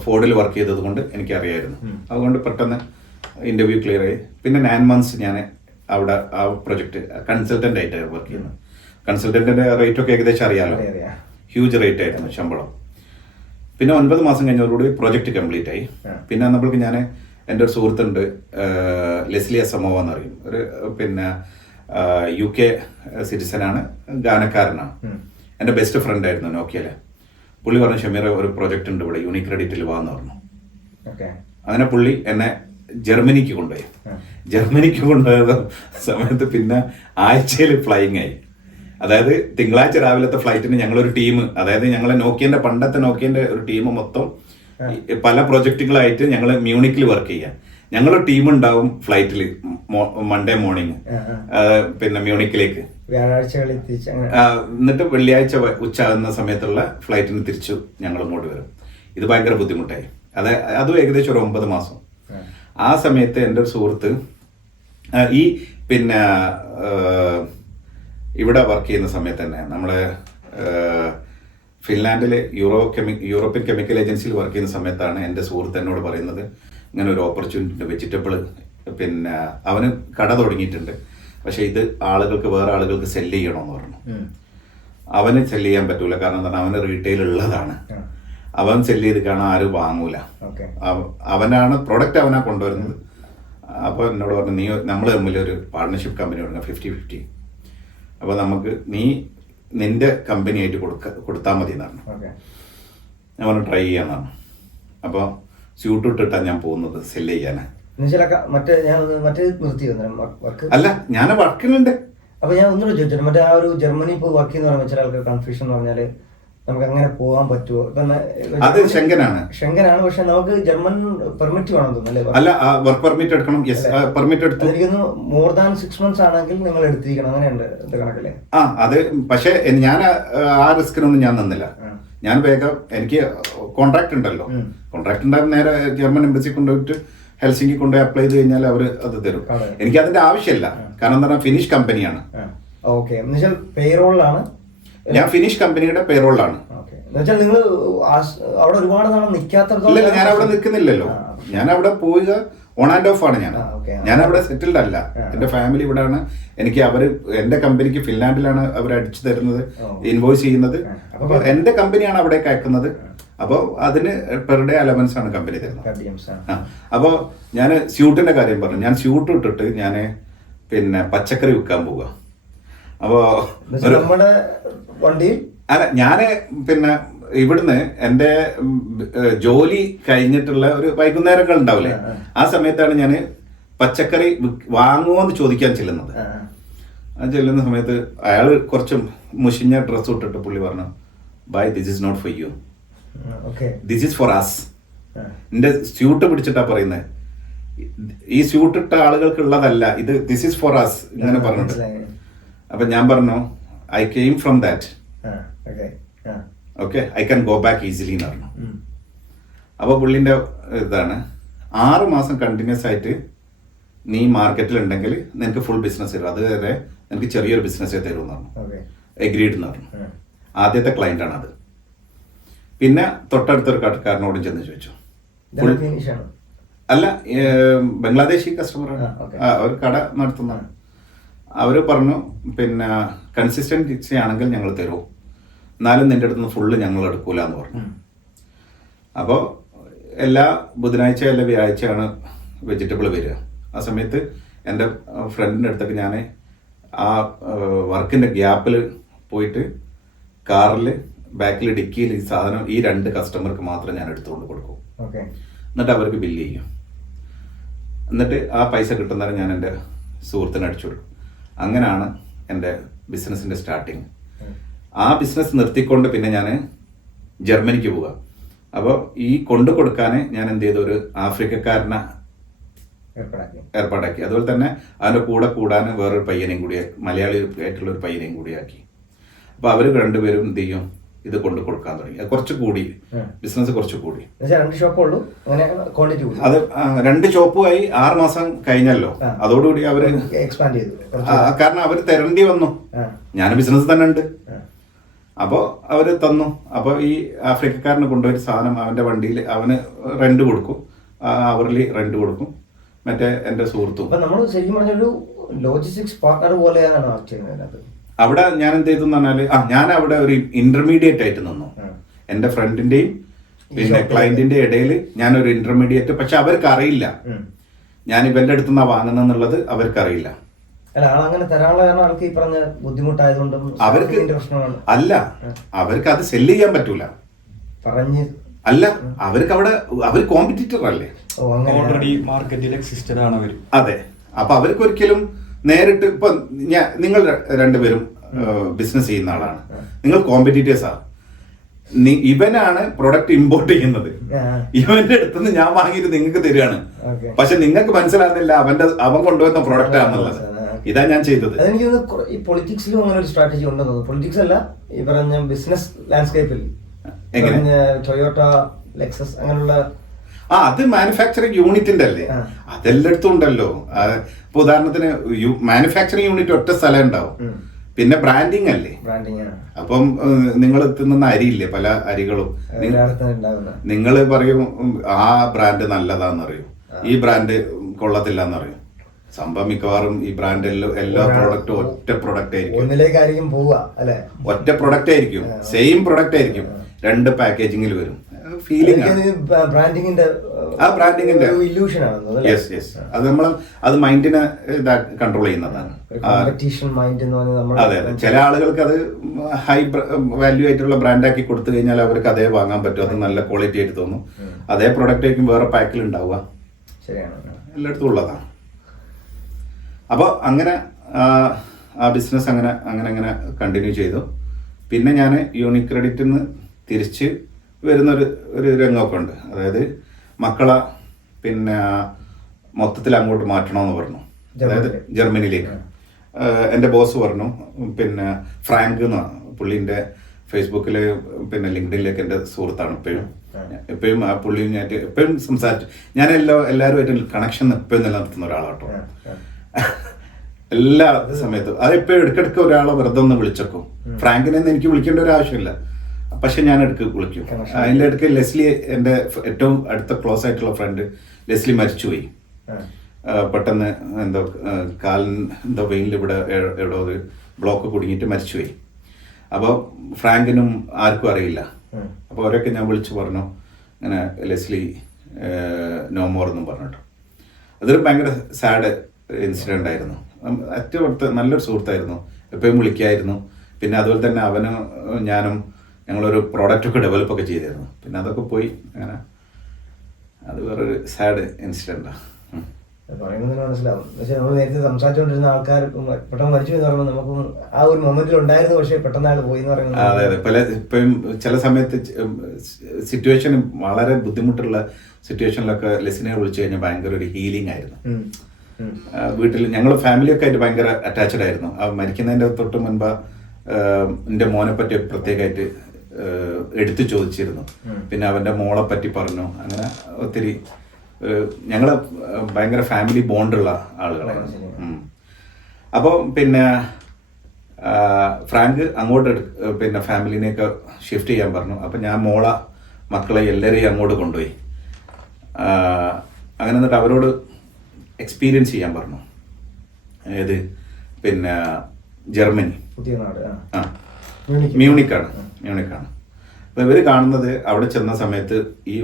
ഫോർഡിൽ വർക്ക് ചെയ്തത് കൊണ്ട് എനിക്കറിയായിരുന്നു. അതുകൊണ്ട് പെട്ടെന്ന് ഇൻ്റർവ്യൂ ക്ലിയർ ആയി. പിന്നെ 9 months ഞാൻ അവിടെ ആ പ്രൊജക്റ്റ് കൺസൾട്ടൻ്റ് ആയിട്ടാണ് വർക്ക് ചെയ്യുന്നത്. കൺസൾട്ടൻറ്റിൻ്റെ റേറ്റൊക്കെ ഏകദേശം അറിയാമല്ലോ, ഹ്യൂജ് റേറ്റ് ആയിരുന്നു ശമ്പളം. പിന്നെ 9 മാസം കഴിഞ്ഞതോടുകൂടി പ്രൊജക്റ്റ് കംപ്ലീറ്റ് ആയി. പിന്നെ നമ്മൾക്ക് ഞാൻ എൻ്റെ ഒരു സുഹൃത്തുണ്ട്, ലെസ്ലി അസമോവ എന്നറിയും. ഒരു പിന്നെ UK സിറ്റിസനാണ്, ഗാനക്കാരനാണ്. എൻ്റെ ബെസ്റ്റ് ഫ്രണ്ട് ആയിരുന്നു നോക്കിയയിലെ. പുള്ളി പറഞ്ഞു ഷമീർ ഒരു പ്രൊജക്റ്റ് ഉണ്ട് ഇവിടെ, യൂണിക് ക്രെഡിറ്റിൽ വാന്ന് പറഞ്ഞു. അങ്ങനെ പുള്ളി എന്നെ ജർമ്മനിക്ക് കൊണ്ടുപോയി. ജർമ്മനിക്ക് കൊണ്ടുപോയ സമയത്ത് പിന്നെ ആഴ്ചയിൽ ഫ്ലൈയിങ് ആയി. അതായത് തിങ്കളാഴ്ച രാവിലത്തെ ഫ്ലൈറ്റിന് ഞങ്ങളൊരു ടീം, അതായത് ഞങ്ങളെ പണ്ടത്തെ നോക്കിയൻ്റെ ഒരു ടീം മൊത്തം പല പ്രൊജക്റ്റുകളായിട്ട് ഞങ്ങൾ മ്യൂണിക്കിൽ വർക്ക് ചെയ്യാം. ഞങ്ങളൊരു ടീം ഉണ്ടാവും ഫ്ലൈറ്റിൽ മൺഡേ മോർണിംഗ് പിന്നെ മ്യൂണിക്കിലേക്ക്. എന്നിട്ട് വെള്ളിയാഴ്ച ഉച്ചയാകുന്ന സമയത്തുള്ള ഫ്ലൈറ്റിന് തിരിച്ചു ഞങ്ങൾ ഇങ്ങോട്ട് വരും. ഇത് ഭയങ്കര ബുദ്ധിമുട്ടായി. അതും ഏകദേശം ഒരു 9 മാസം. ആ സമയത്ത് എൻ്റെ ഒരു സുഹൃത്ത് ഈ പിന്നെ ഇവിടെ വർക്ക് ചെയ്യുന്ന സമയത്ത് തന്നെ നമ്മളെ ഫിൻലാൻഡിലെ യൂറോപ്യൻ കെമിക്കൽ ഏജൻസിയിൽ വർക്ക് ചെയ്യുന്ന സമയത്താണ് എൻ്റെ സുഹൃത്ത് എന്നോട് പറയുന്നത് ഇങ്ങനെ ഒരു ഓപ്പർച്യൂണിറ്റി വെജിറ്റബിൾ പിന്നെ അവന് കട തുടങ്ങിയിട്ടുണ്ട്, പക്ഷെ ഇത് വേറെ ആളുകൾക്ക് സെല്ല് ചെയ്യണമെന്ന് പറഞ്ഞു. അവന് സെല്ല് ചെയ്യാൻ പറ്റൂല, കാരണം എന്താണ്, അവന് റീറ്റെയിൽ ഉള്ളതാണ്. അവൻ സെല്ല് ചെയ്ത് കാണാൻ ആരും വാങ്ങൂല. അവനാണ് പ്രൊഡക്റ്റ് അവനാ കൊണ്ടുവരുന്നത്. അപ്പോൾ എന്നോട് പറഞ്ഞു നമ്മൾ തമ്മിൽ ഒരു പാർട്ണർഷിപ്പ് കമ്പനി തുടങ്ങാം 50-50. അപ്പോൾ നമുക്ക് നിന്റെ കമ്പനി ആയിട്ട് കൊടുത്താൽ മതി എന്നാണ്. ഞാൻ പറഞ്ഞു ട്രൈ ചെയ്യാന്നാണ്. അപ്പോൾ സ്യൂട്ട് ഇട്ടിട്ടാണ് ഞാൻ പോകുന്നത് സെല്ല് ചെയ്യാനാ. അല്ല, ഞാൻ വർക്കിലുണ്ട്. അപ്പൊ ഞാൻ ഒന്നുകൂടെ ചോദിച്ചിട്ട്, മറ്റേ ആ ഒരു ജർമ്മനി ഇപ്പോൾ വർക്ക് ചെയ്യുന്ന പറഞ്ഞാൽ ചില ആൾക്കാർ കൺഫ്യൂഷൻ എന്ന് പറഞ്ഞാൽ നമുക്ക് അങ്ങനെ പോകാൻ പറ്റുമോ? അത് ഷെങ്കനാണ്. ഷെങ്കനാണ്, പക്ഷെ നമുക്ക് ജർമ്മൻ പെർമിറ്റ് വേണം തോന്നുന്നു. അല്ല, വർക്ക് പെർമിറ്റ് എടുക്കണം. യെസ്, പെർമിറ്റ് എടുത്തു. എനിക്കൊന്ന് മോർ ദാൻ 6 months ആണെങ്കിൽ നിങ്ങൾ എടുത്തിരിക്കണം, അങ്ങനെയുണ്ട് കണക്കല്ലേ? അത് പക്ഷെ ഞാൻ ആ റിസ്കിനൊന്നും ഞാൻ നിന്നില്ല. ഞാൻ വേഗം, എനിക്ക് കോൺട്രാക്ട് ഉണ്ടല്ലോ, കോൺട്രാക്ട് ഉണ്ടാകും, നേരെ ജർമ്മൻ എംബസി കൊണ്ടുപോയിട്ട് ഹെൽസിംഗി കൊണ്ടുപോയി അപ്ലൈ ചെയ്ത് കഴിഞ്ഞാൽ അവർ അത് തരും. എനിക്ക് അതിന്റെ ആവശ്യമില്ല, കാരണം എന്താ പറയുക, ഫിനിഷ് കമ്പനിയാണ്. ഓക്കെ, എന്നുവെച്ചാൽ പേറോളിലാണ്. ഞാൻ ഫിനിഷ് കമ്പനിയുടെ പേറോളിലാണ്. എന്നുവെച്ചാൽ നിങ്ങൾ അവിടെ ഒരുപാട് നാളെ നിൽക്കാത്തടത്തോളം. ഇല്ല, ഞാൻ അവിടെ നിൽക്കുന്നില്ലല്ലോ. ഞാൻ അവിടെ പോവുക ഓൺ ആൻഡ് ഓഫ് ആണ്. ഞാൻ അവിടെ സെറ്റിൽഡ് അല്ല. എന്റെ ഫാമിലി ഇവിടെയാണ്. എനിക്ക് എന്റെ കമ്പനിക്ക് ഫിൻലാൻഡിലാണ് അവർ അടിച്ചു തരുന്നത്, ഇൻവോയ്സ് ചെയ്യുന്നത്. അപ്പൊ എന്റെ കമ്പനിയാണ് അവിടേക്ക് അയക്കുന്നത്. അപ്പോൾ അതിന് പെർ ഡേ അലവൻസ് ആണ് കമ്പനി തരുന്നത്. അപ്പോൾ ഞാൻ സ്യൂട്ടിന്റെ കാര്യം പറഞ്ഞു. ഞാൻ സ്യൂട്ട് ഇട്ടിട്ട് ഞാൻ പിന്നെ പച്ചക്കറി വിൽക്കാൻ പോവുക. അപ്പോൾ നമ്മുടെ വണ്ടിയിൽ അല്ല, ഞാന് പിന്നെ ഇവിടുന്ന് എന്റെ ജോലി കഴിഞ്ഞിട്ടുള്ള ഒരു വൈകുന്നേരങ്ങൾ ഉണ്ടാവില്ലേ, ആ സമയത്താണ് ഞാൻ പച്ചക്കറി വാങ്ങുമോ എന്ന് ചോദിക്കാൻ ചെല്ലുന്നത്. ആ ചെല്ലുന്ന സമയത്ത് അയാൾ കുറച്ച് മുഷിഞ്ഞ ഡ്രസ്സ് ഇട്ടിട്ട് പുള്ളി പറഞ്ഞു, bye, this is not for you, this is for us. എന്റെ സ്യൂട്ട് പിടിച്ചിട്ടാ പറയുന്നത്, ഈ സ്യൂട്ട് ഇട്ട ആളുകൾക്ക് ഉള്ളതല്ല ഇത്, ദിസ് ഇസ് ഫോർ അസ് ഇങ്ങനെ പറഞ്ഞിട്ട്. അപ്പൊ ഞാൻ പറഞ്ഞു, I came from that, okay, I can go back easily എന്ന് പറഞ്ഞു. അപ്പോൾ പുള്ളിന്റെ ഇതാണ്, 6 മാസം കണ്ടിന്യൂസ് ആയിട്ട് നീ മാർക്കറ്റിൽ ഉണ്ടെങ്കിൽ നിനക്ക് ഫുൾ ബിസിനസ് തരും, അതുവരെ നിനക്ക് ചെറിയൊരു ബിസിനസ് തരുമെന്ന് പറഞ്ഞു. എഗ്രീഡ് എന്ന് പറഞ്ഞു. ആദ്യത്തെ ക്ലയന്റ് ആണ് അത്. പിന്നെ തൊട്ടടുത്തൊരു കടക്കാരനോടും ചെന്ന് ചോദിച്ചു, അല്ല, ബംഗ്ലാദേശി കസ്റ്റമറാണ്, അവർ കട നടത്തുന്നതാണ്. അവര് പറഞ്ഞു, പിന്നെ കൺസിസ്റ്റൻസി ആണെങ്കിൽ ഞങ്ങൾ തരുമോ, എന്നാലും നിന്റെ അടുത്ത് നിന്ന് ഫുള്ള് ഞങ്ങൾ എടുക്കൂല എന്ന് പറഞ്ഞു. അപ്പോൾ എല്ലാ ബുധനാഴ്ച അല്ല വ്യാഴാഴ്ചയാണ് വെജിറ്റബിൾ വരിക. ആ സമയത്ത് എൻ്റെ ഫ്രണ്ടിൻ്റെ അടുത്തൊക്കെ ഞാൻ ആ വർക്കിൻ്റെ ഗ്യാപ്പിൽ പോയിട്ട് കാറിൽ ബാക്കിൽ ഡിക്കിയിൽ ഈ സാധനം ഈ 2 കസ്റ്റമർക്ക് മാത്രം ഞാൻ എടുത്തുകൊണ്ട് കൊടുക്കും. എന്നിട്ട് അവർക്ക് ബില്ല് ചെയ്യും. എന്നിട്ട് ആ പൈസ കിട്ടുന്നവരെ ഞാൻ എൻ്റെ സുഹൃത്തിന് അടിച്ചു കൊടുക്കും. അങ്ങനെയാണ് എൻ്റെ ബിസിനസ്സിൻ്റെ സ്റ്റാർട്ടിങ്. ആ ബിസിനസ് നിർത്തിക്കൊണ്ട് പിന്നെ ഞാൻ ജർമ്മനിക്ക് പോവുക. അപ്പോൾ ഈ കൊണ്ടു കൊടുക്കാൻ ഞാൻ എന്ത് ചെയ്തു, ഒരു ആഫ്രിക്കക്കാരനെ ഏർപ്പാടാക്കി. അതുപോലെ തന്നെ അതിൻ്റെ കൂടെ കൂടാൻ വേറൊരു പയ്യനെയും കൂടി, മലയാളി ആയിട്ടുള്ള ഒരു പയ്യനെയും കൂടി ആക്കി. അപ്പോൾ അവർ 2 പേരും എന്ത് ചെയ്യും, ഇത് കൊണ്ടു കൊടുക്കാൻ തുടങ്ങി. കുറച്ച് കൂടി ബിസിനസ് കുറച്ച് കൂടി. അത് 2 ഷോപ്പുമായി 6 മാസം കഴിഞ്ഞല്ലോ. അതോടുകൂടി അവര് എക്സ്പാൻഡ് ചെയ്തു. കാരണം അവര് തരേണ്ടി വന്നു. ഞാൻ ബിസിനസ് തന്നെ ഉണ്ട്. അപ്പോൾ അവര് തന്നു. അപ്പോൾ ഈ ആഫ്രിക്കക്കാരന് കൊണ്ടുപോയി സാധനം അവന്റെ വണ്ടിയിൽ അവന് റെന്റ് കൊടുക്കും, അവർലി റെന്റ് കൊടുക്കും. മറ്റേ എന്റെ സുഹൃത്തും നമ്മൾ ശരിക്കും പറഞ്ഞൊരു ലോജിസ്റ്റിക്സ് പാർട്ണർ പോലെയാണ്. അവിടെ ഞാൻ എന്ത് ചെയ്തു എന്ന് പറഞ്ഞാല്, ഞാൻ അവിടെ ഒരു ഇന്റർമീഡിയറ്റ് ആയിട്ട് നിന്നു. എന്റെ ഫ്രണ്ടിന്റെയും പിന്നെ ക്ലയന്റിന്റെ ഇടയിൽ ഞാനൊരു ഇന്റർമീഡിയറ്റ്. പക്ഷെ അവർക്ക് അറിയില്ല ഞാൻ ഇവന്റെ അടുത്ത് നിന്നാ വാങ്ങുന്നെന്നുള്ളത് അവർക്ക് അറിയില്ല. അവർക്ക് അല്ല, അവർക്ക് അത് സെല്ല് ചെയ്യാൻ പറ്റൂല. അല്ല, അവർക്ക് അവിടെ അവർ കോമ്പറ്റീറ്റർ അല്ലേ, ഓൾറെഡി മാർക്കറ്റിൽ എക്സിസ്റ്റഡ് ആണ് അവർ. അതെ. അപ്പൊ അവർക്ക് ഒരിക്കലും നേരിട്ട്, ഇപ്പൊ നിങ്ങൾ 2 പേരും ബിസിനസ് ചെയ്യുന്ന ആളാണ്, നിങ്ങൾ കോമ്പറ്റീറ്റേഴ്സാണ്. ഇവനാണ് പ്രൊഡക്റ്റ് ഇമ്പോർട്ട് ചെയ്യുന്നത്, ഇവന്റെ അടുത്തുനിന്ന് ഞാൻ വാങ്ങിയിട്ട് നിങ്ങൾക്ക് തരികയാണ്. പക്ഷെ നിങ്ങൾക്ക് മനസ്സിലാകുന്നില്ല അവൻ കൊണ്ടുവന്ന പ്രൊഡക്റ്റ് ആണെന്നുള്ളത്. ഇതാ ഞാൻ ചെയ്തത്. അതെനിക്ക് ഈ പൊളിറ്റിക്സിലും അങ്ങനെ ഒരു സ്ട്രാറ്റജി ഉണ്ടെന്ന് തോന്നുന്നു. പൊളിറ്റിക്സ് അല്ല, ഈ പറഞ്ഞ ബിസിനസ് ലാൻഡ്സ്കേപ്പിൽ ടൊയോട്ട, ലെക്സസ് അങ്ങനെയുള്ള അത് മാനുഫാക്ചറിങ് യൂണിറ്റിന്റെ അല്ലേ, അതെല്ലായിടത്തും ഉണ്ടല്ലോ. ഇപ്പൊ ഉദാഹരണത്തിന് മാനുഫാക്ചറിങ് യൂണിറ്റ് ഒറ്റ സ്ഥലം ഉണ്ടാവും. പിന്നെ ബ്രാൻഡിങ് അല്ലേ, അപ്പം നിങ്ങൾ തിന്നുന്ന അരിയില്ലേ, പല അരികളും. നിങ്ങൾ പറയും ആ ബ്രാൻഡ് നല്ലതാന്ന് അറിയും, ഈ ബ്രാൻഡ് കൊള്ളത്തില്ല എന്നറിയും. സംഭവം മിക്കവാറും ഈ ബ്രാൻഡ് എല്ലാ പ്രോഡക്റ്റും ഒറ്റ പ്രൊഡക്റ്റ് ആയിരിക്കും, ഒറ്റ പ്രൊഡക്റ്റ് ആയിരിക്കും, സെയിം പ്രൊഡക്റ്റ് ആയിരിക്കും, 2 പാക്കേജിങ്ങിൽ വരും. ഫീലിംഗ് ആ ബ്രാൻഡിങ്ങിന്റെ യെസ് യെസ്. അത് നമ്മൾ അത് മൈൻഡിനെ കൺട്രോൾ ചെയ്യുന്നതാണ്. അതെ അതെ. ചില ആളുകൾക്ക് അത് ഹൈ വാല്യൂ ആയിട്ടുള്ള ബ്രാൻഡാക്കി കൊടുത്തു കഴിഞ്ഞാൽ അവർക്ക് അതേ വാങ്ങാൻ പറ്റും, അത് നല്ല ക്വാളിറ്റി ആയിട്ട് തോന്നും. അതേ പ്രൊഡക്റ്റ് ആയിരിക്കും വേറെ പാക്കിൽ ഉണ്ടാവുക. എല്ലായിടത്തും ഉള്ളതാണ്. അപ്പോൾ അങ്ങനെ ആ ബിസിനസ് അങ്ങനെ കണ്ടിന്യൂ ചെയ്തു. പിന്നെ ഞാൻ യൂണിക്രെഡിറ്റിൽ നിന്ന് തിരിച്ച് വരുന്നൊരു രംഗമൊക്കെ ഉണ്ട്. അതായത് മക്കളെ പിന്നെ മൊത്തത്തിൽ അങ്ങോട്ട് മാറ്റണമെന്ന് പറഞ്ഞു, അതായത് ജർമ്മനിയിലേക്ക്. എൻ്റെ ബോസ് പറഞ്ഞു, പിന്നെ ഫ്രാങ്ക് എന്ന പുള്ളീൻ്റെ ഫേസ്ബുക്കിൽ പിന്നെ ലിങ്ക്ഡിനിലേക്ക് എൻ്റെ സുഹൃത്താണ്. എപ്പോഴും ആ പുള്ളി ഞാൻ എപ്പോഴും സംസാരിച്ചു. ഞാൻ എല്ലാവരുമായിട്ടും കണക്ഷൻ എപ്പോഴും നിലനിർത്തുന്ന ഒരാളാട്ടോ. എല്ലാ സമയത്തും അതെപ്പോഴും ഇടയ്ക്കിടയ്ക്ക് ഒരാളെ വെറുതെ ഒന്ന് വിളിച്ചേക്കും. ഫ്രാങ്കിനെ എനിക്ക് വിളിക്കേണ്ട ഒരു ആവശ്യമില്ല, പക്ഷെ ഞാൻ ഇടയ്ക്ക് വിളിക്കും. അതിൻ്റെ ഇടയ്ക്ക് ലെസ്ലി, എൻ്റെ ഏറ്റവും അടുത്ത ക്ലോസ് ആയിട്ടുള്ള ഫ്രണ്ട് ലെസ്ലി മരിച്ചുപോയി. പെട്ടെന്ന് എന്തോ എന്തോ വെയിനിൽ ഇവിടെ എവിടെ ഒരു ബ്ലോക്ക് കുടുങ്ങിയിട്ട് മരിച്ചുപോയി. അപ്പോൾ ഫ്രാങ്കിനും ആർക്കും അറിയില്ല. അപ്പോൾ അവരൊക്കെ ഞാൻ വിളിച്ചു പറഞ്ഞു, ഇങ്ങനെ ലെസ്ലി നോ മോർ എന്നും പറഞ്ഞിട്ട്. അതൊരു ഭയങ്കര സാഡ് ഇൻസിഡൻ്റ് ആയിരുന്നു. ഏറ്റവും അടുത്ത് നല്ലൊരു സുഹൃത്തായിരുന്നു, എപ്പോഴും വിളിക്കായിരുന്നു. പിന്നെ അതുപോലെ തന്നെ അവനും ഞാനും ഞങ്ങളൊരു പ്രോഡക്റ്റൊക്കെ ഡെവലപ്പൊക്കെ ചെയ്തിരുന്നു. പിന്നെ അതൊക്കെ പോയി അങ്ങനെ. അത് വേറൊരു സാഡ് ഇൻസിഡൻ്റാണ്. പറയുന്നത് മനസ്സിലാവും. പക്ഷെ നമ്മൾ നേരത്തെ സംസാരിച്ചുകൊണ്ടിരുന്ന ആൾക്കാർ പെട്ടെന്ന് മരിച്ചു എന്ന് പറയുമ്പോൾ നമുക്ക് ആ ഒരു മൊമെന്റിൽ ഉണ്ടായിരുന്നു, പക്ഷെ പെട്ടെന്ന് ആൾ പോയി എന്ന് പറയുന്നത്. അതെ അതെ. ഇപ്പം ചില സമയത്ത് സിറ്റുവേഷൻ വളരെ ബുദ്ധിമുട്ടുള്ള സിറ്റുവേഷനിലൊക്കെ ലെസിനെ വിളിച്ചു കഴിഞ്ഞാൽ ഭയങ്കര ഒരു ഹീലിംഗ് ആയിരുന്നു. വീട്ടിൽ ഞങ്ങൾ ഫാമിലിയൊക്കെ ആയിട്ട് ഭയങ്കര അറ്റാച്ച്ഡ് ആയിരുന്നു. ആ മരിക്കുന്നതിൻ്റെ തൊട്ട് മുൻപ് എൻ്റെ മോനെ പറ്റി പ്രത്യേകമായിട്ട് എടുത്തു ചോദിച്ചിരുന്നു. പിന്നെ അവൻ്റെ മോളെ പറ്റി പറഞ്ഞു. അങ്ങനെ ഒത്തിരി ഞങ്ങൾ ഭയങ്കര ഫാമിലി ബോണ്ടുള്ള ആളുകളായിരുന്നു. അപ്പോൾ പിന്നെ ഫ്രാങ്ക് അങ്ങോട്ട് പിന്നെ ഫാമിലിനെയൊക്കെ ഷിഫ്റ്റ് ചെയ്യാൻ പറഞ്ഞു. അപ്പം ഞാൻ മക്കളെ എല്ലാവരെയും അങ്ങോട്ട് കൊണ്ടുപോയി. അങ്ങനെ എന്നിട്ട് അവരോട് എക്സ്പീരിയൻസ് ചെയ്യാൻ പറഞ്ഞു. ഏത് പിന്നെ ജർമ്മനി, പുതിയ നാട്, മ്യൂണിക്കാണ്. അപ്പോൾ ഇവർ കാണുന്നത് അവിടെ ചെന്ന സമയത്ത് ഈ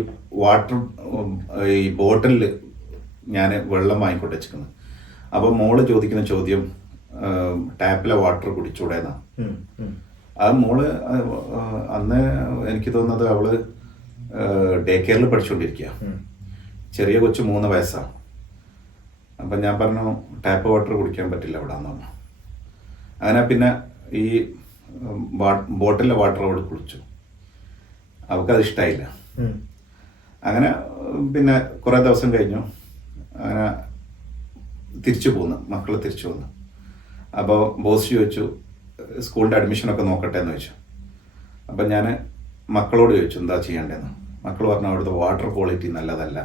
ബോട്ടിലിൽ ഞാൻ വെള്ളം വാങ്ങിക്കൊണ്ട് വെച്ചിരിക്കുന്നത്. അപ്പോൾ മോള് ചോദിക്കുന്ന ചോദ്യം, ടാപ്പിലെ വാട്ടർ കുടിച്ചൂടെന്നാണ്. ആ മോള് അന്ന് എനിക്ക് തോന്നുന്നത് അവള് ഡേ കെയറിൽ പഠിച്ചുകൊണ്ടിരിക്കുക. ചെറിയ കൊച്ചു 3 വയസ്സാണ്. അപ്പം ഞാൻ പറഞ്ഞു, ടാപ്പ് വാട്ടർ കുടിക്കാൻ പറ്റില്ല അവിടെ എന്ന് പറഞ്ഞു. അങ്ങനെ പിന്നെ ഈ ബോട്ടിലെ വാട്ടർ അവിടെ കുളിച്ചു. അവൾക്കത് ഇഷ്ടമായില്ല. അങ്ങനെ പിന്നെ കുറേ ദിവസം കഴിഞ്ഞു. അങ്ങനെ തിരിച്ചു പോന്നു, മക്കൾ തിരിച്ചു പോന്നു. അപ്പോൾ ബോസ് ചോദിച്ചു, സ്കൂളിൻ്റെ അഡ്മിഷനൊക്കെ നോക്കട്ടെ എന്ന് ചോദിച്ചു. അപ്പം ഞാൻ മക്കളോട് ചോദിച്ചു എന്താ ചെയ്യേണ്ടതെന്ന്. മക്കൾ പറഞ്ഞു അവിടുത്തെ വാട്ടർ ക്വാളിറ്റി നല്ലതല്ല.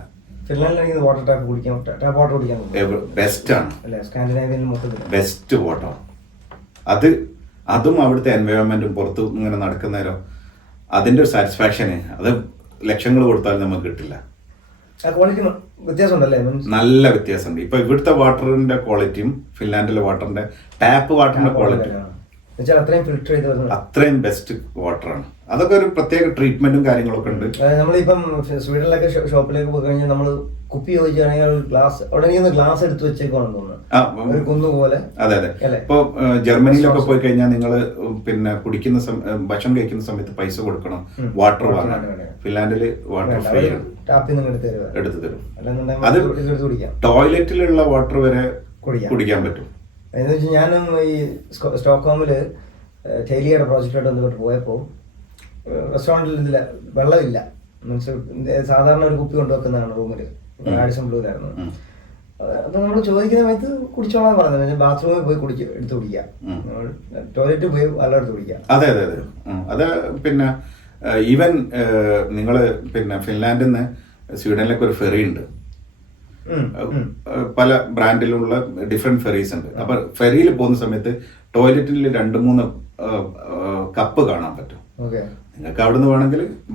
Best water. അതും അവിടുത്തെ എൻവയോൺമെന്റും പുറത്ത് ഇങ്ങനെ നടക്കുന്നേരോ അതിന്റെ ഒരു സാറ്റിസ്ഫാക്ഷന് അത് ലക്ഷങ്ങൾ കൊടുത്താലും നമുക്ക് കിട്ടില്ല. നല്ല വ്യത്യാസമുണ്ട്. ഇപ്പൊ ഇവിടുത്തെ വാട്ടറിന്റെ ക്വാളിറ്റിയും ഫിൻലാൻഡിലെ വാട്ടറിന്റെ ടാപ്പ് വാട്ടറിന്റെ ക്വാളിറ്റിയും അത്രയും ബെസ്റ്റ് വാട്ടറാണ്. അതൊക്കെ ഒരു പ്രത്യേക ട്രീറ്റ്മെന്റും കാര്യങ്ങളൊക്കെ ഉണ്ട്. നമ്മളിപ്പം സ്വീഡനിലൊക്കെ ഷോപ്പിലേക്ക് പോയി കഴിഞ്ഞാൽ നമ്മള് കുപ്പി ചോദിച്ചാണെങ്കിൽ ഗ്ലാസ് അവിടെ ഗ്ലാസ് എടുത്ത് വെച്ചേക്കാണെന്ന് തോന്നുന്നു, കുന്നുപോലെ. അതെ അതെ. ഇപ്പൊ ജർമ്മനിയിലൊക്കെ പോയി കഴിഞ്ഞാൽ നിങ്ങൾ പിന്നെ കുടിക്കുന്ന ഭക്ഷണം കഴിക്കുന്ന സമയത്ത് പൈസ കൊടുക്കണം വാട്ടർ വാങ്ങാൻ. ഫിൻലാൻഡില് വാട്ടർ ഫ്രീ ആണ്, ടാപ്പിൽ നിന്ന് എടുത്ത് തരും. അത് ടോയ്ലറ്റിലുള്ള വാട്ടർ വരെ കുടിക്കാൻ പറ്റും. എന്ന് വെച്ചാൽ ഞാനും ഈ സ്റ്റോക്ക്ഹോമില് ടൈലിയുടെ പ്രോജക്റ്റായിട്ട് ബന്ധപ്പെട്ട് പോയപ്പോൾ റെസ്റ്റോറൻറ്റിൽ ഇതില്ല, വെള്ളമില്ല. മീൻസ് സാധാരണ ഒരു കുപ്പി കൊണ്ടുവെക്കുന്നതാണ് റൂമിൽ, ആഡിഷൻ ബ്ലൂലായിരുന്നു. അപ്പൊ നമ്മൾ ചോദിക്കുന്ന സമയത്ത് കുടിച്ചോളാൻ പറഞ്ഞത്, ബാത്റൂമിൽ പോയി എടുത്ത് കുടിക്കുക, ടോയ്ലറ്റിൽ പോയി വെള്ളം എടുത്ത് കുടിക്കുക. അതെ അതെ അതെ. അത് പിന്നെ ഈവൻ നിങ്ങള് പിന്നെ ഫിൻലാൻഡിൽ നിന്ന് സ്വീഡനിലേക്ക് ഒരു ഫെറി ഉണ്ട്. പല ബ്രാൻഡിലുള്ള ഡിഫറെന്റ് ഫെറീസ് ഉണ്ട്. അപ്പൊ ഫെറിയിൽ പോകുന്ന സമയത്ത് ടോയ്ലറ്റിൽ 2-3 കപ്പ് കാണാൻ പറ്റും. നിങ്ങൾക്ക് അവിടെ നിന്ന്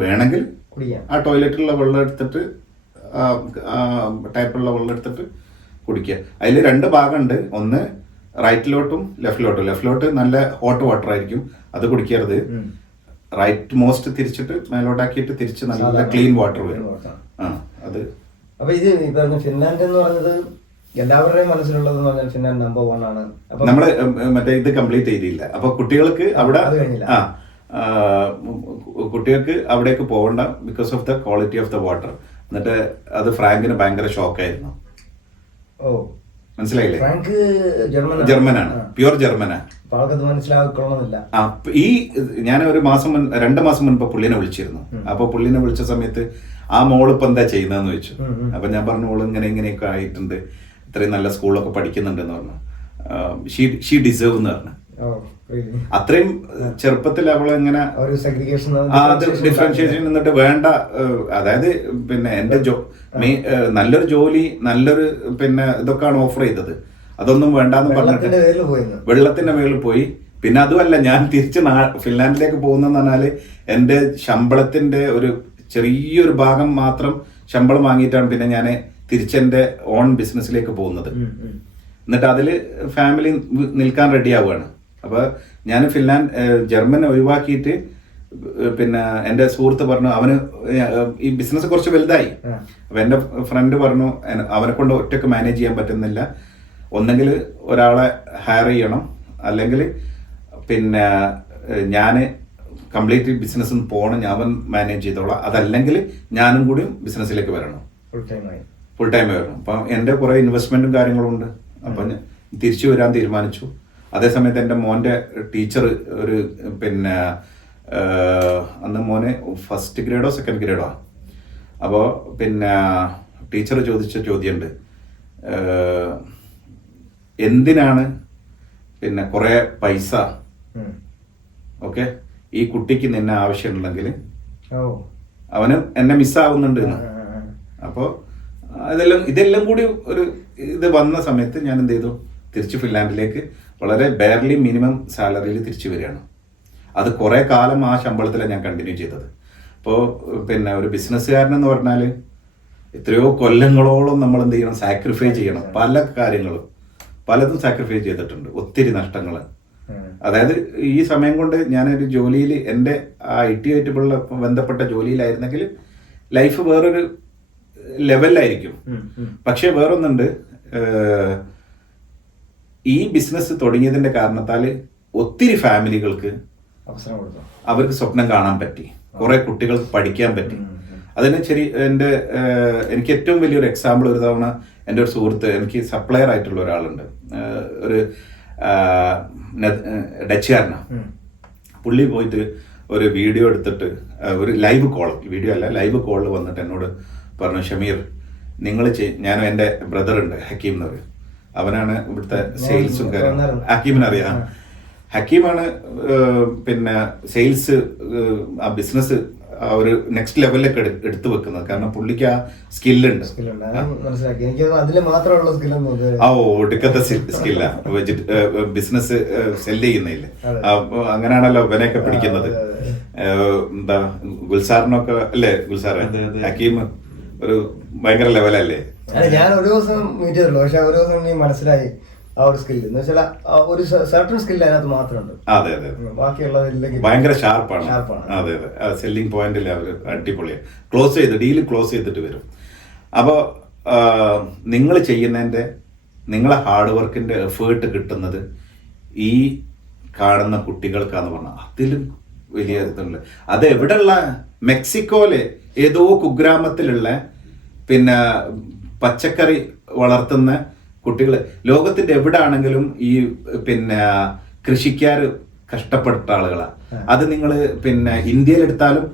വേണമെങ്കിൽ ആ ടോയ്ലറ്റിലുള്ള വെള്ളം എടുത്തിട്ട് ടൈപ്പുള്ള വെള്ളം എടുത്തിട്ട് കുടിക്കുക. അതിൽ 2 ഭാഗമുണ്ട്. ഒന്ന് റൈറ്റിലോട്ടും ലെഫ്റ്റിലോട്ടും. ലെഫ്റ്റിലോട്ട് നല്ല ഹോട്ട് വാട്ടർ ആയിരിക്കും, അത് കുടിക്കരുത്. റൈറ്റ് മോസ്റ്റ് തിരിച്ചിട്ട് മേലോട്ടാക്കിയിട്ട് തിരിച്ച് നല്ല ക്ലീൻ വാട്ടർ വരും. അത് അപ്പൊ ഇത് ഫിൻലാൻഡ് എന്ന് പറഞ്ഞത് എല്ലാവരുടെയും മനസ്സിലുള്ളത് ഫിൻലാൻഡ് നമ്പർ 1 ആണ്. നമ്മള് മറ്റേ ഇത് കംപ്ലീറ്റ് ചെയ്തില്ല. അപ്പൊ കുട്ടികൾക്ക് അവിടെ കുട്ടികൾക്ക് അവിടേക്ക് പോകണ്ട because of the quality of the water. എന്നിട്ട് അത് ഫ്രാങ്കിന് ഭയങ്കര ഷോക്കായിരുന്നു. മനസ്സിലായില്ലേ? ജർമ്മനാണ്, പ്യുവർ ജർമ്മനാണ്. അപ്പൊ ആൾക്കത് മനസ്സിലാക്കണമെന്നില്ല. ഈ ഞാൻ ഒരു മാസം 2 മാസം മുൻപ് പുള്ളിനെ വിളിച്ചിരുന്നു. അപ്പൊ പുള്ളിനെ വിളിച്ച സമയത്ത് ആ മോള് ഇപ്പൊ എന്താ ചെയ്യുന്നതെന്ന് ചോദിച്ചു. അപ്പൊ ഞാൻ പറഞ്ഞു മോള് ഇങ്ങനെയൊക്കെ ആയിട്ടുണ്ട്, ഇത്രയും നല്ല സ്കൂളിലൊക്കെ പഠിക്കുന്നുണ്ടെന്ന് പറഞ്ഞു. ഷീ ഡിസേർവ് എന്ന് പറഞ്ഞു. അത്രയും ചെറുപ്പത്തിൽ അവളെങ്ങനെ ഡിഫറൻഷിയേഷൻ നിന്നിട്ട് വേണ്ട, അതായത് പിന്നെ എന്റെ നല്ലൊരു ജോലി, നല്ലൊരു പിന്നെ ഇതൊക്കെയാണ് ഓഫർ ചെയ്തത്, അതൊന്നും വേണ്ടാന്ന് പറഞ്ഞിട്ട് വെള്ളത്തിന്റെ മേളിൽ പോയി. പിന്നെ അതുമല്ല, ഞാൻ തിരിച്ച് ഫിൻലാൻഡിലേക്ക് പോകുന്നെന്ന് പറഞ്ഞാല് എന്റെ ശമ്പളത്തിന്റെ ഒരു ചെറിയൊരു ഭാഗം മാത്രം ശമ്പളം വാങ്ങിയിട്ടാണ് പിന്നെ ഞാൻ തിരിച്ചെന്റെ ഓൺ ബിസിനസ്സിലേക്ക് പോകുന്നത്. എന്നിട്ട് അതില് ഫാമിലി നിൽക്കാൻ റെഡി ആവുകയാണ്. അപ്പൊ ഞാൻ ജർമ്മൻ ഒഴിവാക്കിയിട്ട് പിന്നെ എൻ്റെ സുഹൃത്ത് പറഞ്ഞു അവന് ഈ ബിസിനസ് കുറച്ച് വലുതായി. അപ്പൊ എൻ്റെ ഫ്രണ്ട് പറഞ്ഞു അവനെ കൊണ്ട് ഒറ്റക്ക് മാനേജ് ചെയ്യാൻ പറ്റുന്നില്ല, ഒന്നെങ്കിൽ ഒരാളെ ഹയർ ചെയ്യണം, അല്ലെങ്കിൽ പിന്നെ ഞാൻ കംപ്ലീറ്റ് ബിസിനസ്സിൽ പോകണം, ഞാൻ മാനേജ് ചെയ്തോളാം, അതല്ലെങ്കിൽ ഞാനും കൂടി ബിസിനസ്സിലേക്ക് വരണം, ഫുൾ ടൈം വരണം. അപ്പം എൻ്റെ കുറേ ഇൻവെസ്റ്റ്മെന്റും കാര്യങ്ങളും ഉണ്ട്. അപ്പം തിരിച്ചു വരാൻ തീരുമാനിച്ചു. അതേസമയത്ത് എൻ്റെ മോൻ്റെ ടീച്ചർ ഒരു പിന്നെ അന്ന് മോനെ ഫസ്റ്റ് ഗ്രേഡോ സെക്കൻഡ് ഗ്രേഡോ. അപ്പോൾ പിന്നെ ടീച്ചർ ചോദിച്ച ചോദ്യമുണ്ട്, എന്തിനാണ് പിന്നെ കുറേ പൈസ ഓക്കെ ഈ കുട്ടിക്ക് നിന്നെ ആവശ്യമുണ്ടെങ്കിൽ അവന് എന്നെ മിസ്സാവുന്നുണ്ട്. അപ്പോൾ ഇതെല്ലാം കൂടി ഒരു ഇത് വന്ന സമയത്ത് ഞാൻ എന്ത് ചെയ്തു, തിരിച്ച് ഫിൻലാൻഡിലേക്ക് വളരെ ബെയർലി മിനിമം സാലറിയിൽ തിരിച്ചു വരികയാണ്. അത് കുറേ കാലം ആ ശമ്പളത്തിലാണ് ഞാൻ കണ്ടിന്യൂ ചെയ്തത്. അപ്പോൾ പിന്നെ ഒരു ബിസിനസ്സുകാരനെന്ന് പറഞ്ഞാൽ എത്രയോ കൊല്ലങ്ങളോളം നമ്മൾ എന്ത് ചെയ്യണം, സാക്രിഫൈസ് ചെയ്യണം. പല കാര്യങ്ങളും പലതും സാക്രിഫൈസ് ചെയ്തിട്ടുണ്ട്, ഒത്തിരി നഷ്ടങ്ങൾ. അതായത് ഈ സമയം കൊണ്ട് ഞാനൊരു ജോലിയിൽ എൻ്റെ IT ആയിട്ട് ബന്ധപ്പെട്ട ജോലിയിലായിരുന്നെങ്കിൽ ലൈഫ് വേറൊരു ലെവലിലായിരിക്കും. പക്ഷെ വേറൊന്നുണ്ട്, ഈ ബിസിനസ് തുടങ്ങിയതിന്റെ കാരണത്താൽ ഒത്തിരി ഫാമിലികൾക്ക് അവർക്ക് സ്വപ്നം കാണാൻ പറ്റി, കുറെ കുട്ടികൾക്ക് പഠിക്കാൻ പറ്റി. അതിന് എനിക്ക് ഏറ്റവും വലിയൊരു എക്സാമ്പിൾ, ഒരു തവണ എൻ്റെ ഒരു സുഹൃത്ത്, എനിക്ക് സപ്ലയർ ആയിട്ടുള്ള ഒരാളുണ്ട്, ഒരു ഡച്ചുകാരനാണ്. പുള്ളി പോയിട്ട് ഒരു വീഡിയോ എടുത്തിട്ട് ഒരു ലൈവ് കോളിൽ വന്നിട്ട് എന്നോട് പറഞ്ഞു, ഷമീർ ഞാനും എൻ്റെ ബ്രദർ ഉണ്ട് ഹക്കീം എന്ന് പറയും, അവനാണ് ഇവിടുത്തെ സെയിൽസും കാര്യം. ഹക്കീമിനറിയാം, ഹക്കീമാണ് പിന്നെ സെയിൽസ് ആ ബിസിനസ് ഒരു നെക്സ്റ്റ് ലെവലിലേക്ക് എടുത്തു വെക്കുന്നത്. കാരണം പുള്ളിക്ക് ആ സ്കില്ലുണ്ട്, ഒടുക്കത്തെ സ്കില്ല ബിസിനസ് സെല്ല് ചെയ്യുന്നില്ല. അങ്ങനെയാണല്ലോ ഇവനെയൊക്കെ പിടിക്കുന്നത്. എന്താ ഗുൽസാറിനൊക്കെ അല്ലേ, ഗുൽസാർ ഹക്കീം ഒരു ഭയങ്കര ലെവലല്ലേ. ഞാൻ ഒരു ദിവസം മീറ്റ് ചെയ്തിട്ടുള്ളൂ, പക്ഷെ ഒരു ദിവസം എനിക്ക് മനസ്സിലായി ആ ഒരു സ്കില്ല് എന്ന് വെച്ചാൽ ഒരു സർട്ടൺ സ്കില്ല് അതിനകത്ത് മാത്രമുണ്ട്. അതെ അതെ, ബാക്കിയുള്ളതിലേക്ക് ഭയങ്കര ഷാർപ്പാണ്. അതെ അതെ, സെല്ലിംഗ് പോയിന്റിൽ അവർ അടിപൊളിയാണ്. ഡീല് ക്ലോസ് ചെയ്തിട്ട് വരും. അപ്പോൾ നിങ്ങൾ ചെയ്യുന്നതിൻ്റെ, നിങ്ങളെ ഹാർഡ് വർക്കിന്റെ എഫേർട്ട് കിട്ടുന്നത് ഈ കാണുന്ന കുട്ടികൾക്കാന്ന് പറഞ്ഞാൽ അതിലും വലിയ ഇതുണ്ട്. അത് എവിടെയുള്ള മെക്സിക്കോയിലെ ഏതോ കുഗ്രാമത്തിലുള്ള പിന്നെ പച്ചക്കറി വളർത്തുന്ന കുട്ടികൾ, ലോകത്തിന്റെ എവിടെ ആണെങ്കിലും ഈ പിന്നെ കൃഷിക്കാർ കഷ്ടപ്പെട്ട ആളുകളാണ്. അത് നിങ്ങൾ പിന്നെ ഇന്ത്യയിലെടുത്താലും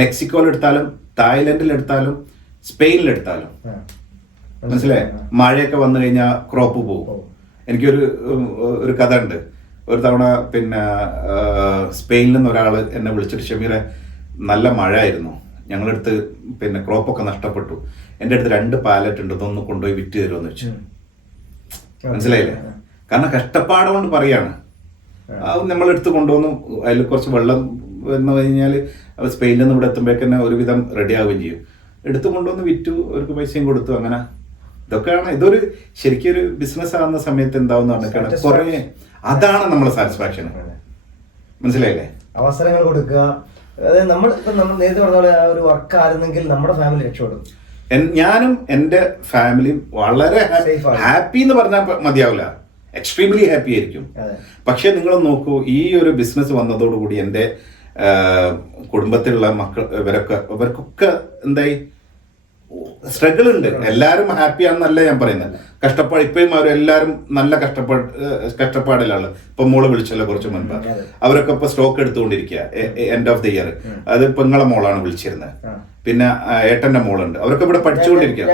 മെക്സിക്കോയിലെടുത്താലും തായ്ലൻഡിലെടുത്താലും സ്പെയിനിലെടുത്താലും മനസ്സിലായേ, മഴയൊക്കെ വന്നു കഴിഞ്ഞാൽ ക്രോപ്പ് പോകും. എനിക്കൊരു കഥ ഉണ്ട്. ഒരു തവണ പിന്നെ സ്പെയിനിൽ നിന്ന് ഒരാൾ എന്നെ വിളിച്ചിട്ട്, ഷമീറെ നല്ല മഴ ആയിരുന്നു, ഞങ്ങളടുത്ത് പിന്നെ ക്രോപ്പൊക്കെ നഷ്ടപ്പെട്ടു, എൻ്റെ അടുത്ത് 2 പാലറ്റ് ഉണ്ട്, ഇതൊന്ന് കൊണ്ടുപോയി വിറ്റ് തരുമെന്ന് വെച്ചു. മനസ്സിലായില്ലേ? കാരണം കഷ്ടപ്പാട് കൊണ്ട് പറയാണ്. അത് നമ്മളെടുത്ത് കൊണ്ടുവന്നു, അതിൽ കുറച്ച് വെള്ളം വന്നു കഴിഞ്ഞാൽ സ്പെയിനിൽ നിന്ന് ഇവിടെ എത്തുമ്പോഴേക്കന്നെ ഒരുവിധം റെഡി ആവുകയും ചെയ്യും. എടുത്തു കൊണ്ടുവന്ന് വിറ്റു, അവർക്ക് പൈസയും കൊടുത്തു. അങ്ങനെ ഇതൊക്കെയാണ്. ഇതൊരു ശരിക്കും ഒരു ബിസിനസ് ആകുന്ന സമയത്ത് എന്താവുന്ന പറഞ്ഞാൽ കുറേ, അതാണ് നമ്മളെ സാറ്റിസ്ഫാക്ഷൻ. മനസ്സിലായില്ലേ? അവസരങ്ങൾ കൊടുക്കുക. അതായത് നമ്മൾ നേരത്തെ പറഞ്ഞ പോലെ ഒരു വർക്ക് ആയിരുന്നെങ്കിൽ നമ്മുടെ ഫാമിലി രക്ഷപ്പെടും. ഞാനും എൻ്റെ ഫാമിലിയും വളരെ ഹാപ്പി എന്ന് പറഞ്ഞാൽ മതിയാവില്ല, എക്സ്ട്രീംലി ഹാപ്പി ആയിരിക്കും. പക്ഷെ നിങ്ങൾ നോക്കൂ, ഈ ഒരു ബിസിനസ് വന്നതോടുകൂടി എൻ്റെ കുടുംബത്തിലുള്ള ഇവർക്കൊക്കെ എന്തായി, സ്ട്രഗിൾ ഉണ്ട്. എല്ലാവരും ഹാപ്പിയാണെന്നല്ല ഞാൻ പറയുന്നത്. കഷ്ടപ്പാട് ഇപ്പോഴും അവരെല്ലാവരും നല്ല കഷ്ടപ്പാടിലാണ്. ഇപ്പൊ മോള് വിളിച്ചല്ലോ കുറച്ച് മുൻപ്, അവരൊക്കെ ഇപ്പൊ സ്റ്റോക്ക് എടുത്തുകൊണ്ടിരിക്കുക എൻഡ് ഓഫ് ദി ഇയർ. അത് പെങ്ങളെ മോളാണ് വിളിച്ചിരുന്നത്. പിന്നെ ഏട്ടന്റെ മോളുണ്ട്, അവരൊക്കെ ഇവിടെ പഠിച്ചുകൊണ്ടിരിക്കുക.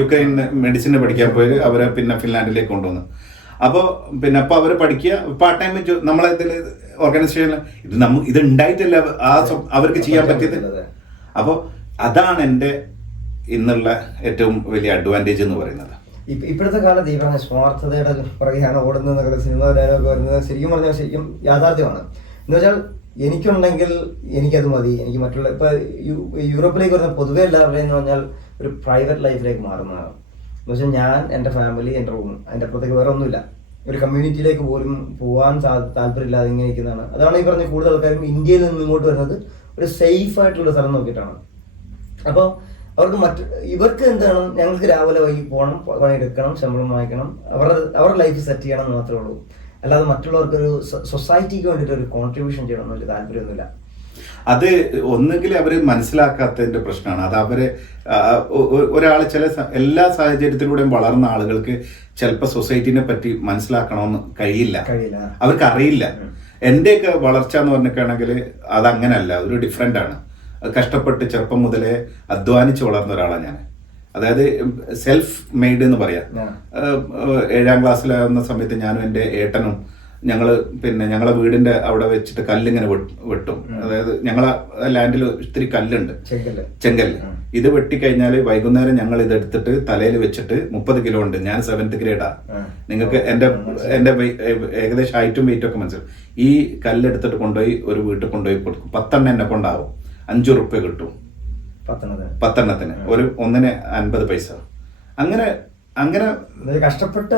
യുക്രൈൻ മെഡിസിന് പഠിക്കാൻ പോയി അവരെ പിന്നെ ഫിൻലാൻഡിലേക്ക് കൊണ്ടുവന്നു. അപ്പോൾ പിന്നെ അപ്പൊ അവര് പഠിക്കുക, പാർട്ട് ടൈം നമ്മളെ ഇതിൽ ഓർഗനൈസേഷനിൽ ഇത് ഉണ്ടായിട്ടില്ല അവർക്ക് ചെയ്യാൻ പറ്റിയത്. അപ്പോൾ അതാണ് എൻ്റെ ഇന്നുള്ള ഏറ്റവും വലിയ അഡ്വാൻറ്റേജ് എന്ന് പറയുന്നത്. ഇപ്പോഴത്തെ കാലത്ത് ഈ പറഞ്ഞ സ്വാർത്ഥതയുടെ പുറകെയാണ് ഓടുന്നതെന്നൊക്കെ സിനിമ ഡയലോഗ് വരുന്നത് ശരിക്കും പറഞ്ഞാൽ ശരിക്കും യാഥാർത്ഥ്യമാണ്. എന്ന് വെച്ചാൽ എനിക്കുണ്ടെങ്കിൽ എനിക്കത് മതി, എനിക്ക് മറ്റുള്ള ഇപ്പൊ യൂറോപ്പിലേക്ക് വരുന്ന പൊതുവെ എല്ലാവരുടെയും എന്ന് പറഞ്ഞാൽ ഒരു പ്രൈവറ്റ് ലൈഫിലേക്ക് മാറുന്നതാണ്. എന്ന് വെച്ചാൽ ഞാൻ, എൻ്റെ ഫാമിലി, എൻ്റെ റൂം, അതിൻ്റെ അപ്പുറത്തേക്ക് വേറെ ഒന്നുമില്ല. ഒരു കമ്മ്യൂണിറ്റിയിലേക്ക് പോലും പോകാൻ താല്പര്യമില്ലാതെ ഇങ്ങനെ ഇരിക്കുന്നതാണ്. അതാണ് ഈ പറഞ്ഞ കൂടുതൽ ആൾക്കാരും ഇന്ത്യയിൽ നിന്ന് ഇങ്ങോട്ട് വരുന്നത് ഒരു സേഫ് ആയിട്ടുള്ള സ്ഥലം നോക്കിയിട്ടാണ്. അപ്പോൾ ഇവർക്ക് എന്താണ്, ഞങ്ങൾക്ക് രാവിലെ വൈകി പോകണം, പണിയെടുക്കണം, ശമ്പളം വാങ്ങിക്കണം, അവരുടെ ലൈഫ് സെറ്റ് ചെയ്യണം എന്ന് മാത്രമേ ഉള്ളൂ. അല്ലാതെ മറ്റുള്ളവർക്കൊരു സൊസൈറ്റിക്ക് വേണ്ടിയിട്ട് ഒരു കോൺട്രിബ്യൂഷൻ ചെയ്യണം എന്നൊരു താല്പര്യമൊന്നുമില്ല. അത് ഒന്നുകിൽ അവർ മനസ്സിലാക്കാത്തതിന്റെ പ്രശ്നമാണ്. അത് അവര് ഒരാൾ എല്ലാ സാഹചര്യത്തിലൂടെയും വളർന്ന ആളുകൾക്ക് ചിലപ്പോൾ സൊസൈറ്റിനെ പറ്റി മനസ്സിലാക്കണമെന്ന് കഴിയില്ല, അവർക്ക് അറിയില്ല. എന്റെയൊക്കെ വളർച്ച എന്ന് പറഞ്ഞിട്ടാണെങ്കിൽ അതങ്ങനല്ല, ഒരു ഡിഫറെന്റ് ആണ്. കഷ്ടപ്പെട്ട് ചെറുപ്പം മുതലേ അധ്വാനിച്ച് വളർന്ന ഒരാളാണ് ഞാൻ. അതായത് സെൽഫ് മെയ്ഡ് എന്ന് പറയാം. 7ാം ക്ലാസ്സിലാവുന്ന സമയത്ത് ഞാനും എൻ്റെ ഏട്ടനും ഞങ്ങളെ വീടിന്റെ അവിടെ വെച്ചിട്ട് കല്ലിങ്ങനെ വെട്ടും. അതായത് ഞങ്ങളെ ലാൻഡിൽ ഇത്തിരി കല്ലുണ്ട്, ചെങ്കല്ല്. ഇത് വെട്ടിക്കഴിഞ്ഞാൽ വൈകുന്നേരം ഞങ്ങൾ ഇതെടുത്തിട്ട് തലയിൽ വെച്ചിട്ട് 30 കിലോ ഉണ്ട്. ഞാൻ 7th ഗ്രേഡാ. നിങ്ങൾക്ക് എൻ്റെ ഏകദേശം ഹൈറ്റും വെയിറ്റും ഒക്കെ മനസ്സിലാവും. ഈ കല്ലെടുത്തിട്ട് കൊണ്ടുപോയി ഒരു വീട്ടിൽ കൊണ്ടുപോയി കൊടുക്കും. 10 എണ്ണം എന്നെ കൊണ്ടാവും. 5 റുപ്യ കിട്ടും 10 എണ്ണത്തിന്. ഒന്നിന് 50 പൈസ. അങ്ങനെ കഷ്ടപ്പെട്ട്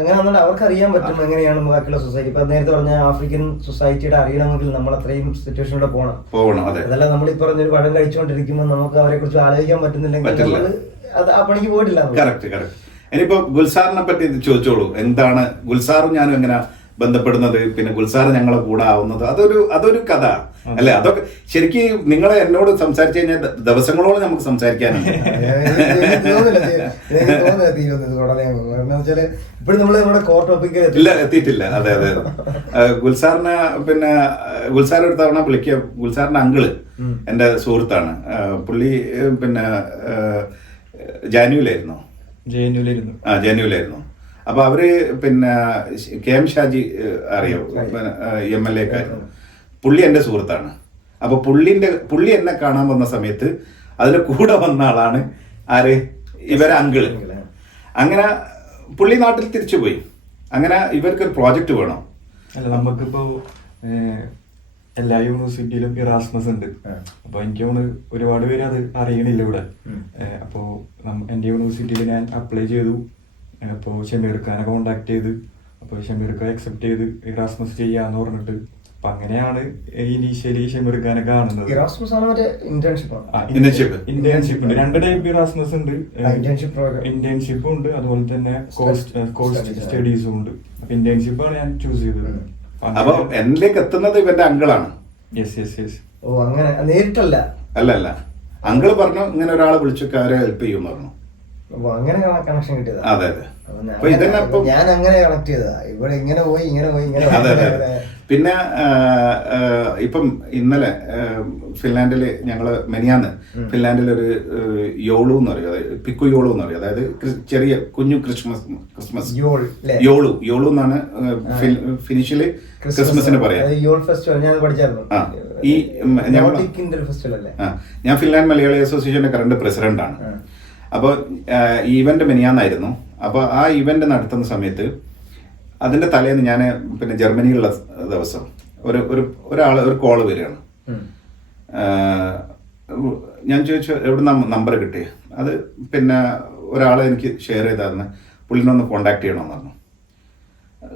അങ്ങനെ അവർക്ക് അറിയാൻ പറ്റും എങ്ങനെയാണ് ബാക്കിയുള്ള സൊസൈറ്റി. ഇപ്പൊ നേരത്തെ പറഞ്ഞ ആഫ്രിക്കൻ സൊസൈറ്റിയുടെ അറിയണമെങ്കിൽ നമ്മൾ അത്രയും സിറ്റുവേഷനിലൂടെ പോകണം. അതല്ല നമ്മൾ ഈ പറഞ്ഞൊരു പഴം കഴിച്ചുകൊണ്ടിരിക്കുമ്പോൾ നമുക്ക് അവരെ കുറിച്ച് ആലോചിക്കാൻ പറ്റുന്നില്ലെങ്കിൽ അത് ആ പണിക്ക് പോയിട്ടില്ല. കറക്റ്റ്. ഇനിയിപ്പോ ഗുൽസാറിനെ പറ്റി ചോദിച്ചോളൂ. എന്താണ് ഗുൽസാറും ഞാനും എങ്ങനെ ബന്ധപ്പെടുന്നത്, പിന്നെ ഗുൽസാർ ഞങ്ങളെ കൂടെ ആവുന്നത്, അതൊരു കഥ അല്ലെ? അതൊക്കെ ശരിക്കും നിങ്ങളെ എന്നോട് സംസാരിച്ചു കഴിഞ്ഞാൽ ദിവസങ്ങളോളം നമുക്ക് സംസാരിക്കാനുണ്ട്. ഇല്ല, എത്തിയിട്ടില്ല. അതെ. ഗുൽസാറിനെ പിന്നെ ഗുൽസാർ ഒരു തവണ വിളിക്കുക. ഗുൽസാറിന്റെ അങ്കിള് എന്റെ സുഹൃത്താണ്. പുള്ളി പിന്നെ ജാനുവിലായിരുന്നു. അപ്പൊ അവര് പിന്നെ KM ഷാജി അറിയോ, MLA കാരൻ. പുള്ളി എന്റെ സുഹൃത്താണ്. അപ്പൊ പുള്ളി എന്നെ കാണാൻ വന്ന സമയത്ത് അതിന്റെ കൂടെ വന്ന ആളാണ് ആര്, ഇവരെ അങ്കിള്. അങ്ങനെ പുള്ളി നാട്ടിൽ തിരിച്ചു പോയി. അങ്ങനെ ഇവർക്കൊരു പ്രോജക്റ്റ് വേണം. അല്ല, നമുക്കിപ്പോ എല്ലാ യൂണിവേഴ്സിറ്റിയിലും ഇറാസ്മസ് ഉണ്ട്. അപ്പൊ എനിക്ക് തോന്നുന്നു ഒരുപാട് പേര് അത് അറിയണില്ല ഇവിടെ. അപ്പോ എന്റെ യൂണിവേഴ്സിറ്റിയിൽ ഞാൻ അപ്ലൈ ചെയ്തു. അപ്പോൾ ഷമീർ ഖാനെ കോണ്ടാക്ട് ചെയ്ത്, അപ്പോൾ ഷമീർ ഖാൻ അക്സെപ്റ്റ് ചെയ്ത് ഇറാസ്മസ് ചെയ്യാന്ന് പറഞ്ഞിട്ട്. അപ്പൊ അങ്ങനെയാണ് ഇനീഷ്യലി ഷമീർ ഖാനെ കാണുന്നത്. ഇന്റേൺഷിപ്പ് ഉണ്ട്. 2 ടൈപ്പ് ഇറാസ്മസ് ഉണ്ട്. ഇന്റേൺഷിപ്പും ഉണ്ട്, അതുപോലെ തന്നെ കോസ്റ്റ് സ്റ്റഡീസും ഉണ്ട്. അപ്പൊ ഇന്റേൺഷിപ്പാണ് ഞാൻ ചൂസ് ചെയ്തത്. അപ്പൊ എന്നിലേക്ക് എത്തുന്നത് ഇവന്റെ അങ്കിളാണ്. യെസ്. ഓ, അങ്ങനെ നേരിട്ടല്ല. അല്ല, അങ്കിള് പറഞ്ഞു ഇങ്ങനെ ഒരാളെ വിളിച്ചൊക്കെ അവരെ ഹെൽപ്പ് ചെയ്യുമെന്ന് പറഞ്ഞു. അങ്ങനെ കണക്ഷൻ കിട്ടിയതാ. അതെ. ഞാൻ അങ്ങനെ കണക്ട് ചെയ്തതാ. ഇവിടെ ഇങ്ങനെ പോയി. അതെ. പിന്നെ ഇപ്പം ഇന്നലെ ഫിൻലാൻഡില് ഞങ്ങള് മെനിയാന്ന് ഫിൻലാൻഡിലൊരു യോളു എന്ന് പറയും, പിക്കു യോളു എന്ന് പറയും. അതായത് ചെറിയ കുഞ്ഞു ക്രിസ്മസ് യോളു എന്നാണ് ഫിനിഷില് ക്രിസ്മസിന് പറയാം. ഞാൻ ഫിൻലാൻഡ് മലയാളി അസോസിയേഷന്റെ കറണ്ട് പ്രസിഡന്റാണ്. അപ്പോൾ ഈവന്റ് മെനിയാന്നായിരുന്നു. അപ്പോൾ ആ ഈവന്റ് നടത്തുന്ന സമയത്ത് അതിന്റെ തലേന്ന് ഞാൻ പിന്നെ ജർമ്മനിയിലുള്ള ദിവസം ഒരു കോള് വരികയാണ്. ഞാൻ ചോദിച്ചു എവിടെ നമ്പർ കിട്ടി. അത് പിന്നെ ഒരാൾ എനിക്ക് ഷെയർ ചെയ്തായിരുന്നു. പുള്ളിനൊന്ന് കോണ്ടാക്ട് ചെയ്യണമെന്ന് പറഞ്ഞു.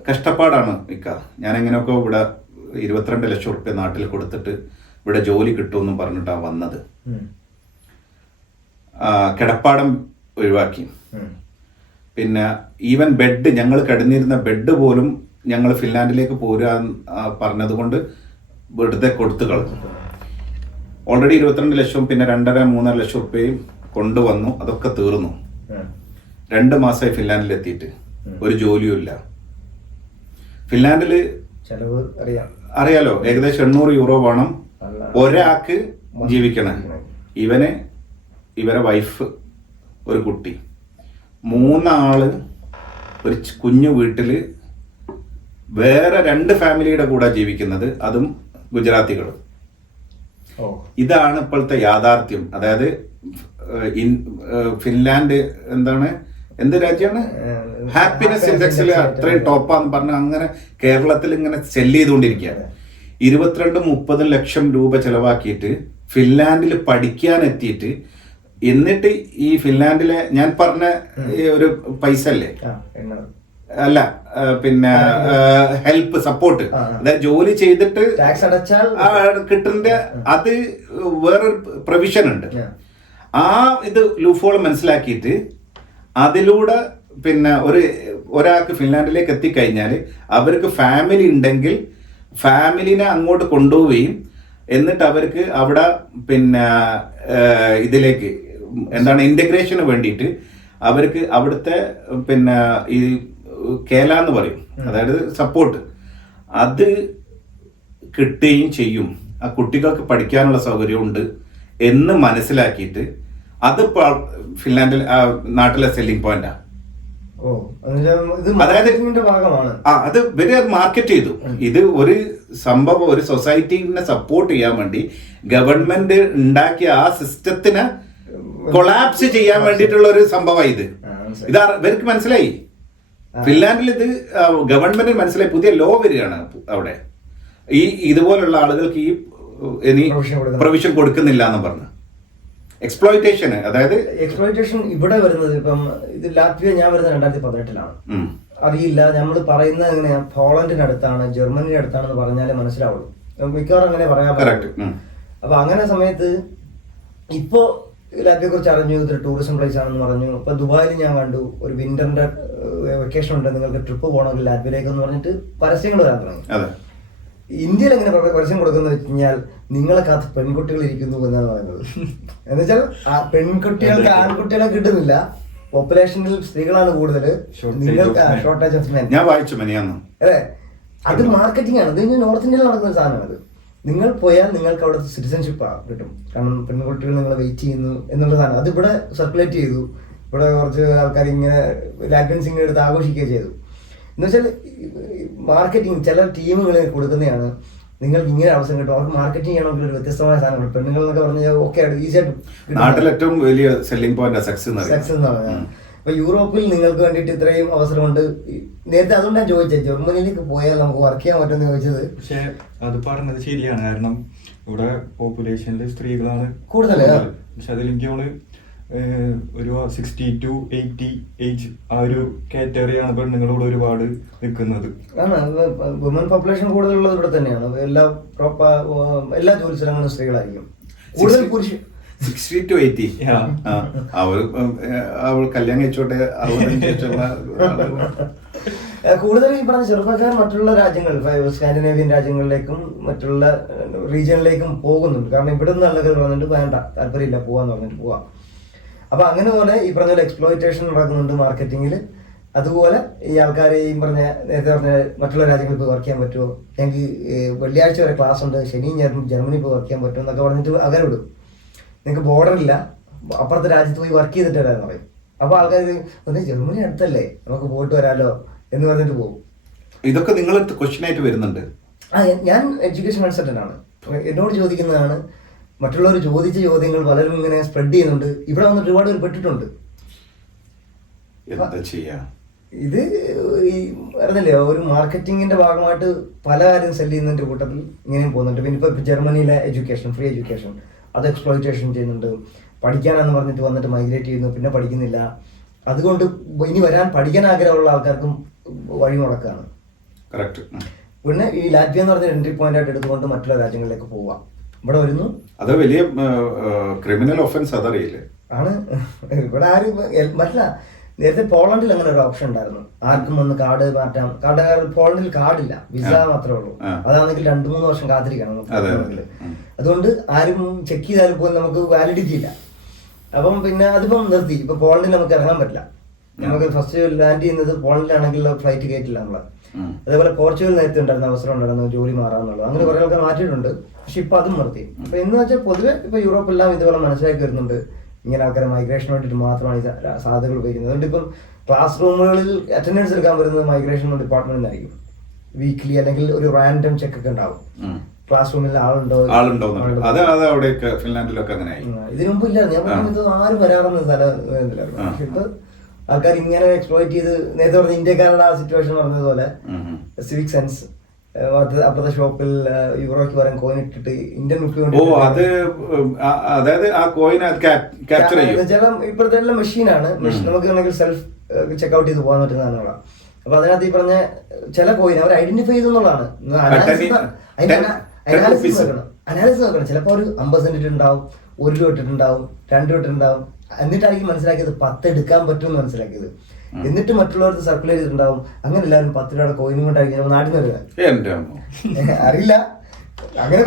കഷ്ടപ്പാടാണ് ഇക്ക. ഞാൻ എങ്ങനെയൊക്കെ ഇവിടെ 22 ലക്ഷം റുപ്യ നാട്ടിൽ കൊടുത്തിട്ട് ഇവിടെ ജോലി കിട്ടുമെന്നും പറഞ്ഞിട്ടാണ് വന്നത്. കിടപ്പാടം ഒഴിവാക്കി. പിന്നെ ഈവൻ ബെഡ്, ഞങ്ങൾ കിടന്നിരുന്ന ബെഡ് പോലും ഞങ്ങൾ ഫിൻലാൻഡിലേക്ക് പോരാൻ പറഞ്ഞത് കൊണ്ട് വെറുതെ കൊടുത്തു കളഞ്ഞു. ഓൾറെഡി 22 ലക്ഷം പിന്നെ 2.5-3 ലക്ഷം റുപ്യയും കൊണ്ടുവന്നു. അതൊക്കെ തീർന്നു. 2 മാസമായി ഫിൻലാൻഡിൽ എത്തിയിട്ട് ഒരു ജോലിയും ഇല്ല. ഫിൻലാൻഡില് ചെലവ് അറിയാലോ, ഏകദേശം 800 യൂറോ വേണം ഒരാൾക്ക് ജീവിക്കണം. ഇവരെ വൈഫ്, ഒരു കുട്ടി, 3 ആള് ഒരു കുഞ്ഞു വീട്ടില് വേറെ 2 ഫാമിലിയുടെ കൂടെ ജീവിക്കുന്നത്, അതും ഗുജറാത്തികളും. ഇതാണ് ഇപ്പോഴത്തെ യാഥാർത്ഥ്യം. അതായത് ഫിൻലാൻഡ് എന്ത് രാജ്യമാണ്, ഹാപ്പിനെസ് ഇൻഡെക്സിൽ അത്രയും ടോപ്പാന്ന് പറഞ്ഞ അങ്ങനെ കേരളത്തിൽ ഇങ്ങനെ സെല്ല് ചെയ്തുകൊണ്ടിരിക്കുകയാണ്. 22-30 ലക്ഷം രൂപ ചെലവാക്കിയിട്ട് ഫിൻലാൻഡിൽ പഠിക്കാൻ എത്തിയിട്ട്, എന്നിട്ട് ഈ ഫിൻലാൻഡിലെ ഞാൻ പറഞ്ഞ ഒരു പൈസ അല്ലേ, അല്ല പിന്നെ ഹെൽപ്പ് സപ്പോർട്ട്, അതായത് ജോലി ചെയ്തിട്ട് ടാക്സ് അടച്ചാൽ കിട്ടുന്ന അത് വേറൊരു പ്രൊവിഷൻ ഉണ്ട്. ആ ഇത് ലൂഫോൾ മനസ്സിലാക്കിയിട്ട് അതിലൂടെ പിന്നെ ഒരാൾക്ക് ഫിൻലാൻഡിലേക്ക് എത്തിക്കഴിഞ്ഞാൽ അവർക്ക് ഫാമിലി ഉണ്ടെങ്കിൽ ഫാമിലിനെ അങ്ങോട്ട് കൊണ്ടുപോവുകയും എന്നിട്ട് അവർക്ക് അവിടെ പിന്നെ ഇതിലേക്ക് ഇന്റഗ്രേഷന് വേണ്ടിയിട്ട് അവർക്ക് അവിടുത്തെ പിന്നെ ഈ കേല എന്ന് പറയും, അതായത് സപ്പോർട്ട്, അത് കിട്ടുകയും ചെയ്യും. ആ കുട്ടികൾക്ക് പഠിക്കാനുള്ള സൗകര്യമുണ്ട് എന്ന് മനസ്സിലാക്കിയിട്ട് അത് ഫിൻലാൻഡിൽ നാട്ടിലെ സെല്ലിംഗ് പോയിന്റാ. അതായത് അത് ഇവര് മാർക്കറ്റ് ചെയ്തു. ഇത് ഒരു സംഭവം ഒരു സൊസൈറ്റിനെ സപ്പോർട്ട് ചെയ്യാൻ വേണ്ടി ഗവൺമെന്റ് ഉണ്ടാക്കിയ ആ സിസ്റ്റത്തിനെ കൊളാപ്സ് ചെയ്യാൻ വേണ്ടിയിട്ടുള്ള ഒരു സംഭവമാണ് ഇത്. ഇവർക്ക് മനസ്സിലായി. ഫിൻലാൻഡിൽ ഇത് ഗവൺമെന്റിന് മനസ്സിലായി. പുതിയ ലോ വരികയാണ് അവിടെ, ഇതുപോലുള്ള ആളുകൾക്ക് ഇനി പ്രൊവിഷൻ കൊടുക്കുന്നില്ല എന്ന് പറഞ്ഞു. എക്സ്പ്ലോയിറ്റേഷൻ, അതായത് എക്സ്പ്ലോയിറ്റേഷൻ ഇവിടെ വരുന്നത് ഇപ്പം ഇത് ലാറ്റ്വിയ ഞാൻ വരുന്നത് 2018-ലാണ്. അറിയില്ല, നമ്മൾ പറയുന്നത് എങ്ങനെയാ, പോളണ്ടിനടുത്താണ് ജർമ്മനിയുടെ പറഞ്ഞാലേ മനസ്സിലാവുള്ളൂ. മിക്കവാറും അങ്ങനെ പറയാൻ പറ്റും. അപ്പൊ അങ്ങനെ സമയത്ത് ഇപ്പോ ലാറ്റ്വിയെ കുറിച്ച് അറിഞ്ഞു, ഇതൊരു ടൂറിസം പ്ലേസ് ആണെന്ന് പറഞ്ഞു. ഇപ്പൊ ദുബായിൽ ഞാൻ കണ്ടു ഒരു വിന്ററിന്റെ വെക്കേഷൻ ഉണ്ട്, നിങ്ങൾക്ക് ട്രിപ്പ് പോകണമെങ്കിൽ ലാറ്റ്വിയിലേക്ക് എന്ന് പറഞ്ഞിട്ട് പരസ്യങ്ങൾ വരാൻ തുടങ്ങി. ഇന്ത്യയിൽ എങ്ങനെ പരസ്യം കൊടുക്കുന്നത് വെച്ച് കഴിഞ്ഞാൽ നിങ്ങളെ കാത്ത് പെൺകുട്ടികൾ ഇരിക്കുന്നു എന്നാണ് പറയുന്നത്. എന്നുവെച്ചാൽ ആ പെൺകുട്ടികൾക്ക് ആൺകുട്ടികളെ കിട്ടുന്നില്ല, പോപ്പുലേഷനിൽ സ്ത്രീകളാണ് കൂടുതൽ, നിങ്ങൾക്ക് ഷോർട്ടേജ് ഓഫ് മെൻ. ഞാൻ വായിച്ചു അതെ, അത് മാർക്കറ്റിംഗ് ആണ്. ഇത് നോർത്ത് ഇന്ത്യയിൽ നടക്കുന്ന ഒരു സാധനമാണ്. അത് നിങ്ങൾ പോയാൽ നിങ്ങൾക്ക് അവിടുത്തെ സിറ്റിസൺഷിപ്പ് കിട്ടും, കാരണം പെൺകുട്ടികൾ നിങ്ങളെ വെയിറ്റ് ചെയ്യുന്നു എന്നുള്ള സാധനം. അത് ഇവിടെ സർക്കുലേറ്റ് ചെയ്തു. ഇവിടെ കുറച്ച് ആൾക്കാർ ഇങ്ങനെ ലാറ്റ്വിയൻസ് ഇങ്ങനെ എടുത്ത് ആഘോഷിക്കുകയും ചെയ്തു. എന്നുവെച്ചാൽ മാർക്കറ്റിംഗ് ചില ടീമുകൾ കൊടുക്കുന്നതാണ്, നിങ്ങൾക്ക് ഇങ്ങനെ അവസരം കിട്ടും. അവർക്ക് മാർക്കറ്റിംഗ് ചെയ്യണമെങ്കിൽ ഒരു വ്യത്യസ്തമായ സാധനങ്ങൾ, പെണ്ണുങ്ങൾ എന്നൊക്കെ പറഞ്ഞാൽ ഓക്കെ ഈസി ആയിട്ട് നാട്ടിൽ ഏറ്റവും വലിയ സെല്ലിംഗ് പോയിന്റ് സെക്സ് എന്ന് പറഞ്ഞാൽ. അപ്പൊ യൂറോപ്പിൽ നിങ്ങൾക്ക് വേണ്ടിയിട്ട് ഇത്രയും അവസരമുണ്ട്. നേരത്തെ അതുകൊണ്ട് ഞാൻ ചോദിച്ചത് ജർമ്മനിയിലേക്ക് പോയാൽ നമുക്ക് വർക്ക് ചെയ്യാൻ പറ്റുമെന്ന് ചോദിച്ചത്. പക്ഷെ അത് പറഞ്ഞത് ശരിയാണ്, കാരണം ഇവിടെ പോപ്പുലേഷനിൽ സ്ത്രീകളാണ് കൂടുതൽ. പക്ഷെ അതിലെനിക്ക് ഒരു 60 to 80 ഏജ് ആ ഒരു കാറ്റഗറിയാണ് പെണ്ണുങ്ങളോട് ഒരുപാട് നിൽക്കുന്നത്. വുമൻ പോപ്പുലേഷൻ കൂടുതലുള്ളത് ഇവിടെ തന്നെയാണ്. എല്ലാ ജോലി സ്ഥലങ്ങളും സ്ത്രീകളായിരിക്കും കൂടുതൽ. പുരുഷ 60 to 80 അവൾ കല്യാണം കഴിച്ചോട്ടെ. കൂടുതൽ ഈ പറഞ്ഞ ചെറുപ്പക്കാർ മറ്റുള്ള രാജ്യങ്ങൾ, സ്കാൻഡിനേവിയൻ രാജ്യങ്ങളിലേക്കും മറ്റുള്ള റീജിയനിലേക്കും പോകുന്നുണ്ട്. കാരണം ഇവിടെ നിന്ന് ആളുകൾ പറഞ്ഞിട്ട് വേണ്ട, താല്പര്യമില്ല, പോവാന്ന് പറഞ്ഞിട്ട് പോവാം. അപ്പൊ അങ്ങനെ പോലെ ഈ പറഞ്ഞ പോലെ എക്സ്പ്ലോയിറ്റേഷൻ നടക്കുന്നുണ്ട് മാർക്കറ്റിംഗിൽ. അതുപോലെ ഈ ആൾക്കാർ ഈ നേരത്തെ പറഞ്ഞ മറ്റുള്ള രാജ്യങ്ങളിൽ പോയി വർക്ക് ചെയ്യാൻ പറ്റുമോ, ഞങ്ങൾക്ക് വെള്ളിയാഴ്ച വരെ ക്ലാസ് ഉണ്ട്, ശനിയും ജർമ്മനി പോയി വർക്ക് ചെയ്യാൻ പറ്റുമോ എന്നൊക്കെ പറഞ്ഞിട്ട് അങ്ങനെ വിടും. നിങ്ങൾക്ക് ബോർഡറില്ല, അപ്പുറത്തെ രാജ്യത്ത് പോയി വർക്ക് ചെയ്തിട്ട് വരാമെന്ന് പറയും. അപ്പൊ ആൾക്കാർ ജർമ്മനി അടുത്തല്ലേ, നമുക്ക് പോയിട്ട് വരാലോ എന്ന് പറഞ്ഞിട്ട് പോകും. ഇതൊക്കെ നിങ്ങളടുത്ത് ക്വസ്റ്റ്യൻ ആയിട്ട് വരുന്നുണ്ട്. ഞാൻ എഡ്യൂക്കേഷൻ കൺസൾട്ടന്റ് ആണ്. എന്നോട് ചോദിക്കുന്നതാണ്, മറ്റുള്ളവർ ചോദിച്ച ചോദ്യങ്ങൾ പലരും ഇങ്ങനെ സ്പ്രെഡ് ചെയ്യുന്നുണ്ട്. ഇവിടെ വന്നിട്ട് ഒരുപാട് പേര് പെട്ടിട്ടുണ്ട്. ഇത് ഈ അറിഞ്ഞില്ലേ, ഒരു മാർക്കറ്റിങ്ങിന്റെ ഭാഗമായിട്ട് പല കാര്യം സെല് ചെയ്യുന്നതിന്റെ കൂട്ടത്തിൽ ഇങ്ങനെയും പോകുന്നുണ്ട്. പിന്നെ ഇപ്പൊ ജർമ്മനിയിലെ എഡ്യൂക്കേഷൻ, ഫ്രീ എഡ്യൂക്കേഷൻ, അത് എക്സ്പ്ലോയിറ്റേഷൻ ചെയ്യുന്നുണ്ട്. പഠിക്കാനെന്ന് പറഞ്ഞിട്ട് വന്നിട്ട് മൈഗ്രേറ്റ് ചെയ്യുന്നു, പിന്നെ പഠിക്കുന്നില്ല. അതുകൊണ്ട് ഇനി പഠിക്കാൻ ആഗ്രഹമുള്ള ആൾക്കാർക്കും വഴി മുടക്കാണ്. പിന്നെ ഈ ലാറ്റ്വിയ എന്ന് പറഞ്ഞ എൻട്രി പോയിന്റ് ആയിട്ട് എടുത്തുകൊണ്ട് മറ്റുള്ള രാജ്യങ്ങളിലേക്ക് പോവാം. ഇവിടെ വരുന്നു, അത് വലിയ ക്രിമിനൽ ഒഫൻസ്, അതറിയില്ലേ? ആണ്. ഇവിടെ ആരും മറ്റല്ല, നേരത്തെ പോളണ്ടിൽ അങ്ങനെ ഒരു ഓപ്ഷൻ ഉണ്ടായിരുന്നു, ആർക്കും വന്ന് കാർഡ് മാറ്റാം. പോളണ്ടിൽ കാർഡില്ല, വിസ മാത്രമേ ഉള്ളൂ. അതാണെങ്കിൽ 2-3 വർഷം കാത്തിരിക്കണം നമുക്ക്. അതുകൊണ്ട് ആരും ചെക്ക് ചെയ്താലും പോലും നമുക്ക് വാലിഡിറ്റി ഇല്ല. അപ്പം പിന്നെ അതിപ്പം നിർത്തി. ഇപ്പൊ പോളണ്ടിൽ നമുക്ക് ഇറങ്ങാൻ പറ്റില്ല. നമുക്ക് ഫസ്റ്റ് ലാൻഡ് ചെയ്യുന്നത് പോളണ്ടിലാണെങ്കിൽ ഫ്ലൈറ്റ് കയറ്റില്ല നമ്മളെ. അതേപോലെ പോർച്ചുഗൽ നേരത്തെ ഉണ്ടായിരുന്ന അവസരം ഉണ്ടായിരുന്നു ജോലി മാറാന്നുള്ളത്. അങ്ങനെ കുറെ ആൾക്കാർ മാറ്റിയിട്ടുണ്ട്. പക്ഷെ ഇപ്പൊ അതും നിർത്തി. അപ്പൊ എന്ന് വെച്ചാൽ പൊതുവെ ഇപ്പൊ യൂറോപ്പെല്ലാം ഇതുപോലെ മനസ്സിലാക്കി വരുന്നുണ്ട്, ഇങ്ങനെ ആൾക്കാരെ മൈഗ്രേഷന് വേണ്ടിയിട്ട് മാത്രമാണ് ഈ സാധ്യതകൾ ഉപയോഗിക്കുന്നത്. അതുകൊണ്ട് ഇപ്പം ക്ലാസ് റൂമുകളിൽ അറ്റൻഡൻസ് എടുക്കാൻ വരുന്നത് മൈഗ്രേഷൻ ഡിപ്പാർട്ട്മെന്റിൽ നിന്നായിരിക്കും. വീക്ക്ലി അല്ലെങ്കിൽ ഒരു റാൻഡം ചെക്ക് ഒക്കെ ഉണ്ടാവും. ക്ലാസ് റൂമിൽ ആളുണ്ടോ. ഫിൻലാൻഡിലൊക്കെ അങ്ങനെ ഇതിനു മുമ്പ് ഇല്ല. ഞാൻ പറഞ്ഞത് ആരും വരാറുന്ന സ്ഥലം. പക്ഷെ ഇപ്പൊ ആൾക്കാർ ഇങ്ങനെ എക്സ്പ്ലോയിറ്റ് ചെയ്ത്, നേരത്തെ പറഞ്ഞ ഇന്ത്യക്കാരുടെ ആ സിറ്റുവേഷൻ പറഞ്ഞതുപോലെ സിവിക് സെൻസ്, അപ്പുറത്തെ ഷോപ്പിൽ യൂറോയ്ക്ക് വരാൻ കോയിൻ ഇട്ടിട്ട് ഇന്ത്യൻ റുപ്പി ഇപ്പോഴത്തെ എല്ലാം മെഷീനാണ്. നമുക്ക് വേണമെങ്കിൽ സെൽഫ് ചെക്ക്ഔട്ട് ചെയ്ത് പോകാൻ പറ്റുന്ന സാധനങ്ങളാണ്. അപ്പൊ അതിനകത്ത് ഈ പറഞ്ഞ ചില കോയിൻ അവർ ഐഡന്റിഫൈ ചെയ്തെന്നുള്ളതാണ്. അനാലിസിസ് നോക്കണം. ചിലപ്പോൾ ഒരു 50 സെന്റ് ഇട്ടുണ്ടാവും, 1 രൂപ ഇട്ടിട്ടുണ്ടാവും, 2 രൂപ ഇട്ടിട്ടുണ്ടാവും. എന്നിട്ടായിരിക്കും മനസ്സിലാക്കിയത് 10 എടുക്കാൻ പറ്റുമെന്ന് മനസ്സിലാക്കിയത്. എന്നിട്ട് മറ്റുള്ളവർക്ക് സർക്കുലർ ചെയ്തിട്ടുണ്ടാവും. അങ്ങനെ എല്ലാവരും 10 രൂപയുടെ കോയിനും കൊണ്ടായിരിക്കും നാട്ടിൽ നിന്ന് വരിക. അറിയില്ല. അങ്ങനെ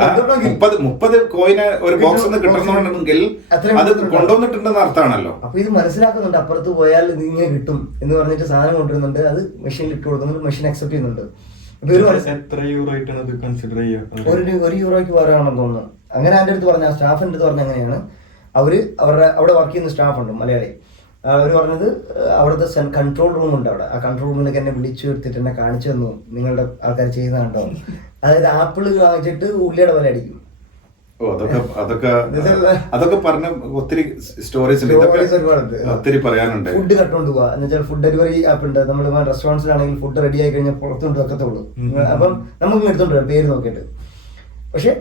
30 കോയിന് ഒരു ബോക്സ് കിട്ടുന്നുണ്ടെങ്കിൽ അത് കൊണ്ടുവന്നിട്ടുണ്ടെന്ന് അർത്ഥമാണല്ലോ. അപ്പൊ ഇത് മനസ്സിലാക്കുന്നുണ്ട്, അപ്പുറത്ത് പോയാൽ ഇങ്ങനെ കിട്ടും എന്ന് പറഞ്ഞിട്ട് സാധനം കൊണ്ടുവരുന്നുണ്ട്. അത് മെഷീനിൽ ഇട്ട് കൊടുക്കുന്നുണ്ട്, മെഷീൻ അക്സെപ്റ്റ് ചെയ്യുന്നുണ്ട്. എത്ര യൂറോ ആയിട്ടാണ് അത് കൺസിഡർ ചെയ്യുക? 1 യൂറോയ്ക്ക് പറയാണെന്ന് തോന്നുന്നു. അങ്ങനെ എൻ്റെ അടുത്ത് പറഞ്ഞ സ്റ്റാഫിൻ്റെ അടുത്ത് പറഞ്ഞ അങ്ങനെയാണ്. അവിടെ വർക്ക് ചെയ്യുന്ന സ്റ്റാഫ് ഉണ്ട്, മലയാളി. അവർ പറഞ്ഞത് അവിടുത്തെ കൺട്രോൾ റൂം ഉണ്ട് അവിടെ. ആ കൺട്രോൾ റൂമിലേക്ക് എന്നെ വിളിച്ചു എടുത്തിട്ട് എന്നെ കാണിച്ചു തന്നു, നിങ്ങളുടെ ആൾക്കാർ ചെയ്യുന്ന കണ്ടോ. അതായത് ആപ്പിള് വാങ്ങിച്ചിട്ട് ഉള്ളിയുടെ വില അടിക്കും. അതൊക്കെ പറഞ്ഞ ഒത്തിരി സ്റ്റോറീസ് ഒത്തിരി പറയാനുണ്ട്. ഫുഡ് കട്ടുകൊണ്ട് പോവാ എന്ന് വെച്ചാൽ ഫുഡ് ഡെലിവറി ആപ്പ് ഉണ്ട്. നമ്മൾ റെസ്റ്റോറൻറ്റ്സിലാണെങ്കിൽ ഫുഡ് റെഡി ആയി കഴിഞ്ഞാൽ പുറത്തുകൊണ്ട് വെക്കത്തുള്ളൂ. അപ്പം നമുക്ക് എടുത്തോണ്ട് വരാം പേര് നോക്കിയിട്ട്. പക്ഷെ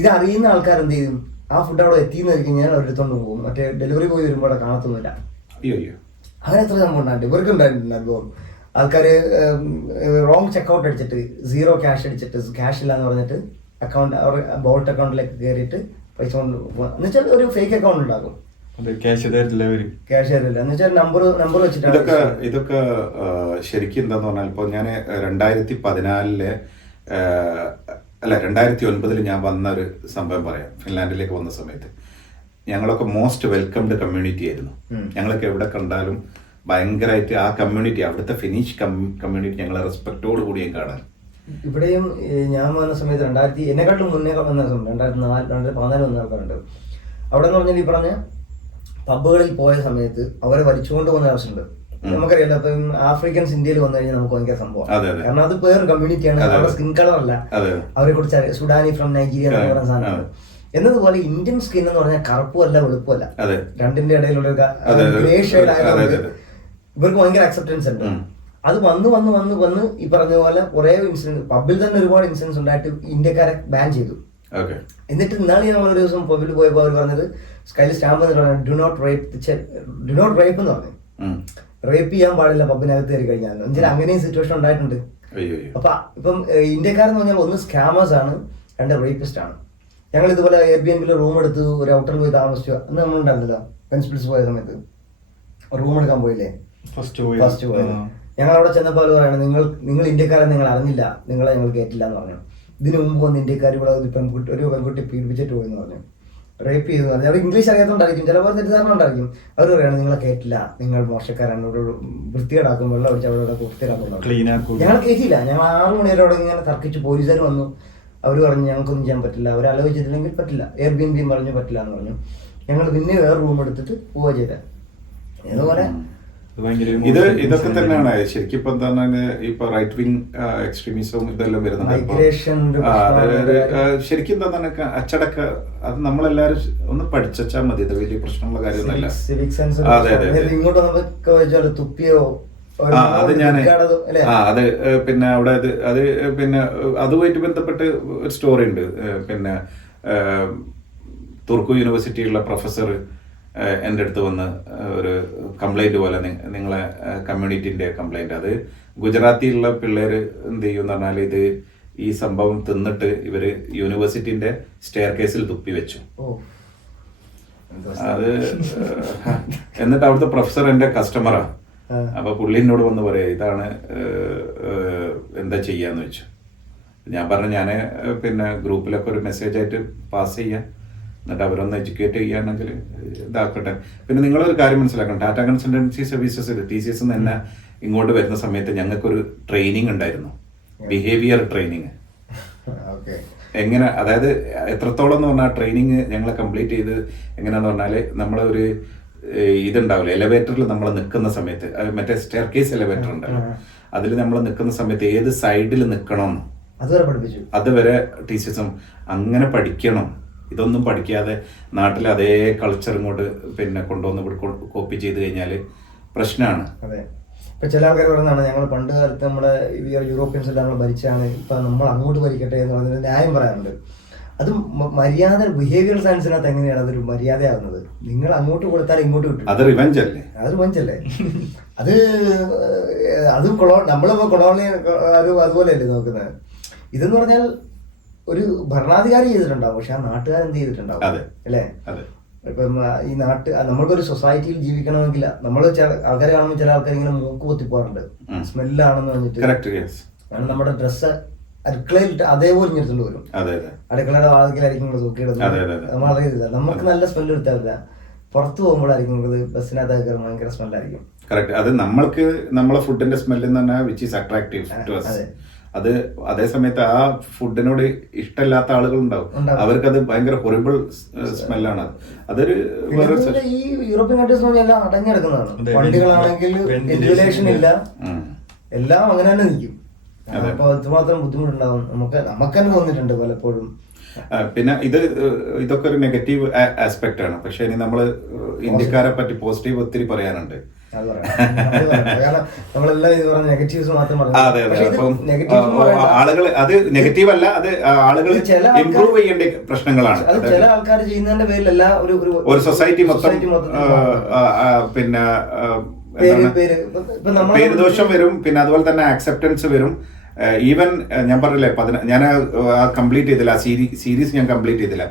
ഇത് അറിയുന്ന ആൾക്കാർ എന്ത് ചെയ്യും, ആ ഫുഡ് അവിടെ എത്തിയെന്ന് കഴിഞ്ഞാൽ അവർ എടുത്തോണ്ട് പോകും. മറ്റേ ഡെലിവറി ബോയ് വരുമ്പോൾ അവിടെ കാണത്തൊന്നുമില്ല. അങ്ങനെ എത്ര സംഭവം ഉണ്ടായിട്ട് ഇവർക്ക് ഉണ്ടായിട്ടുണ്ട് അനുഭവം. ആൾക്കാർ റോങ് ചെക്കൗട്ട് അടിച്ചിട്ട് 0 ക്യാഷ് അടിച്ചിട്ട് ക്യാഷ് ഇല്ല എന്ന് പറഞ്ഞിട്ട് അക്കൗണ്ട് അവർ ബോൾട്ട് അക്കൗണ്ടിലേക്ക് കയറിയിട്ട് പൈസ കൊണ്ട് പോകുക. എന്ന് വെച്ചാൽ ഒരു ഫേക്ക് അക്കൗണ്ട് ഉണ്ടാകും. ക്യാഷ് തരില്ല എന്ന് വെച്ചാൽ നമ്പർ വെച്ചിട്ട്. ഇതൊക്കെ ശരിക്കും എന്താന്ന് പറഞ്ഞാൽ ഇപ്പൊ ഞാൻ 2014 2009 ഞാൻ വന്ന ഒരു സംഭവം പറയാം. ഫിൻലാൻഡിലേക്ക് വന്ന സമയത്ത് ഞങ്ങളൊക്കെ മോസ്റ്റ് വെൽക്കംഡ് കമ്മ്യൂണിറ്റി ആയിരുന്നു. ഞങ്ങളൊക്കെ എവിടെ കണ്ടാലും ഭയങ്കരമായിട്ട് ആ കമ്മ്യൂണിറ്റി, അവിടുത്തെ ഫിനിഷ് കമ്മ്യൂണിറ്റി ഞങ്ങളെ റെസ്പെക്റ്റോട് കൂടിയും കാണാൻ. ഇവിടെയും ഞാൻ വന്ന സമയത്ത് എന്നെക്കാട്ടും മുന്നേ വന്ന സമയം 2014 വന്ന ആൾക്കാരുണ്ട്. അവിടെ എന്ന് പറഞ്ഞാൽ ഈ പറഞ്ഞ പബ്ബുകളിൽ പോയ സമയത്ത് അവരെ വലിച്ചുകൊണ്ട് പോകുന്ന ആവശ്യമുണ്ട്. നമുക്കറിയാലോ, ഇപ്പം ആഫ്രിക്കൻസ് ഇന്ത്യയിൽ വന്നു കഴിഞ്ഞാൽ നമുക്ക് ഭയങ്കര സംഭവം. കാരണം അത് വേറെ കമ്മ്യൂണിറ്റിയാണ്. അവരുടെ സ്കിൻ കളർ അല്ല, അവരെ കുറിച്ച് സുഡാനി ഫ്രം നൈജീരിയ എന്ന് പറയുന്ന സാധനമാണ്. എന്നതുപോലെ ഇന്ത്യൻ സ്കിൻ എന്ന് പറഞ്ഞാൽ കറുപ്പുമല്ല വെളുപ്പമല്ല, രണ്ടിന്റെ ഇടയിലുള്ള ഗ്രേ ഷെയ്ഡ് ആയതുകൊണ്ട് ഇവർക്ക് ഭയങ്കര അക്സെപ്റ്റൻസ് ഉണ്ട്. അത് വന്ന് ഈ പറഞ്ഞ പോലെ കുറെ ഇൻസിഡൻസ്, പബ്ബിൽ തന്നെ ഒരുപാട് ഇൻസിഡൻസ് ഉണ്ടായിട്ട് ഇന്ത്യക്കാരെ ബാൻ ചെയ്തു. എന്നിട്ട് ഇന്നാണ് നമ്മളൊരു ദിവസം പബ്ബിൽ പോയപ്പോൾ അവർ പറഞ്ഞത് സ്കൈൽ സ്റ്റാമ്പ് എന്ന് പറഞ്ഞാൽ ഡു നോട്ട് റേപ്പ് എന്ന് പറഞ്ഞു. റേപ്പ് ചെയ്യാൻ പാടില്ല പബ്ബിനകത്ത് കയറി കഴിഞ്ഞാൽ. എന്നുവെച്ചാൽ അങ്ങനെയും സിറ്റുവേഷൻ ഉണ്ടായിട്ടുണ്ട്. അപ്പൊ ഇപ്പം ഇന്ത്യക്കാരെന്ന് പറഞ്ഞാൽ ഒന്ന് സ്കാമേഴ്സ് ആണ്, 2 റേപ്പിസ്റ്റ് ആണ്. ഞങ്ങൾ ഇതുപോലെ എയർബിഎൻബിയിൽ റൂം എടുത്ത് ഒരു ഹോട്ടലിൽ പോയി താമസിച്ചു. അന്ന് നമ്മളുണ്ടായിരുന്നില്ല, പെൻസിൽസ് പോയ സമയത്ത് റൂം എടുക്കാൻ പോയില്ലേ ഫസ്റ്റ് പോയത്. ഞങ്ങൾ അവിടെ ചെന്നപ്പോൾ അവർ പറയണം, നിങ്ങൾ ഇന്ത്യക്കാരെ നിങ്ങൾ അറിഞ്ഞില്ല, നിങ്ങളെ ഞങ്ങൾ കയറ്റില്ല എന്ന് പറഞ്ഞു. ഇതിനു മുമ്പ് വന്ന് ഇന്ത്യക്കാർ ഇവിടെ ഒരു പെൺകുട്ടി പീഡിപ്പിച്ചിട്ട് പോയെന്ന് പറഞ്ഞു, റേപ്പ് ചെയ്തു പറഞ്ഞു. അവർ ഇംഗ്ലീഷ് അറിയാത്തോണ്ടായിരിക്കും, ചിലപ്പോൾ തെറ്റിദ്ധാരണ ഉണ്ടായിരിക്കും. അവർ പറയണം നിങ്ങളെ കയറ്റില്ല, നിങ്ങൾ മോശക്കാരാണ്, ഒരു വൃത്തികേടാക്കും, വെള്ളം ഒഴിച്ച് അവിടെ വൃത്തികേടാക്കും. ഞങ്ങൾ കയറ്റില്ല. ഞങ്ങൾ 6 മണി വരെ അവിടെ ഇങ്ങനെ തർക്കിച്ചു. പോലീസുകാർ വന്നു, അവർ പറഞ്ഞു ഞങ്ങൾക്കൊന്നും ചെയ്യാൻ പറ്റില്ല, അവർ ആലോചിച്ചിട്ടില്ലെങ്കിൽ പറ്റില്ല. എയർബിഎൻബിയും പറഞ്ഞു പറ്റില്ല എന്ന് പറഞ്ഞു. ഞങ്ങൾ പിന്നെ വേറെ റൂം എടുത്തിട്ട് പോവുക ചെയ്തത്. അതുപോലെ ഇതൊക്കെ തന്നെയാണ് ശരിക്കും. ഇപ്പൊ എന്താണ് ഇപ്പൊ റൈറ്റ് വിങ് എക്സ്ട്രീമിസവും ഇതെല്ലാം വരുന്നത്. ശരിക്കും എന്താണ് അച്ചടക്ക, അത് നമ്മളെല്ലാരും ഒന്ന് പഠിച്ചാൽ മതി. ഇത് വലിയ പ്രശ്നമുള്ള കാര്യമൊന്നുമല്ല. തുപ്പിയോ അത് ഞാൻ അത് പിന്നെ അവിടെ അത് പിന്നെ അതുമായിട്ട് ബന്ധപ്പെട്ട് ഒരു സ്റ്റോറി ഉണ്ട്. പിന്നെ തുർക്കു യൂണിവേഴ്സിറ്റിയുള്ള പ്രൊഫസർ എൻ്റെ അടുത്ത് വന്ന് ഒരു കംപ്ലൈന്റ് പോലെ, നിങ്ങളെ കമ്മ്യൂണിറ്റിന്റെ കംപ്ലൈന്റ്, അത് ഗുജറാത്തിലുള്ള പിള്ളേര് എന്ത് ചെയ്യും എന്ന് പറഞ്ഞാൽ ഇത് ഈ സംഭവം തിന്നിട്ട് ഇവര് യൂണിവേഴ്സിറ്റിന്റെ സ്റ്റെയർ കേസിൽ തുപ്പി വെച്ചു. അത് എന്നിട്ട് അവിടുത്തെ പ്രൊഫസർ എൻ്റെ കസ്റ്റമറാ. അപ്പൊ പുള്ളി എന്നോട് വന്ന് പറയാ ഇതാണ് എന്താ ചെയ്യാന്ന് വെച്ചു. ഞാൻ പറഞ്ഞു ഞാൻ പിന്നെ ഗ്രൂപ്പിലൊക്കെ ഒരു മെസ്സേജ് ആയിട്ട് പാസ് ചെയ്യാം, എന്നിട്ട് അവരൊന്ന് എഡ്യൂക്കേറ്റ് ചെയ്യുകയാണെങ്കിൽ ഇതാക്കട്ടെ. പിന്നെ നിങ്ങളൊരു കാര്യം മനസ്സിലാക്കണം, ടാറ്റ കൺസൾട്ടൻസി സർവീസസിൽ TCS തന്നെ ഇങ്ങോട്ട് വരുന്ന സമയത്ത് ഞങ്ങൾക്കൊരു ട്രെയിനിങ് ഉണ്ടായിരുന്നു, ബിഹേവിയർ ട്രെയിനിങ്. എങ്ങനെ, അതായത് എത്രത്തോളം എന്ന് പറഞ്ഞാൽ ട്രെയിനിങ് ഞങ്ങൾ കംപ്ലീറ്റ് ചെയ്ത് എങ്ങനെയാന്ന് പറഞ്ഞാൽ നമ്മളൊരു ഇതുണ്ടാവില്ല, എലിവേറ്ററിൽ നമ്മൾ നിൽക്കുന്ന സമയത്ത്, മറ്റേ സ്റ്റെയർ കേസ് എലിവേറ്റർ ഉണ്ടല്ലോ, അതിൽ നമ്മൾ നിൽക്കുന്ന സമയത്ത് ഏത് സൈഡിൽ നിൽക്കണം അതുവരെ ടീച്ചേഴ്സും അങ്ങനെ പഠിക്കണം. ഇതൊന്നും പഠിക്കാതെ നാട്ടിൽ അതേ കൾച്ചർ ഇങ്ങോട്ട് പിന്നെ കൊണ്ടുവന്ന് കോപ്പി ചെയ്ത് കഴിഞ്ഞാൽ പ്രശ്നമാണ്. അതെ, ഇപ്പൊ ചില ആൾക്കാർ പറയുന്നതാണ് ഞങ്ങൾ പണ്ട് കാലത്ത് നമ്മുടെ യൂറോപ്യൻസ് എല്ലാം നമ്മൾ ഭരിച്ചാണ്, ഇപ്പൊ നമ്മൾ അങ്ങോട്ട് ഭരിക്കട്ടെ എന്ന് പറഞ്ഞ ന്യായം പറയാറുണ്ട്. അത് മര്യാദ ബിഹേവിയർ സയൻസിനകത്ത് എങ്ങനെയാണ് അതൊരു മര്യാദയാവുന്നത്? നിങ്ങൾ അങ്ങോട്ട് കൊടുത്താൽ ഇങ്ങോട്ട് കിട്ടും, അത് റിവെഞ്ച് അല്ലേ? അത് റിവെഞ്ചല്ലേ? അത് നമ്മളിപ്പോ കൊളോണിയൽ അതുപോലെയല്ലേ നോക്കുന്നത്. ഇതെന്ന് പറഞ്ഞാൽ ഒരു ഭരണാധികാരി ചെയ്തിട്ടുണ്ടാവും, പക്ഷെ ആ നാട്ടുകാർ എന്ത് ചെയ്തിട്ടുണ്ടാവും അല്ലേ? ഇപ്പം ഈ നമ്മൾക്കൊരു സൊസൈറ്റിയിൽ ജീവിക്കണമെങ്കിൽ നമ്മൾ ആൾക്കാരെ കാണുമ്പോൾ ചില ആൾക്കാർ ഇങ്ങനെ മൂക്ക് പൊത്തിപ്പോറുണ്ട്, സ്മെല്ലാണെന്ന് പറഞ്ഞിട്ട്. കാരണം നമ്മുടെ ഡ്രസ്സ് അടുക്കളയിൽ അതേപോലെ എടുത്തുകൊണ്ട് വരും, അടുക്കളയുടെ വാതിക്കലായിരിക്കും തൂക്കിയിടുന്നത്, നമ്മൾ അറിയത്തില്ല. നമുക്ക് നല്ല സ്മെല്ല് എടുത്താലില്ല, പുറത്ത് പോകുമ്പോഴായിരിക്കും ബസ്സിനകത്ത് ഭയങ്കര സ്മെല്ലായിരിക്കും. കറക്റ്റ്, അത് നമ്മൾക്ക് നമ്മളെ ഫുഡിന്റെ സ്മെല്ല് എന്ന് പറഞ്ഞാൽ which is attractive to us. അത് അതേ സമയത്ത് ആ ഫുഡിനോട് ഇഷ്ടമില്ലാത്ത ആളുകൾ ഉണ്ടാവും, അവർക്കത് ഭയങ്കര ഹൊറിബിൾ സ്മെല്ലാണ്. അതൊരു ഈ യൂറോപ്യൻ കൺട്രീസ് എല്ലാം അടങ്ങിയെടുക്കുന്നതാണ്. വണ്ടികളാണെങ്കിൽ വെന്റിലേഷൻ ഇല്ല, എല്ലാം അങ്ങനെ തന്നെ നിൽക്കും. അപ്പൊ അതുമാത്രം ബുദ്ധിമുട്ടുണ്ടാവും. നമുക്ക് തന്നെ തോന്നിയിട്ടുണ്ട് പലപ്പോഴും. പിന്നെ ഇതൊക്കെ ഒരു നെഗറ്റീവ് ആസ്പെക്ട് ആണ്. പക്ഷെ ഇനി നമ്മള് ഇന്ത്യക്കാരെ പറ്റി പോസിറ്റീവ് ഒത്തിരി പറയാനുണ്ട്. ആളുകൾ അത് നെഗറ്റീവ് അല്ല, അത് ആളുകൾ ഇംപ്രൂവ് ചെയ്യേണ്ട പ്രശ്നങ്ങളാണ്. ചില ആൾക്കാർ ചെയ്യുന്നതിന്റെ പേരിലല്ല ഒരു സൊസൈറ്റി മൊത്തം പിന്നെ പേരുദോഷം വരും. പിന്നെ അതുപോലെ തന്നെ ആക്സെപ്റ്റൻസ് വരും. ഈവൻ ഞാൻ പറഞ്ഞില്ലേ, ഞാൻ കംപ്ലീറ്റ് ചെയ്തില്ല, ആ സീരീസ് ഞാൻ കംപ്ലീറ്റ് ചെയ്തില്ല.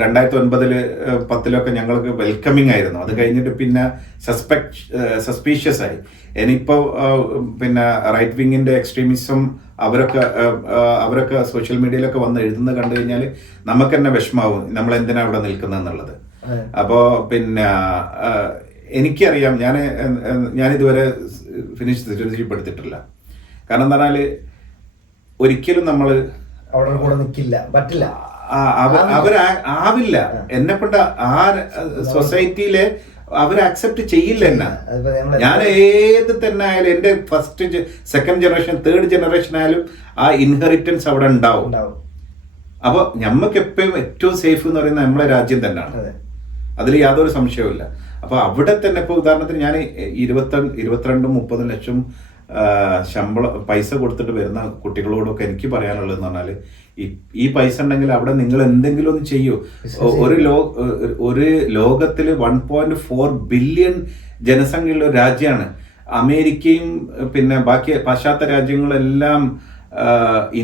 2009-10 ഞങ്ങൾക്ക് വെൽക്കമിങ് ആയിരുന്നു. അത് കഴിഞ്ഞിട്ട് പിന്നെ സസ്പീഷ്യസ് ആയി. ഇനിയിപ്പോ പിന്നെ റൈറ്റ് വിങ്ങിന്റെ എക്സ്ട്രീമിസം അവരൊക്കെ സോഷ്യൽ മീഡിയയിലൊക്കെ വന്ന് എഴുതുന്നത് കണ്ടു കഴിഞ്ഞാൽ നമുക്ക് തന്നെ വിഷമാവും, നമ്മൾ എന്തിനാ അവിടെ നിൽക്കുന്നത് എന്നുള്ളത്. അപ്പോ പിന്നെ എനിക്കറിയാം, ഞാനിതുവരെ തിരിച്ചപ്പെടുത്തിയിട്ടില്ല. കാരണം എന്താ പറഞ്ഞാല് ഒരിക്കലും നമ്മള് അവിടെ കൂടെ നിൽക്കില്ല, പറ്റില്ല, ആവില്ല. എന്നെപ്പെട്ട ആ സൊസൈറ്റിയിലെ അവർ അക്സെപ്റ്റ് ചെയ്യില്ല എന്നെ. ഞാൻ ഏത് തന്നെ ആയാലും, എന്റെ first second generation third generation ആയാലും ആ ഇൻഹെറിറ്റൻസ് അവിടെ ഉണ്ടാവും. അപ്പൊ ഞമ്മക്ക് എപ്പോഴും ഏറ്റവും സേഫ് എന്ന് പറയുന്നത് നമ്മളെ രാജ്യം തന്നെയാണ്, അതിൽ യാതൊരു സംശയവുമില്ല. അപ്പൊ അവിടെ തന്നെ ഇപ്പൊ ഉദാഹരണത്തിന് ഞാൻ 22-30 ലക്ഷം പൈസ കൊടുത്തിട്ട് വരുന്ന കുട്ടികളോടൊക്കെ എനിക്ക് പറയാനുള്ളതെന്ന് പറഞ്ഞാല്, ഈ പൈസ ഉണ്ടെങ്കിൽ അവിടെ നിങ്ങൾ എന്തെങ്കിലും ഒന്ന് ചെയ്യൂ. ഒരു ലോകത്തില് 1.4 ബില്യൺ ജനസംഖ്യയുള്ള ഒരു രാജ്യമാണ് അമേരിക്കയും. പിന്നെ ബാക്കി പാശ്ചാത്യ രാജ്യങ്ങളെല്ലാം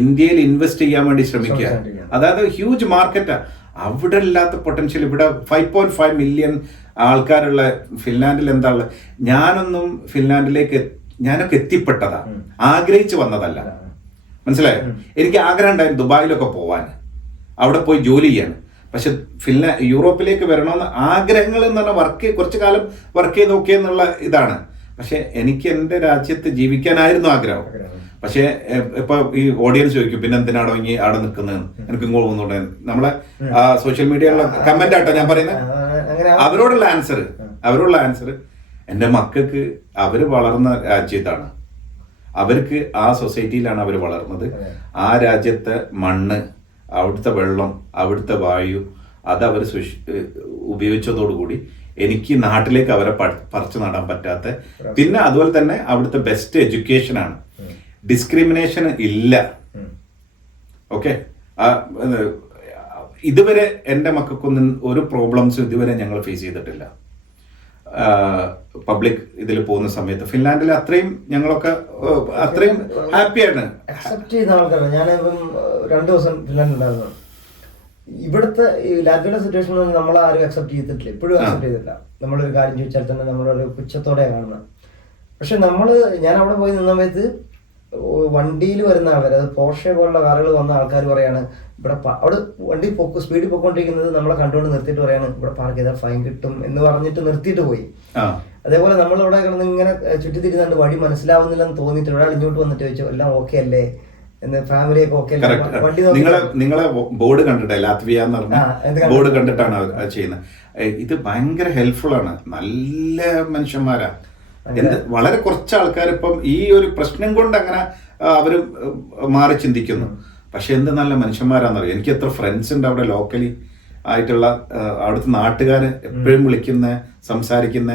ഇന്ത്യയിൽ ഇൻവെസ്റ്റ് ചെയ്യാൻ വേണ്ടി ശ്രമിക്കുക. അതായത് ഹ്യൂജ് മാർക്കറ്റാ. അവിടെ ഇല്ലാത്ത പൊട്ടൻഷ്യൽ ഇവിടെ 5.5 മില്യൺ ആൾക്കാരുള്ള ഫിൻലാൻഡിൽ എന്താ ഉള്ളത്? ഞാനൊക്കെ എത്തിപ്പെട്ടതാ, ആഗ്രഹിച്ചു വന്നതല്ല. മനസ്സിലായോ? എനിക്ക് ആഗ്രഹം ഉണ്ടായിരുന്നു ദുബായിലൊക്കെ പോവാൻ, അവിടെ പോയി ജോലി ചെയ്യാൻ. പക്ഷെ യൂറോപ്പിലേക്ക് വരണമെന്ന് ആഗ്രഹങ്ങൾ എന്ന് പറഞ്ഞാൽ കുറച്ചു കാലം വർക്ക് ചെയ്ത് നോക്കിയെന്നുള്ള ഇതാണ്. പക്ഷെ എനിക്ക് എൻ്റെ രാജ്യത്ത് ജീവിക്കാനായിരുന്നു ആഗ്രഹം. പക്ഷെ ഇപ്പൊ ഈ ഓഡിയൻസ് ചോദിക്കും, പിന്നെ എന്തിനാണോ ഇനി അവിടെ നിൽക്കുന്നത്, എനിക്ക് ഇങ്ങോട്ട് പോകുന്നുണ്ട്. നമ്മളെ സോഷ്യൽ മീഡിയയിലുള്ള കമന്റ് ആട്ടോ ഞാൻ പറയുന്നത്. അവരോടുള്ള ആൻസർ എൻ്റെ മക്കൾക്ക് അവര് വളർന്ന രാജ്യത്താണ്, അവർക്ക് ആ സൊസൈറ്റിയിലാണ് അവർ വളർന്നത്. ആ രാജ്യത്തെ മണ്ണ്, അവിടുത്തെ വെള്ളം, അവിടുത്തെ വായു അതവർ ഉപയോഗിച്ചതോടുകൂടി എനിക്ക് നാട്ടിലേക്ക് അവരെ പറിച്ചു നടാൻ പറ്റാത്ത. പിന്നെ അതുപോലെ തന്നെ അവിടുത്തെ ബെസ്റ്റ് എഡ്യൂക്കേഷനാണ്, ഡിസ്ക്രിമിനേഷൻ ഇല്ല. ഓക്കെ, ഇതുവരെ എൻ്റെ മക്കൾക്കൊന്നും ഒരു പ്രോബ്ലംസും ഇതുവരെ ഞങ്ങൾ ഫേസ് ചെയ്തിട്ടില്ല. പബ്ലിക് ഇതിൽ പോകുന്ന സമയത്ത് ഫിൻലാൻഡിൽ ഞങ്ങളൊക്കെ അത്രയും ഹാപ്പിയാണ്. അക്സെപ്റ്റ് ചെയ്യുന്ന ആൾക്കാരാണ്. ഞാനിപ്പം 2 ദിവസം ഫിൻലാൻഡിലുണ്ടായിരുന്നു. ഇവിടുത്തെ ഈ ലാറ്റ്വിയുടെ സിറ്റുവേഷൻ നമ്മളാരും അക്സെപ്റ്റ് ചെയ്തിട്ടില്ല, ഇപ്പോഴും അക്സെപ്റ്റ് ചെയ്തിട്ടില്ല. നമ്മളൊരു കാര്യം ചോദിച്ചാൽ തന്നെ നമ്മളൊരു പുച്ഛത്തോടെ കാണുന്നത്. പക്ഷെ ഞാൻ അവിടെ പോയി നിന്ന സമയത്ത് വണ്ടിയിൽ വരുന്ന ആൾക്കാർ, അത് പോർഷെ പോലുള്ള കാറുകൾ വന്ന ആൾക്കാർ പറയാണ് ഇവിടെ അവിടെ വണ്ടി സ്പീഡിൽ പൊക്കോണ്ടിരിക്കുന്നത് നമ്മളെ കണ്ടുകൊണ്ട് നിർത്തിയിട്ട് പറയാണ് ഇവിടെ പാർക്ക് ചെയ്താൽ ഫൈൻ കിട്ടും എന്ന് പറഞ്ഞിട്ട് നിർത്തിയിട്ട് പോയി. അതേപോലെ നമ്മളവിടെ കിടന്ന് ഇങ്ങനെ ചുറ്റിത്തിരിഞ്ഞാണ്ട് വഴി മനസ്സിലാവുന്നില്ലെന്ന് തോന്നിയിട്ട് ഒരാൾ ഇങ്ങോട്ട് വന്നിട്ട് ചോദിച്ചു എല്ലാം ഓക്കെ അല്ലേ എന്ന്, ഫാമിലിയൊക്കെ ഓക്കെ അല്ലേ, വണ്ടി നിങ്ങളെ ബോർഡ് കണ്ടിട്ടേ ലാത്വിയ എന്ന് പറഞ്ഞ ബോർഡ് കണ്ടിട്ടാണ് അത് ചെയ്യുന്നത്. ഇത് ഭയങ്കര ഹെൽപ്ഫുൾ ആണ്, നല്ല മനുഷ്യന്മാരാ. വളരെ കുറച്ച് ആൾക്കാർ ഇപ്പം ഈ ഒരു പ്രശ്നം കൊണ്ട് അങ്ങനെ അവര് മാറി ചിന്തിക്കുന്നു. പക്ഷെ എന്ത് നല്ല മനുഷ്യന്മാരാന്നറിയോ. എനിക്ക് എത്ര ഫ്രണ്ട്സ് ഉണ്ട് അവിടെ ലോക്കലി ആയിട്ടുള്ള, അവിടുത്തെ നാട്ടുകാര് എപ്പോഴും വിളിക്കുന്ന സംസാരിക്കുന്ന.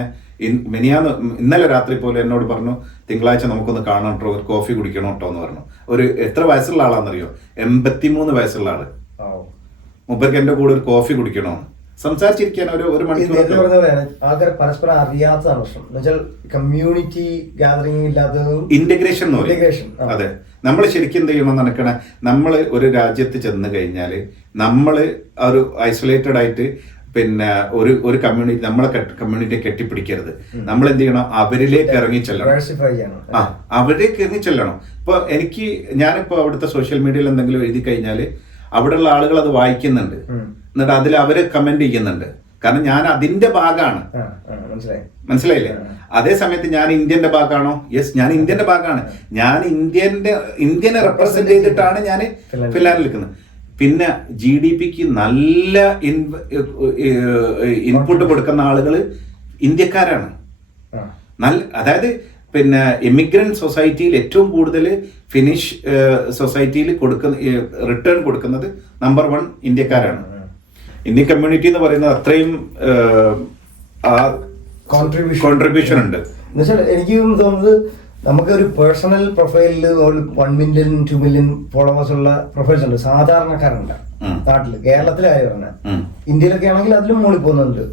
ഇന്നലെ രാത്രി പോലെ എന്നോട് പറഞ്ഞു തിങ്കളാഴ്ച നമുക്കൊന്ന് കാണണം കേട്ടോ, ഒരു കോഫി കുടിക്കണം കേട്ടോ എന്ന് പറഞ്ഞു. ഒരു എത്ര വയസ്സുള്ള ആളാന്നറിയോ, 83 വയസ്സുള്ള ആള്. മുമ്പൊക്കെ എന്റെ കൂടെ ഒരു കോഫി കുടിക്കണമെന്ന് സംസാരിച്ചിരിക്കാൻ ഒരു മണിക്കൂർ. ആൾക്കാർ പരസ്പരം അറിയാത്തതാണ് പ്രശ്നം എന്ന് വെച്ചാൽ കമ്മ്യൂണിറ്റി ഗാദറിംഗ് ഇല്ലാത്തതും ഇന്റഗ്രേഷൻ എന്ന് പറയും. അതെ, നമ്മൾ ശരിക്കും എന്ത് ചെയ്യണം നടക്കണേ, നമ്മൾ ഒരു രാജ്യത്ത് ചെന്ന് കഴിഞ്ഞാൽ നമ്മൾ ഒരു ഐസൊലേറ്റഡ് ആയിട്ട് പിന്നെ ഒരു കമ്മ്യൂണിറ്റി, നമ്മളെ കമ്മ്യൂണിറ്റിയെ കെട്ടിപ്പിടിക്കരുത്. നമ്മൾ എന്ത് ചെയ്യണം, അവരിലേക്ക് ഇറങ്ങി ചെല്ലണം. അവരിലേക്ക് ഇറങ്ങി ചെല്ലണം. ഇപ്പൊ ഞാനിപ്പോ അവിടുത്തെ സോഷ്യൽ മീഡിയയിൽ എന്തെങ്കിലും എഴുതി കഴിഞ്ഞാൽ അവിടെയുള്ള ആളുകൾ അത് വായിക്കുന്നുണ്ട്, എന്നിട്ട് അതിൽ അവര് കമന്റ് ചെയ്യുന്നുണ്ട്. കാരണം ഞാൻ അതിന്റെ ഭാഗമാണ്, മനസ്സിലായില്ലേ? അതേ സമയത്ത് ഞാൻ ഇന്ത്യന്റെ ഭാഗമാണോ? യെസ്, ഞാൻ ഇന്ത്യന്റെ ഭാഗമാണ്. ഞാൻ ഇന്ത്യനെ റെപ്രസെന്റ് ചെയ്തിട്ടാണ് ഞാൻ ഫിൻലാൻഡിൽ നിൽക്കുന്നത്. പിന്നെ GDPക്ക് നല്ല ഇൻപുട്ട് കൊടുക്കുന്ന ആളുകൾ ഇന്ത്യക്കാരാണ്. അതായത് പിന്നെ ഇമിഗ്രന്റ് സൊസൈറ്റിയിൽ ഏറ്റവും കൂടുതൽ ഫിനിഷ് സൊസൈറ്റിയിൽ റിട്ടേൺ കൊടുക്കുന്നത് നമ്പർ 1 ഇന്ത്യക്കാരാണ്. ഇന്ത്യൻ കമ്മ്യൂണിറ്റി എന്ന് പറയുന്നത് അത്രയും കോൺട്രിബ്യൂഷൻ ഉണ്ട്. എനിക്ക് തോന്നുന്നത് നമുക്ക് ഒരു പേഴ്സണൽ പ്രൊഫൈലിൽ 1 മില്യൺ 2 മില്യൺ ഫോളോവേഴ്സ് ഉള്ള പ്രൊഫൈൽസ് ഉണ്ട്, സാധാരണക്കാരുണ്ട് നാട്ടില്. കേരളത്തിലെ കാര്യം പറഞ്ഞാൽ, ഇന്ത്യയിലൊക്കെ ആണെങ്കിൽ അതിലും മുകളിൽ പോകുന്നുണ്ട്.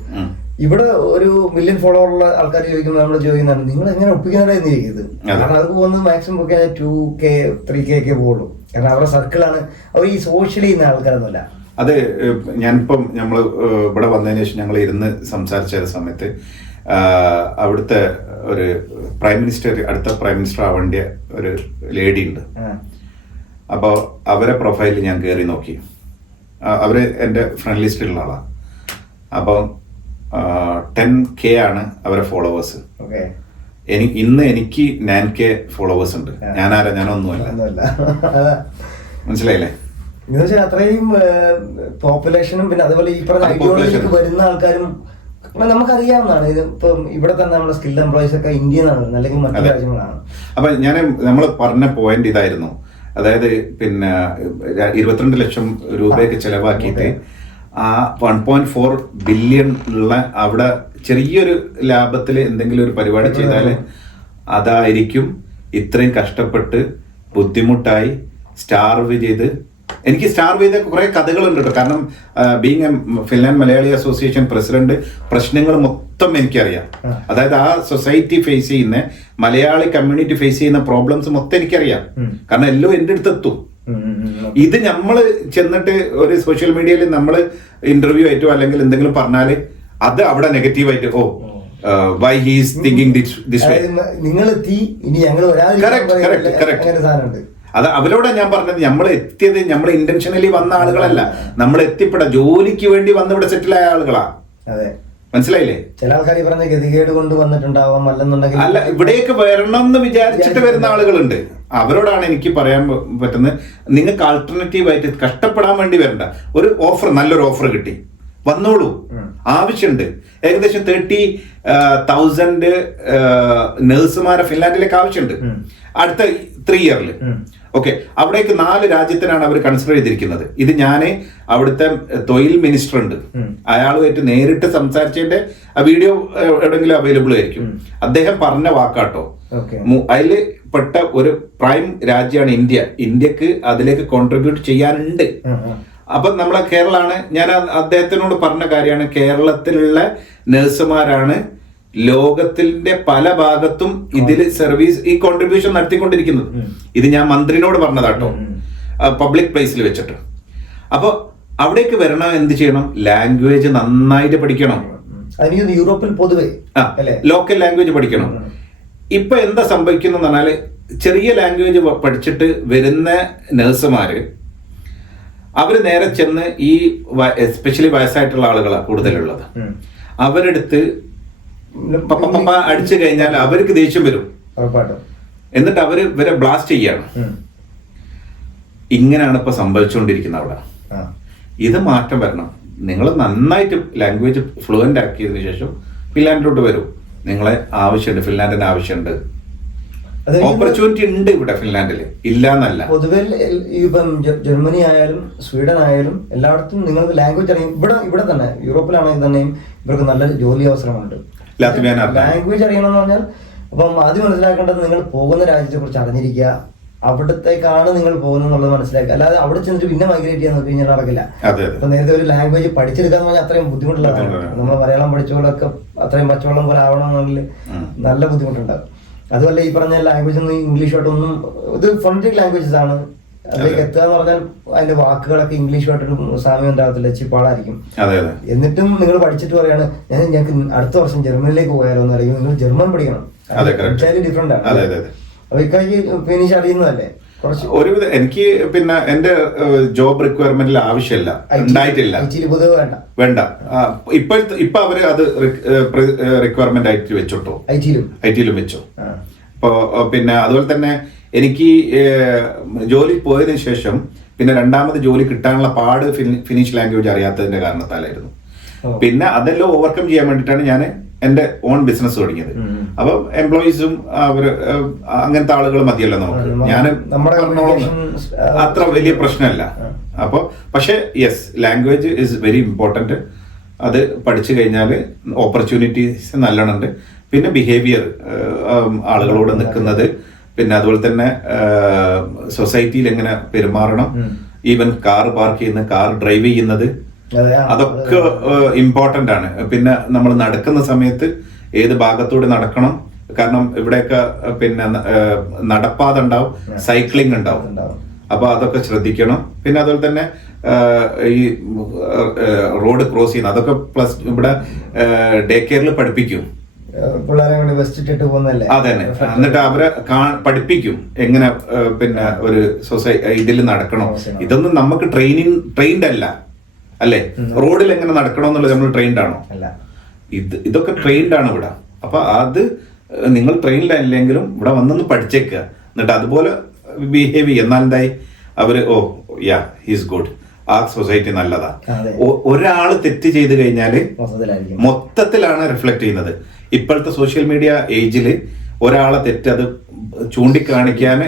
ഇവിടെ ഒരു 1 മില്യൺ ഫോളോവർ ഉള്ള ആൾക്കാർ ചോദിക്കുമ്പോൾ നമ്മൾ ചോദിക്കുന്നതാണ് നിങ്ങൾ എങ്ങനെ ഒപ്പിക്കുന്നതാണെന്ന് ചോദിക്കുന്നത്. കാരണം അത് പോകുന്നത് മാക്സിമം ഒക്കെ 2K 3K ഒക്കെ പോകുള്ളൂ. കാരണം അവരുടെ സർക്കിളാണ്, അവർ ഈ സോഷ്യലി ചെയ്യുന്ന ആൾക്കാരൊന്നുമല്ല. അത് ഞാനിപ്പം നമ്മൾ ഇവിടെ വന്നതിന് ശേഷം ഞങ്ങൾ ഇരുന്ന് സംസാരിച്ച സമയത്ത് അവിടുത്തെ ഒരു അടുത്ത പ്രൈം മിനിസ്റ്റർ ആവേണ്ട ഒരു ലേഡി ഉണ്ട്. അപ്പോൾ അവരെ പ്രൊഫൈലിൽ ഞാൻ കയറി നോക്കി. അവര് എൻ്റെ ഫ്രണ്ട് ലിസ്റ്റിലുള്ള ആളാണ്. അപ്പം 10K ആണ് അവരെ ഫോളോവേഴ്സ്. ഇന്ന് എനിക്ക് 9K ഫോളോവേഴ്സ് ഉണ്ട്. ഞാനൊന്നുമല്ല. മനസ്സിലായില്ലേ? അത്രയും പോപ്പുലേഷനും പിന്നെ അതുപോലെ ഈ പറഞ്ഞ ഐഡിയോളജിക്ക് വരുന്ന ആൾക്കാരും നമുക്കറിയാവുന്നതാണ്. ഇത് ഇപ്പം ഇവിടെ തന്നെ നമ്മുടെ സ്കിൽഡ് എംപ്ലോയീസ് ഒക്കെ ഇന്ത്യന്നാണ് വരുന്നത്, അല്ലെങ്കിൽ മറ്റു രാജ്യങ്ങളാണ്. അപ്പൊ നമ്മൾ പറഞ്ഞ പോയിന്റ് ഇതായിരുന്നു. അതായത് പിന്നെ 22 ലക്ഷം രൂപയൊക്കെ ചെലവാക്കിയിട്ട് ആ 1.4 ബില്യൺ ഉള്ള അവിടെ ചെറിയൊരു ലാഭത്തിൽ എന്തെങ്കിലും ഒരു പരിപാടി ചെയ്താൽ അതായിരിക്കും ഇത്രയും കഷ്ടപ്പെട്ട് ബുദ്ധിമുട്ടായി സ്റ്റാർവ് ചെയ്ത്. എനിക്ക് സ്റ്റാർവ് ചെയ്ത കുറെ കഥകളുണ്ട് കേട്ടോ. കാരണം being A Finland Malayali association president, പ്രശ്നങ്ങൾ മൊത്തം എനിക്കറിയാം. അതായത് ആ സൊസൈറ്റി ഫേസ് ചെയ്യുന്ന, മലയാളി കമ്മ്യൂണിറ്റി ഫേസ് ചെയ്യുന്ന പ്രോബ്ലംസ് മൊത്തം എനിക്കറിയാം. കാരണം എല്ലാം എൻ്റെ അടുത്ത് എത്തും. ഇത് നമ്മൾ ചെന്നിട്ട് ഒരു സോഷ്യൽ മീഡിയയിൽ നമ്മൾ ഇന്റർവ്യൂ ആയിട്ടോ അല്ലെങ്കിൽ എന്തെങ്കിലും പറഞ്ഞാല് അത് അവിടെ നെഗറ്റീവായിട്ട് why he is thinking this way. അത് അവരോട് ഞാൻ പറഞ്ഞത്, നമ്മൾ എത്തിയത് നമ്മൾ ഇന്റൻഷനലി വന്ന ആളുകളല്ല, നമ്മൾ എത്തിപ്പെട ജോലിക്ക് വേണ്ടി വന്ന് ഇവിടെ സെറ്റിൽ ആയ ആളുകളാ. മനസ്സിലായില്ലേ? ചില ആൾക്കാർ ഈ പറഞ്ഞ ഗതികേട് കൊണ്ട് വന്നിട്ടുണ്ടാവാം, അല്ലെന്നുണ്ടെങ്കിൽ അല്ല, ഇവിടേക്ക് വരണം എന്ന് വിചാരിച്ചിട്ട് വരുന്ന ആളുകളുണ്ട്. അവരോടാണ് എനിക്ക് പറയാൻ പറ്റുന്നത്, നിങ്ങൾക്ക് ആൾട്ടർനേറ്റീവ് ആയിട്ട് കഷ്ടപ്പെടാൻ വേണ്ടി വരണ്ട. ഒരു ഓഫർ, നല്ലൊരു ഓഫർ കിട്ടി, വന്നോളൂ. ആവശ്യമുണ്ട്. ഏകദേശം 30,000 നഴ്സുമാരെ ഫിൻലാൻഡിലേക്ക് ആവശ്യമുണ്ട് അടുത്ത 3 ഇയറിൽ. ഓക്കെ, അവിടേക്ക് 4 രാജ്യത്തിനാണ് അവർ കൺസിഡർ ചെയ്തിരിക്കുന്നത്. ഇത് ഞാൻ അവിടുത്തെ തൊഴിൽ മിനിസ്റ്റർ ഉണ്ട്, അയാളുമായിട്ട് നേരിട്ട് സംസാരിച്ചതിന്റെ ആ വീഡിയോ എവിടെയെങ്കിലും അവൈലബിൾ ആയിരിക്കും. അദ്ദേഹം പറഞ്ഞ വാക്കാട്ടോ. അതിൽ പെട്ട ഒരു പ്രൈം രാജ്യമാണ് ഇന്ത്യ. ഇന്ത്യക്ക് അതിലേക്ക് കോൺട്രിബ്യൂട്ട് ചെയ്യാനുണ്ട്. അപ്പൊ നമ്മളെ കേരളമാണ്. ഞാൻ അദ്ദേഹത്തിനോട് പറഞ്ഞ കാര്യമാണ്, കേരളത്തിലുള്ള നഴ്സുമാരാണ് ലോകത്തിന്റെ പല ഭാഗത്തും ഇതിൽ സർവീസ് ഈ കോൺട്രിബ്യൂഷൻ നടത്തിക്കൊണ്ടിരിക്കുന്നത്. ഇത് ഞാൻ മന്ത്രിനോട് പറഞ്ഞതാട്ടോ, പബ്ലിക് പ്ലേസിൽ വെച്ചിട്ട്. അപ്പൊ അവിടേക്ക് വരണം, എന്ത് ചെയ്യണം? ഇപ്പൊ എന്താ സംഭവിക്കുന്നു പറഞ്ഞാല് ചെറിയ ലാംഗ്വേജ് പഠിച്ചിട്ട് വരുന്ന നഴ്സുമാര് അവര് നേരെ ചെന്ന് ഈ എസ്പെഷ്യലി വയസ്സായിട്ടുള്ള ആളുകളാണ് കൂടുതലുള്ളത്. അവരെടുത്ത് പപ്പ അടിച്ചു കഴിഞ്ഞാൽ അവർക്ക് ദേഷ്യം വരും, എന്നിട്ട് അവര് ഇവരെ ബ്ലാസ്റ്റ് ചെയ്യാണ്. ഇങ്ങനെയാണ് ഇപ്പൊ സംഭവിച്ചുകൊണ്ടിരിക്കുന്നത് അവിടെ. ഇത് മാറ്റം വരണം. നിങ്ങൾ നന്നായിട്ട് ലാംഗ്വേജ് ഫ്ലുവൻ്റ് ആക്കിയതിനു ശേഷം ഫിൻലാൻഡിലോട്ട് വരും. നിങ്ങളെ ആവശ്യമുണ്ട്, ഫിൻലാൻഡിന് ആവശ്യമുണ്ട്. ഓപ്പർച്യൂണിറ്റി ഉണ്ട് ഇവിടെ ഫിൻലാൻഡിൽ, ഇല്ല എന്നല്ല. പൊതുവെ ഇപ്പം ജർമ്മനി ആയാലും സ്വീഡൻ ആയാലും എല്ലായിടത്തും നിങ്ങൾക്ക് ലാംഗ്വേജ് അറിയും. ഇവിടെ തന്നെ യൂറോപ്പിലാണെങ്കിൽ തന്നെയും ഇവർക്ക് നല്ല ജോലി അവസരങ്ങളുണ്ട്. ലാംഗ്വേജ് അറിയണമെന്ന് പറഞ്ഞാൽ അപ്പം ആദ്യം മനസ്സിലാക്കേണ്ടത് നിങ്ങൾ പോകുന്ന രാജ്യത്തെ കുറിച്ച് അറിഞ്ഞിരിക്കുക, അവിടത്തേക്കാണ് നിങ്ങൾ പോകുന്നത് മനസ്സിലാക്കുക. അല്ലാതെ അവിടെ ചെന്നിട്ട് പിന്നെ മൈഗ്രേറ്റ് ചെയ്യാൻ നോക്കി കഴിഞ്ഞാൽ നടക്കില്ല. ഇപ്പൊ നേരത്തെ ഒരു ലാംഗ്വേജ് പഠിച്ചെടുക്കാന്ന് പറഞ്ഞാൽ അത്രയും ബുദ്ധിമുട്ടുള്ളതാണ്. നമ്മൾ മലയാളം പഠിച്ചോളൊക്കെ അത്രയും പച്ചവെള്ളം പോലെ ആവണമെന്നുണ്ടെങ്കിൽ നല്ല ബുദ്ധിമുട്ടുണ്ടാകും. അതുപോലെ ഈ പറഞ്ഞ ലാംഗ്വേജ് ഒന്നും ഇംഗ്ലീഷുമായിട്ടൊന്നും, ഇത് ഫോണറ്റിക് ലാംഗ്വേജസ് ആണ്. അതിലേക്ക് എത്തുക എന്ന് പറഞ്ഞാൽ അതിന്റെ വാക്കുകളൊക്കെ ഇംഗ്ലീഷുമായിട്ടൊരു സാമ്യം ഉണ്ടാകത്തില്ല, ചിപ്പാളായിരിക്കും. എന്നിട്ടും നിങ്ങൾ പഠിച്ചിട്ട് പറയാണ് ഞങ്ങൾക്ക് അടുത്ത വർഷം ജർമ്മനിലേക്ക് പോയാലോ എന്ന് അറിയും. നിങ്ങൾ ജർമ്മൻ പഠിക്കണം, ഡിഫറെന്റ് ആണ്. അപ്പൊ ഇക്കാര്യം ഫിനിഷ് അറിയുന്നതല്ലേ ഒരുവിധ. എനിക്ക് പിന്നെ എന്റെ ജോബ് റിക്വയർമെന്റിൽ ആവശ്യമില്ല, ഉണ്ടായിട്ടില്ല, വേണ്ട. ഇപ്പൊ അവര് അത് റിക്വയർമെന്റ് ആയിട്ട് വെച്ചോട്ടോ, ഐ ടിയിലും വെച്ചോ. ഇപ്പൊ പിന്നെ അതുപോലെ തന്നെ എനിക്ക് ജോലി പോയതിനു ശേഷം പിന്നെ രണ്ടാമത് ജോലി കിട്ടാനുള്ള പാട് ഫിനിഷ് ലാംഗ്വേജ് അറിയാത്തതിന്റെ കാരണത്താലായിരുന്നു. പിന്നെ അതെല്ലാം ഓവർകം ചെയ്യാൻ വേണ്ടിയിട്ടാണ് ഞാൻ എന്റെ ഓൺ ബിസിനസ് തുടങ്ങിയത്. അപ്പൊ എംപ്ലോയീസും അവര് അങ്ങനത്തെ ആളുകൾ മതിയല്ലോ നമുക്ക്. ഞാൻ അത്ര വലിയ പ്രശ്നമല്ല. അപ്പൊ പക്ഷെ yes, language is very important. അത് പഠിച്ചു കഴിഞ്ഞാൽ ഓപ്പർച്യൂണിറ്റീസ് നല്ലോണം ഉണ്ട്. പിന്നെ ബിഹേവിയർ, ആളുകളോട് നിൽക്കുന്നത്, പിന്നെ അതുപോലെ തന്നെ സൊസൈറ്റിയിൽ എങ്ങനെ പെരുമാറണം, ഈവൻ കാർ പാർക്ക് ചെയ്യുന്ന, കാർ ഡ്രൈവ് ചെയ്യുന്നത്, അതൊക്കെ ഇമ്പോർട്ടന്റ് ആണ്. പിന്നെ നമ്മൾ നടക്കുന്ന സമയത്ത് ഏത് ഭാഗത്തൂടെ നടക്കണം, കാരണം ഇവിടെയൊക്കെ പിന്നെ നടപ്പാത ഉണ്ടാവും, സൈക്ലിംഗ് ഉണ്ടാവും. അപ്പൊ അതൊക്കെ ശ്രദ്ധിക്കണം. പിന്നെ അതുപോലെ തന്നെ ഈ റോഡ് ക്രോസ് ചെയ്യുന്ന അതൊക്കെ പ്ലസ് ഇവിടെ ഡേ കെയറിൽ പഠിപ്പിക്കും. അതെ, എന്നിട്ട് അവരെ പഠിപ്പിക്കും എങ്ങനെ പിന്നെ ഒരു ഇതിൽ നടക്കണം. ഇതൊന്നും നമുക്ക് ട്രെയിൻഡ് അല്ല അല്ലേ? റോഡിൽ എങ്ങനെ നടക്കണമെന്നുള്ളത് നമ്മൾ ട്രെയിൻഡ് ആണോ? ഇതൊക്കെ ട്രെയിൻഡ് ആണ് ഇവിടെ. അപ്പൊ അത് നിങ്ങൾ ട്രെയിൻഡ് അല്ലെങ്കിലും ഇവിടെ വന്നൊന്ന് പഠിച്ചേക്കുക, എന്നിട്ട് അതുപോലെ ബിഹേവ് ചെയ്യുക. എന്നാൽ എന്തായി അവര് ഹീസ് ഗുഡ്, ആ സൊസൈറ്റി നല്ലതാ. ഒരാള് തെറ്റ് ചെയ്ത് കഴിഞ്ഞാല് മൊത്തത്തിലാണ് റിഫ്ലക്ട് ചെയ്യുന്നത്. ഇപ്പോഴത്തെ സോഷ്യൽ മീഡിയ ഏജില് ഒരാളെ തെറ്റ് അത് ചൂണ്ടിക്കാണിക്കാൻ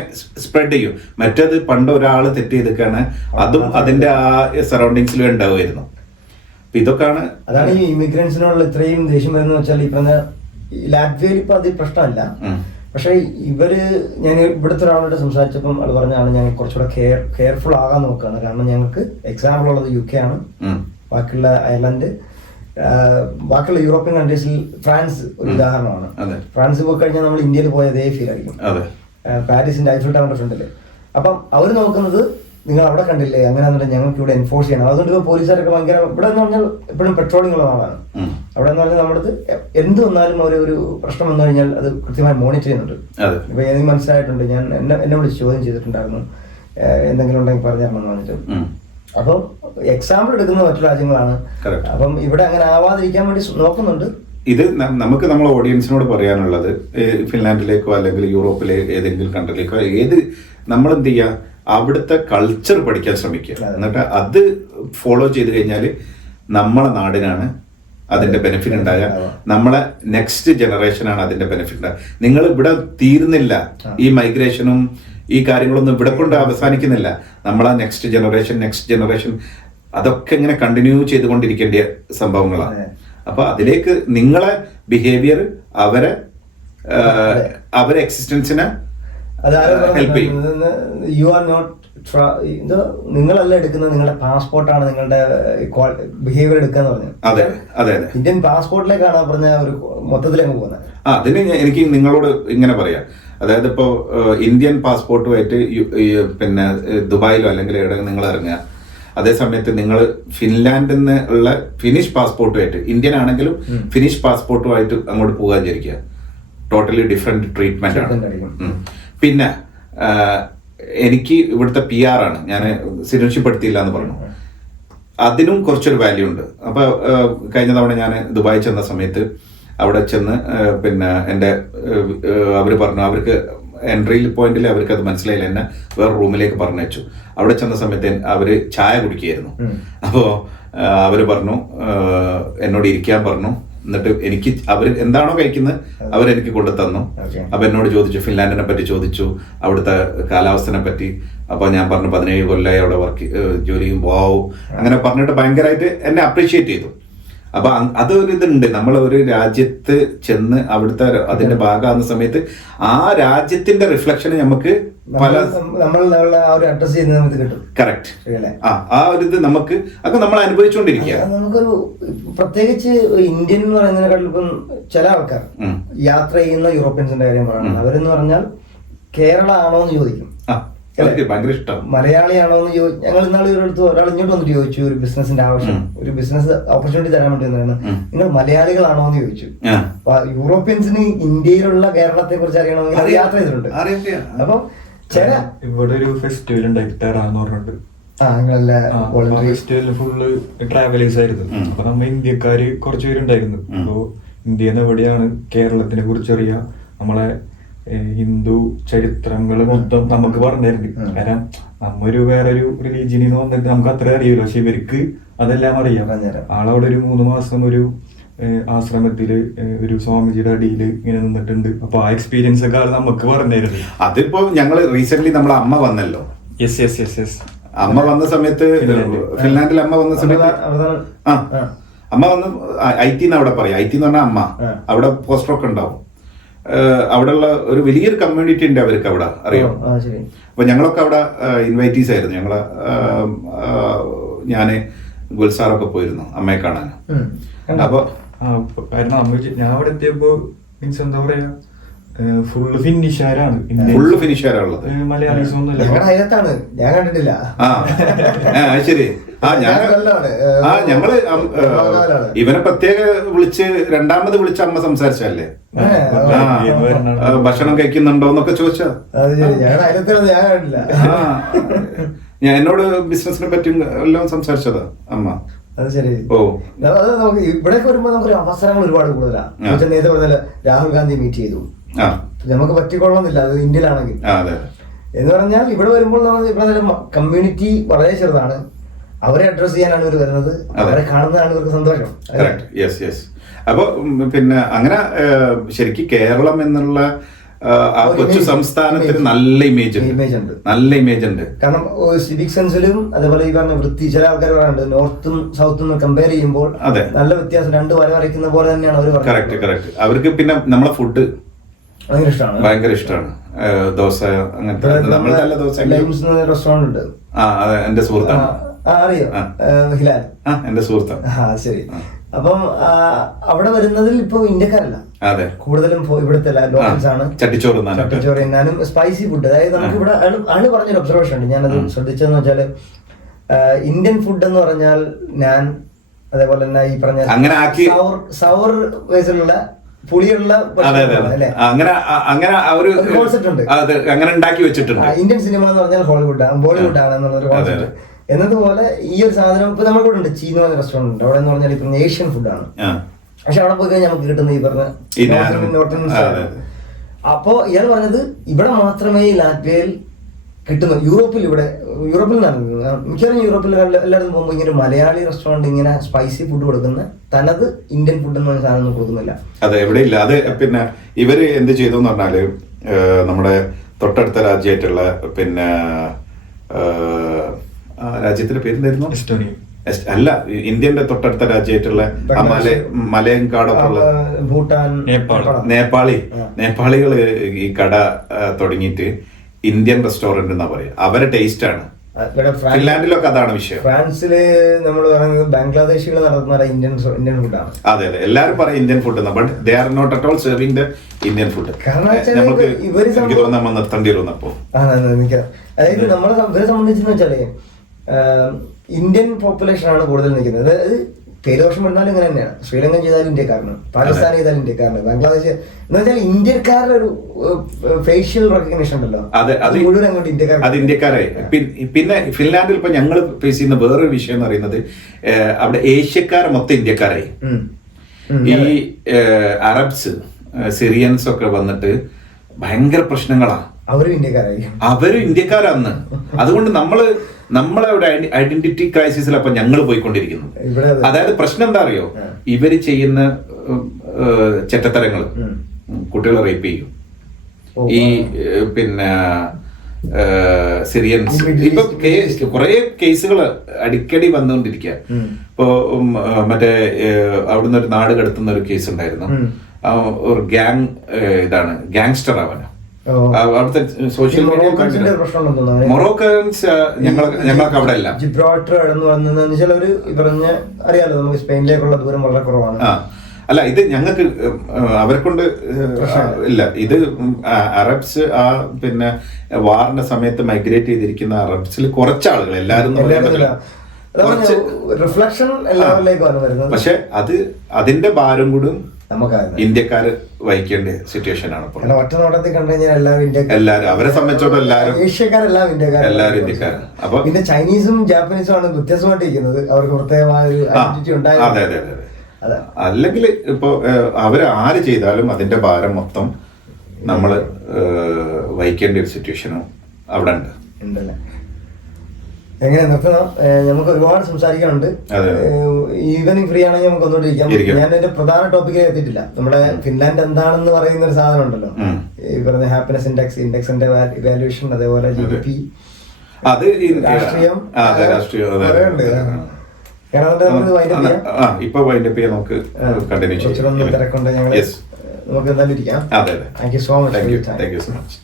സ്പ്രെഡ് ചെയ്യും. മറ്റേത് പണ്ട് ഒരാള് തെറ്റ് ചെയ്തിട്ടാണ് അതും അതിന്റെ ആ സറൗണ്ടിങ്സിലും ഉണ്ടാവുമായിരുന്നു. ഇതൊക്കെയാണ്, അതാണ് ഈ ഇമിഗ്രൻസിനോടുള്ള ഇത്രയും ദേഷ്യം വരുന്ന വെച്ചാൽ. ഈ പറഞ്ഞ ലാറ്റ്വിയയിൽ ഇപ്പൊ അത് പ്രശ്നമല്ല. പക്ഷെ ഞാൻ ഇവിടുത്തെ ഒരാളോട് സംസാരിച്ചപ്പം അത് പറഞ്ഞാണ് ഞങ്ങൾ കുറച്ചുകൂടെ കെയർഫുൾ ആകാൻ നോക്കുകയാണ്. കാരണം ഞങ്ങൾക്ക് എക്സാമ്പിൾ ഉള്ളത് UK ആണ്, ബാക്കിയുള്ള അയർലൻഡ്, ബാക്കിയുള്ള യൂറോപ്യൻ കൺട്രീസിൽ ഫ്രാൻസ് ഒരു ഉദാഹരണമാണ്. ഫ്രാൻസിൽ പോയി കഴിഞ്ഞാൽ നമ്മൾ ഇന്ത്യയിൽ പോയ അതേ ഫീൽ ആയിരിക്കും. പാരീസിന്റെ ഐഫിൽ ടവറിന്റെ ഫ്രണ്ടില്. അപ്പം അവർ നോക്കുന്നത് നിങ്ങൾ അവിടെ കണ്ടില്ലേ, അങ്ങനെ ഞങ്ങൾക്ക് ഇവിടെ എൻഫോഴ്സ് ചെയ്യണം. അതുകൊണ്ട് ഇപ്പോൾ പോലീസുകാരൊക്കെ ഭയങ്കര, ഇവിടെ എന്ന് പറഞ്ഞാൽ എപ്പോഴും പെട്രോളിംഗ് ഉള്ള നാടാണ്. അവിടെ എന്ന് പറഞ്ഞാൽ നമ്മുടെ അടുത്ത് എന്ത് വന്നാലും ഒരു പ്രശ്നം വന്നു കഴിഞ്ഞാൽ അത് കൃത്യമായി മോണിറ്റർ ചെയ്യുന്നുണ്ട്. ഇപ്പൊ എനിക്ക് മനസ്സിലായിട്ടുണ്ട്. ഞാൻ എന്നെ വിളിച്ച് ചോദ്യം ചെയ്തിട്ടുണ്ടായിരുന്നു, എന്തെങ്കിലും ഉണ്ടെങ്കിൽ പറഞ്ഞു തരണം എന്ന് പറഞ്ഞിട്ട്. അപ്പം എക്സാമ്പിൾ എടുക്കുന്ന മറ്റു രാജ്യങ്ങളാണ്. അപ്പം ഇവിടെ അങ്ങനെ ആവാതിരിക്കാൻ വേണ്ടി നോക്കുന്നുണ്ട്. ഇത് നമുക്ക് നമ്മളെ ഓഡിയൻസിനോട് പറയാനുള്ളത്, ഫിൻലാൻഡിലേക്കോ അല്ലെങ്കിൽ യൂറോപ്പിലെ ഏതെങ്കിലും കൺട്രിയിലേക്കോ നമ്മൾ എന്ത് ചെയ്യുക, അവിടുത്തെ കൾച്ചർ പഠിക്കാൻ ശ്രമിക്കുക. എന്നിട്ട് അത് ഫോളോ ചെയ്ത് കഴിഞ്ഞാൽ നമ്മളെ നാടിനാണ് അതിന്റെ ബെനിഫിറ്റ് ഉണ്ടാകുക, നമ്മളെ നെക്സ്റ്റ് ജനറേഷനാണ് അതിന്റെ ബെനിഫിറ്റ് ഉണ്ടാകുക. നിങ്ങൾ ഇവിടെ തീരുന്നില്ല, ഈ മൈഗ്രേഷനും ഈ കാര്യങ്ങളൊന്നും ഇവിടെ കൊണ്ട് അവസാനിക്കുന്നില്ല. നമ്മളെ നെക്സ്റ്റ് ജനറേഷൻ അതൊക്കെ ഇങ്ങനെ കണ്ടിന്യൂ ചെയ്തുകൊണ്ടിരിക്കേണ്ട സംഭവങ്ങളാണ്. അപ്പൊ അതിലേക്ക് നിങ്ങളെ ബിഹേവിയർ അവരെ എക്സിസ്റ്റൻസിനെ ഹെൽപ്പ് ചെയ്യും. യു ആർ നോട്ട്, നിങ്ങളല്ല എടുക്കുന്നത്, നിങ്ങളുടെ പാസ്പോർട്ടാണ് നിങ്ങളുടെ ബിഹേവിയർ എടുക്കുക എന്ന് പറഞ്ഞു. അതെ അതെ അതെ, ഇന്ത്യൻ പാസ്പോർട്ടിലേക്കാണ് പറഞ്ഞ ഒരു മൊത്തത്തിലേക്ക് പോകുന്നത്. അതിന് എനിക്ക് നിങ്ങളോട് ഇങ്ങനെ പറയാം, അതായത് ഇപ്പോ ഇന്ത്യൻ പാസ്പോർട്ടുമായിട്ട് പിന്നെ ദുബായിലോ അല്ലെങ്കിൽ എവിടെ നിങ്ങൾ ഇറങ്ങുക, അതേ സമയത്ത് നിങ്ങൾ ഫിൻലാൻഡിൽ നിന്ന് ഉള്ള ഫിനിഷ് പാസ്പോർട്ടുമായിട്ട്, ഇന്ത്യൻ ആണെങ്കിലും ഫിനിഷ് പാസ്പോർട്ടുമായിട്ട് അങ്ങോട്ട് പോകാൻ വിചാരിക്കുക, ടോട്ടലി ഡിഫറെന്റ് ട്രീറ്റ്മെന്റ് Treatment ആണ്. ആയിരിക്കും. പിന്നെ എനിക്ക് ഇവിടുത്തെ PR ആണ്, ഞാൻ സിറ്റിസൺഷിപ്പ് എടുത്തില്ല എന്ന് പറഞ്ഞു. അതിനും കുറച്ചൊരു വാല്യൂ ഉണ്ട്. അപ്പൊ കഴിഞ്ഞ തവണ ഞാൻ ദുബായി ചെന്ന സമയത്ത് അവിടെ ചെന്ന് പിന്നെ എൻ്റെ അവർ പറഞ്ഞു, അവർക്ക് എൻട്രി പോയിന്റിൽ അവർക്ക് അത് മനസ്സിലായില്ല, എന്നെ വേറെ റൂമിലേക്ക് പറഞ്ഞു വെച്ചു. അവിടെ ചെന്ന സമയത്ത് അവര് ചായ കുടിക്കുകയായിരുന്നു. അപ്പോൾ അവര് പറഞ്ഞു, എന്നോട് ഇരിക്കാൻ പറഞ്ഞു. എന്നിട്ട് എനിക്ക് അവർ എന്താണോ കഴിക്കുന്നത് അവരെനിക്ക് കൊണ്ടു തന്നു. അപ്പൊ എന്നോട് ചോദിച്ചു, ഫിൻലാൻഡിനെ പറ്റി ചോദിച്ചു, അവിടുത്തെ കാലാവസ്ഥനെ പറ്റി. അപ്പൊ ഞാൻ പറഞ്ഞു 17 കൊല്ലമായി അവിടെ ജോലി ചെയ്യും. വാവ്, അങ്ങനെ പറഞ്ഞിട്ട് ഭയങ്കരമായിട്ട് എന്നെ അപ്രീഷിയേറ്റ് ചെയ്തു. അപ്പൊ അതൊരു ഇതുണ്ട്, നമ്മൾ ഒരു രാജ്യത്ത് ചെന്ന് അവിടുത്തെ അതിന്റെ ഭാഗമാകുന്ന സമയത്ത് ആ രാജ്യത്തിന്റെ റിഫ്ലക്ഷൻ നമുക്ക് പല അഡ്രസ് ചെയ്യുന്ന നമുക്ക് കിട്ടും. കറക്റ്റ്. ആ ഒരു ഇത് നമുക്ക് അത് നമ്മൾ അനുഭവിച്ചുകൊണ്ടിരിക്കുക. നമുക്കൊരു പ്രത്യേകിച്ച് ഇന്ത്യൻ എന്ന് പറയുന്നതിനെക്കാട്ടിൽ ഇപ്പം ചില ആൾക്കാർ യാത്ര ചെയ്യുന്ന യൂറോപ്യൻസിന്റെ കാര്യം പറയുന്നത്, അവരെന്ന് പറഞ്ഞാൽ കേരള ആണോ എന്ന് ചോദിക്കും, ഭയങ്കര ഇഷ്ടം. മലയാളിയാണോ എന്ന് ചോദിച്ചു. ഞങ്ങൾ ഇന്നാൾ ഇവരടുത്ത് ഒരാൾ ഇങ്ങോട്ട് വന്നിട്ട് ചോദിച്ചു, ഒരു ബിസിനസിന്റെ ആവശ്യം, ഒരു ബിസിനസ് ഓപ്പർച്യൂണിറ്റി തരാൻ വേണ്ടി വന്നതാണ്, നിങ്ങൾ മലയാളികളാണോ എന്ന് ചോദിച്ചു. അപ്പൊ യൂറോപ്യൻസിന് ഇന്ത്യയിലുള്ള കേരളത്തെ കുറിച്ച് അറിയണമെങ്കിൽ യാത്ര ചെയ്തിട്ടുണ്ട്. അപ്പൊ ചില ഇവിടെ ഒരു ഫെസ്റ്റിവൽ ഉണ്ടായി, ടെറാന്ന് പറഞ്ഞിട്ട്. ഫെസ്റ്റിവലിന് ഫുള്ള് ട്രാവലേഴ്സ് ആയിരുന്നു. അപ്പൊ നമ്മ ഇന്ത്യക്കാര് കുറച്ച് പേരുണ്ടായിരുന്നു. അപ്പോ ഇന്ത്യയിൽ നിന്ന് എവിടെയാണ് കേരളത്തിനെ കുറിച്ച് അറിയാം, നമ്മളെ ഹിന്ദു ചരിത്രങ്ങൾ മൊത്തം നമുക്ക് പറഞ്ഞിട്ടുണ്ട്. കാരണം നമ്മൊരു വേറൊരു റിലീജിയനിൽ വന്നിട്ട് നമുക്ക് അത്ര അറിയില്ല, പക്ഷെ ഇവർക്ക് അതെല്ലാം അറിയാം. ആളവിടെ ഒരു 3 മാസം ഒരു ആശ്രമത്തില് ഒരു സ്വാമിജിയുടെ അടിയിൽ ഇങ്ങനെ നിന്നിട്ടുണ്ട്. അപ്പൊ ആ എക്സ്പീരിയൻസ് ഒക്കെ ആള് നമുക്ക് പറഞ്ഞിരുന്നു. അതിപ്പോ ഞങ്ങള് റീസെന്റ് നമ്മളെ അമ്മ വന്നല്ലോ. അമ്മ വന്ന സമയത്ത് ഫിൻലാൻഡിൽ അമ്മ വന്ന സമയത്ത് അമ്മ വന്ന് IT അവിടെ പറയാം. IT എന്ന് പറഞ്ഞാൽ അമ്മ. അവിടെ പോസ്റ്ററൊക്കെ ഉണ്ടാവും. അവിടെയുള്ള ഒരു വലിയൊരു കമ്മ്യൂണിറ്റി ഉണ്ട് അവർക്ക് അവിടെ, അറിയാം. അപ്പൊ ഞങ്ങളൊക്കെ അവിടെ ഇൻവൈറ്റീസ് ആയിരുന്നു. ഞങ്ങള് ഞാന് ഗുൽസാറൊക്കെ പോയിരുന്നു അമ്മയെ കാണാൻ. അപ്പൊ കാരണം ഞാൻ അവിടെ എത്തിയപ്പോ മീൻസ് എന്താ പറയാ, ഫുള്ള് ഫിനിഷാരാണ്. ഫുള്ള് ഫിനിഷാരുള്ളത്, മലയാളീസ് ഒന്നുമില്ല. ഞാൻ കണ്ടിട്ടില്ല. ശരി. ഞങ്ങള് ഇവനെ പ്രത്യേക വിളിച്ച് രണ്ടാമത് വിളിച്ച അമ്മ സംസാരിച്ചല്ലേ, ഭക്ഷണം കഴിക്കുന്നുണ്ടോ എന്നൊക്കെ ചോദിച്ചാ. ഞാൻ എന്നോട് ബിസിനസിനെ പറ്റി എല്ലാം സംസാരിച്ചതാ അമ്മ. അത് ശരി. നമുക്ക് ഇവിടേക്ക് വരുമ്പോ നമുക്കൊരു അവസരങ്ങൾ ഒരുപാട് കൂടുതലാണ്. നേരത്തെ പറഞ്ഞ രാഹുൽ ഗാന്ധി മീറ്റ് ചെയ്തു, നമുക്ക് പറ്റിക്കൊള്ളണമെന്നില്ല, അത് ഇന്ത്യയിലാണെങ്കിൽ. എന്ന് പറഞ്ഞാൽ ഇവിടെ വരുമ്പോൾ ഇവിടെ കമ്മ്യൂണിറ്റി വളരെ ചെറുതാണ്. അവരെ അഡ്രസ് ചെയ്യാനാണ് ഇവർ വരുന്നത്, അവരെ കാണുന്നതാണ് ഇവർക്ക് സന്തോഷം. അപ്പൊ പിന്നെ അങ്ങനെ ശരിക്കും കേരളം എന്നുള്ള ആ കൊച്ചു സംസ്ഥാനത്തിന് നല്ല ഇമേജ് ഉണ്ട്, നല്ല ഇമേജ് ഉണ്ട്. കാരണം സിവിക് സെൻസിലും അതേപോലെ ഈ പറഞ്ഞ വൃത്തി, ചില ആൾക്കാർ പറയുന്നുണ്ട് നോർത്തും സൗത്തും കമ്പയർ ചെയ്യുമ്പോൾ നല്ല വ്യത്യാസം, രണ്ട് വര വരയ്ക്കുന്ന പോലെ തന്നെയാണ് അവർ പറയുന്നത്. കറക്റ്റ്. അവർക്ക് പിന്നെ നമ്മളെ ഫുഡ് ഭയങ്കര ഇഷ്ടമാണ്. ദോശ അങ്ങനത്തെ നല്ല ദോശ. റെസ്റ്റോറന്റ് ഉണ്ട്, എന്റെ സുഹൃത്താണ്. അറിയോ, ഹിലാൽ എന്റെ സുഹൃത്താണ്. ശരി. അപ്പം അവിടെ വരുന്നതിൽ ഇപ്പൊ ഇന്ത്യക്കാരല്ല, കൂടുതലും ഇവിടുത്തെ ലോക്കൽസ് ആണ്. ചട്ടിച്ചോറ് തിന്നാനും സ്പൈസി ഫുഡ്. അതായത് നമുക്ക് ഇവിടെ ആള് പറഞ്ഞൊരു ഒബ്സർവേഷൻ ഉണ്ട്, ഞാനത് ശ്രദ്ധിച്ചതെന്ന് വെച്ചാല് ഇന്ത്യൻ ഫുഡ് എന്ന് പറഞ്ഞാൽ ഞാൻ അതേപോലെ തന്നെ ഈ പറഞ്ഞ സവർ ബേസിലുള്ള പുളിയുള്ള കോൺസെപ്റ്റ് ഉണ്ട്, അങ്ങനെ ഉണ്ടാക്കി വെച്ചിട്ടുണ്ട്. ഇന്ത്യൻ സിനിമ എന്ന് പറഞ്ഞാൽ ഹോളിവുഡ് ബോളിവുഡ് ആണ് എന്നുള്ളൊരു കോൺസെപ്റ്റ്. എന്നതുപോലെ ഈ ഒരു സാധനം ഇപ്പൊ നമ്മുടെ കൂടെ ഉണ്ട്, ചീന പറഞ്ഞ റെസ്റ്റോറന്റ് ഉണ്ട്. അവിടെ എന്ന് പറഞ്ഞാൽ ഇപ്പം ഏഷ്യൻ ഫുഡാണ്, പക്ഷെ അവിടെ പോയി കഴിഞ്ഞാൽ നമുക്ക് കിട്ടുന്ന ഈ പറഞ്ഞ നോർത്ത് ഇന്ത്യൻ. അപ്പോ ഇയാൾ പറഞ്ഞത് ഇവിടെ മാത്രമേ ഈ ലാറ്റ്വിയയിൽ കിട്ടുന്നു. യൂറോപ്പിൽ മിക്കവാറും യൂറോപ്പിൽ എല്ലായിടത്തും പോകുമ്പോൾ ഇങ്ങനെ മലയാളി റെസ്റ്റോറന്റ് ഇങ്ങനെ സ്പൈസി ഫുഡ് കൊടുക്കുന്ന തനത് ഇന്ത്യൻ ഫുഡ് എന്ന് പറഞ്ഞ സാധനം കൊടുക്കുന്നില്ല. അതെ, എവിടെയില്ല. അത് പിന്നെ ഇവര് എന്ത് ചെയ്തു എന്ന് പറഞ്ഞാല് നമ്മുടെ തൊട്ടടുത്ത രാജ്യമായിട്ടുള്ള പിന്നെ രാജ്യത്തിന്റെ പേരെന്തായിരുന്നു? എസ്റ്റോണിയ അല്ല, ഇന്ത്യന്റെ തൊട്ടടുത്ത രാജ്യമായിട്ടുള്ള മലയങ്കാടൊക്കെ ഉള്ള ഭൂട്ടാൻ, നേപ്പാളികള് ഈ കട തുടങ്ങിയിട്ട് ഇന്ത്യൻ റെസ്റ്റോറന്റ് എന്നാ പറയാ. അവരെ ടേസ്റ്റ് ആണ്. ഫിൻലാൻഡിലൊക്കെ അതാണ് വിഷയം. ഫ്രാൻസില് നമ്മൾ പറയുന്നത് ബംഗ്ലാദേശികൾ നടത്തുന്ന ഇന്ത്യൻ ഫുഡാണ്. അതെ, എല്ലാവരും പറയും Indian food, but they are not at all serving the Indian food. നമുക്ക് എനിക്ക് തോന്നുന്നു നമ്മൾ നിർത്തേണ്ടി വരുന്നപ്പോ. അതായത് നമ്മളെ ഇവരെ സംബന്ധിച്ചെന്ന് വെച്ചാല് ഇന്ത്യൻ പോപ്പുലേഷൻ ആണ് കൂടുതൽ നിൽക്കുന്നത്. അതായത് പേര് ദോഷം വന്നാലും ഇങ്ങനെ തന്നെയാണ്. ശ്രീലങ്കൻ ചെയ്താലും ഇന്ത്യക്കാരനാണ്, പാകിസ്ഥാൻ ചെയ്താലും ഇന്ത്യക്കാരനാണ്, ബംഗ്ലാദേശ് എന്ന് വെച്ചാൽ ഇന്ത്യക്കാരുടെ ഒരു ഫേഷ്യൽ റെക്കഗ്നിഷൻ ഉണ്ടല്ലോ, അത് മുഴുവൻ അങ്ങോട്ട് ഇന്ത്യക്കാർ, അത് ഇന്ത്യക്കാരായി. പിന്നെ ഫിൻലാൻഡിൽ ഇപ്പൊ ഞങ്ങൾ ഫേസ് ചെയ്യുന്ന വേറൊരു വിഷയം എന്ന് പറയുന്നത് അവിടെ ഏഷ്യക്കാർ മൊത്തം ഇന്ത്യക്കാരായി. ഈ അറബ്സ് സിറിയൻസ് ഒക്കെ വന്നിട്ട് ഭയങ്കര പ്രശ്നങ്ങളാണ്. അവരും ഇന്ത്യക്കാരാന്ന്. അതുകൊണ്ട് നമ്മളെ ഒരു ഐഡന്റിറ്റി ക്രൈസിസിൽ അപ്പൊ ഞങ്ങൾ പോയിക്കൊണ്ടിരിക്കുന്നു. അതായത് പ്രശ്നം എന്താ അറിയോ, ഇവര് ചെയ്യുന്ന ചെറ്റത്തരങ്ങൾ, കുട്ടികളെ റേപ്പ് ചെയ്യും. ഈ പിന്നെ സിറിയൻസ് ഇപ്പൊ കുറെ കേസുകൾ അടിക്കടി വന്നുകൊണ്ടിരിക്കുക. ഇപ്പോ മറ്റേ അവിടുന്ന് ഒരു നാട് കടത്തുന്ന ഒരു കേസ് ഉണ്ടായിരുന്നു. ഒരു ഗ്യാങ് ഗ്യാങ്സ്റ്റർ അവന്. അവിടുത്തെ സോഷ്യൽ മീഡിയ മൊറോക്കൻസ് ഞങ്ങൾക്ക് അവിടെ അല്ല. ജിബ്രാൾട്ടർ പറഞ്ഞ അറിയാലോ, നമുക്ക് സ്പെയിനിലേക്കുള്ള ദൂരം വളരെ കുറവാണ്. അല്ല, ഇത് ഞങ്ങൾക്ക് അവരെ കൊണ്ട് ഇല്ല. ഇത് അറബ്സ് പിന്നെ വാറിന്റെ സമയത്ത് മൈഗ്രേറ്റ് ചെയ്തിരിക്കുന്ന അറബ്സിൽ കുറച്ചാളുകൾ, എല്ലാവരും റിഫ്ലക്ഷൻ എല്ലാവരിലേക്കും വരുന്നത്. പക്ഷെ അതിന്റെ ഭാരം കൂടും ഇന്ത്യക്കാര് വഹിക്കേണ്ട സിറ്റുവേഷൻ ആണ്. ഒറ്റ നോട്ടത്തിൽ കണ്ടു കഴിഞ്ഞാൽ എല്ലാവരും അവരെ സംബന്ധിച്ചോളം ഏഷ്യക്കാരെല്ലാം ഇന്ത്യക്കാരും. അപ്പൊ പിന്നെ ചൈനീസും ജാപ്പനീസും ആണ് വ്യത്യസ്തമായിട്ടിരിക്കുന്നത്. അവർക്ക് പ്രത്യേകമായ ഒരു ഐഡന്റിറ്റി ഉണ്ടായി. അതെ അതെ അതെ. അല്ലെങ്കിൽ ഇപ്പൊ അവര് ആര് ചെയ്താലും അതിന്റെ ഭാരം മൊത്തം നമ്മള് വഹിക്കേണ്ട ഒരു സിറ്റുവേഷനും അവിടെ ഉണ്ടല്ലേ. എങ്ങനെ നിർത്തണം, നമുക്ക് ഒരുപാട് സംസാരിക്കാനുണ്ട്. ഈവനിങ് ഫ്രീ ആണെങ്കിൽ നമുക്ക് ഒന്നുകൊണ്ടിരിക്കാം. ഞാൻ എന്റെ പ്രധാന ടോപ്പിക്കിൽ എത്തിയിട്ടില്ല. നമ്മുടെ ഫിൻലാൻഡ് എന്താണെന്ന് പറയുന്ന ഒരു സാധനം ഉണ്ടല്ലോ, ഈ പറഞ്ഞ ഹാപ്പിനെസ് ഇൻഡെക്സിന്റെ വാല്യൂഷൻ, അതേപോലെ GDP, അത് രാഷ്ട്രീയം. ഇപ്പൊ വൈൻഡപ്പ് ചെയ്യാൻ നമുക്ക് കണ്ടിന്യൂ ചെയ്യാം. തിരക്കുണ്ട്, ഞങ്ങൾ നമുക്ക് എന്തായാലും ഇരിക്കാം. Thank you so much.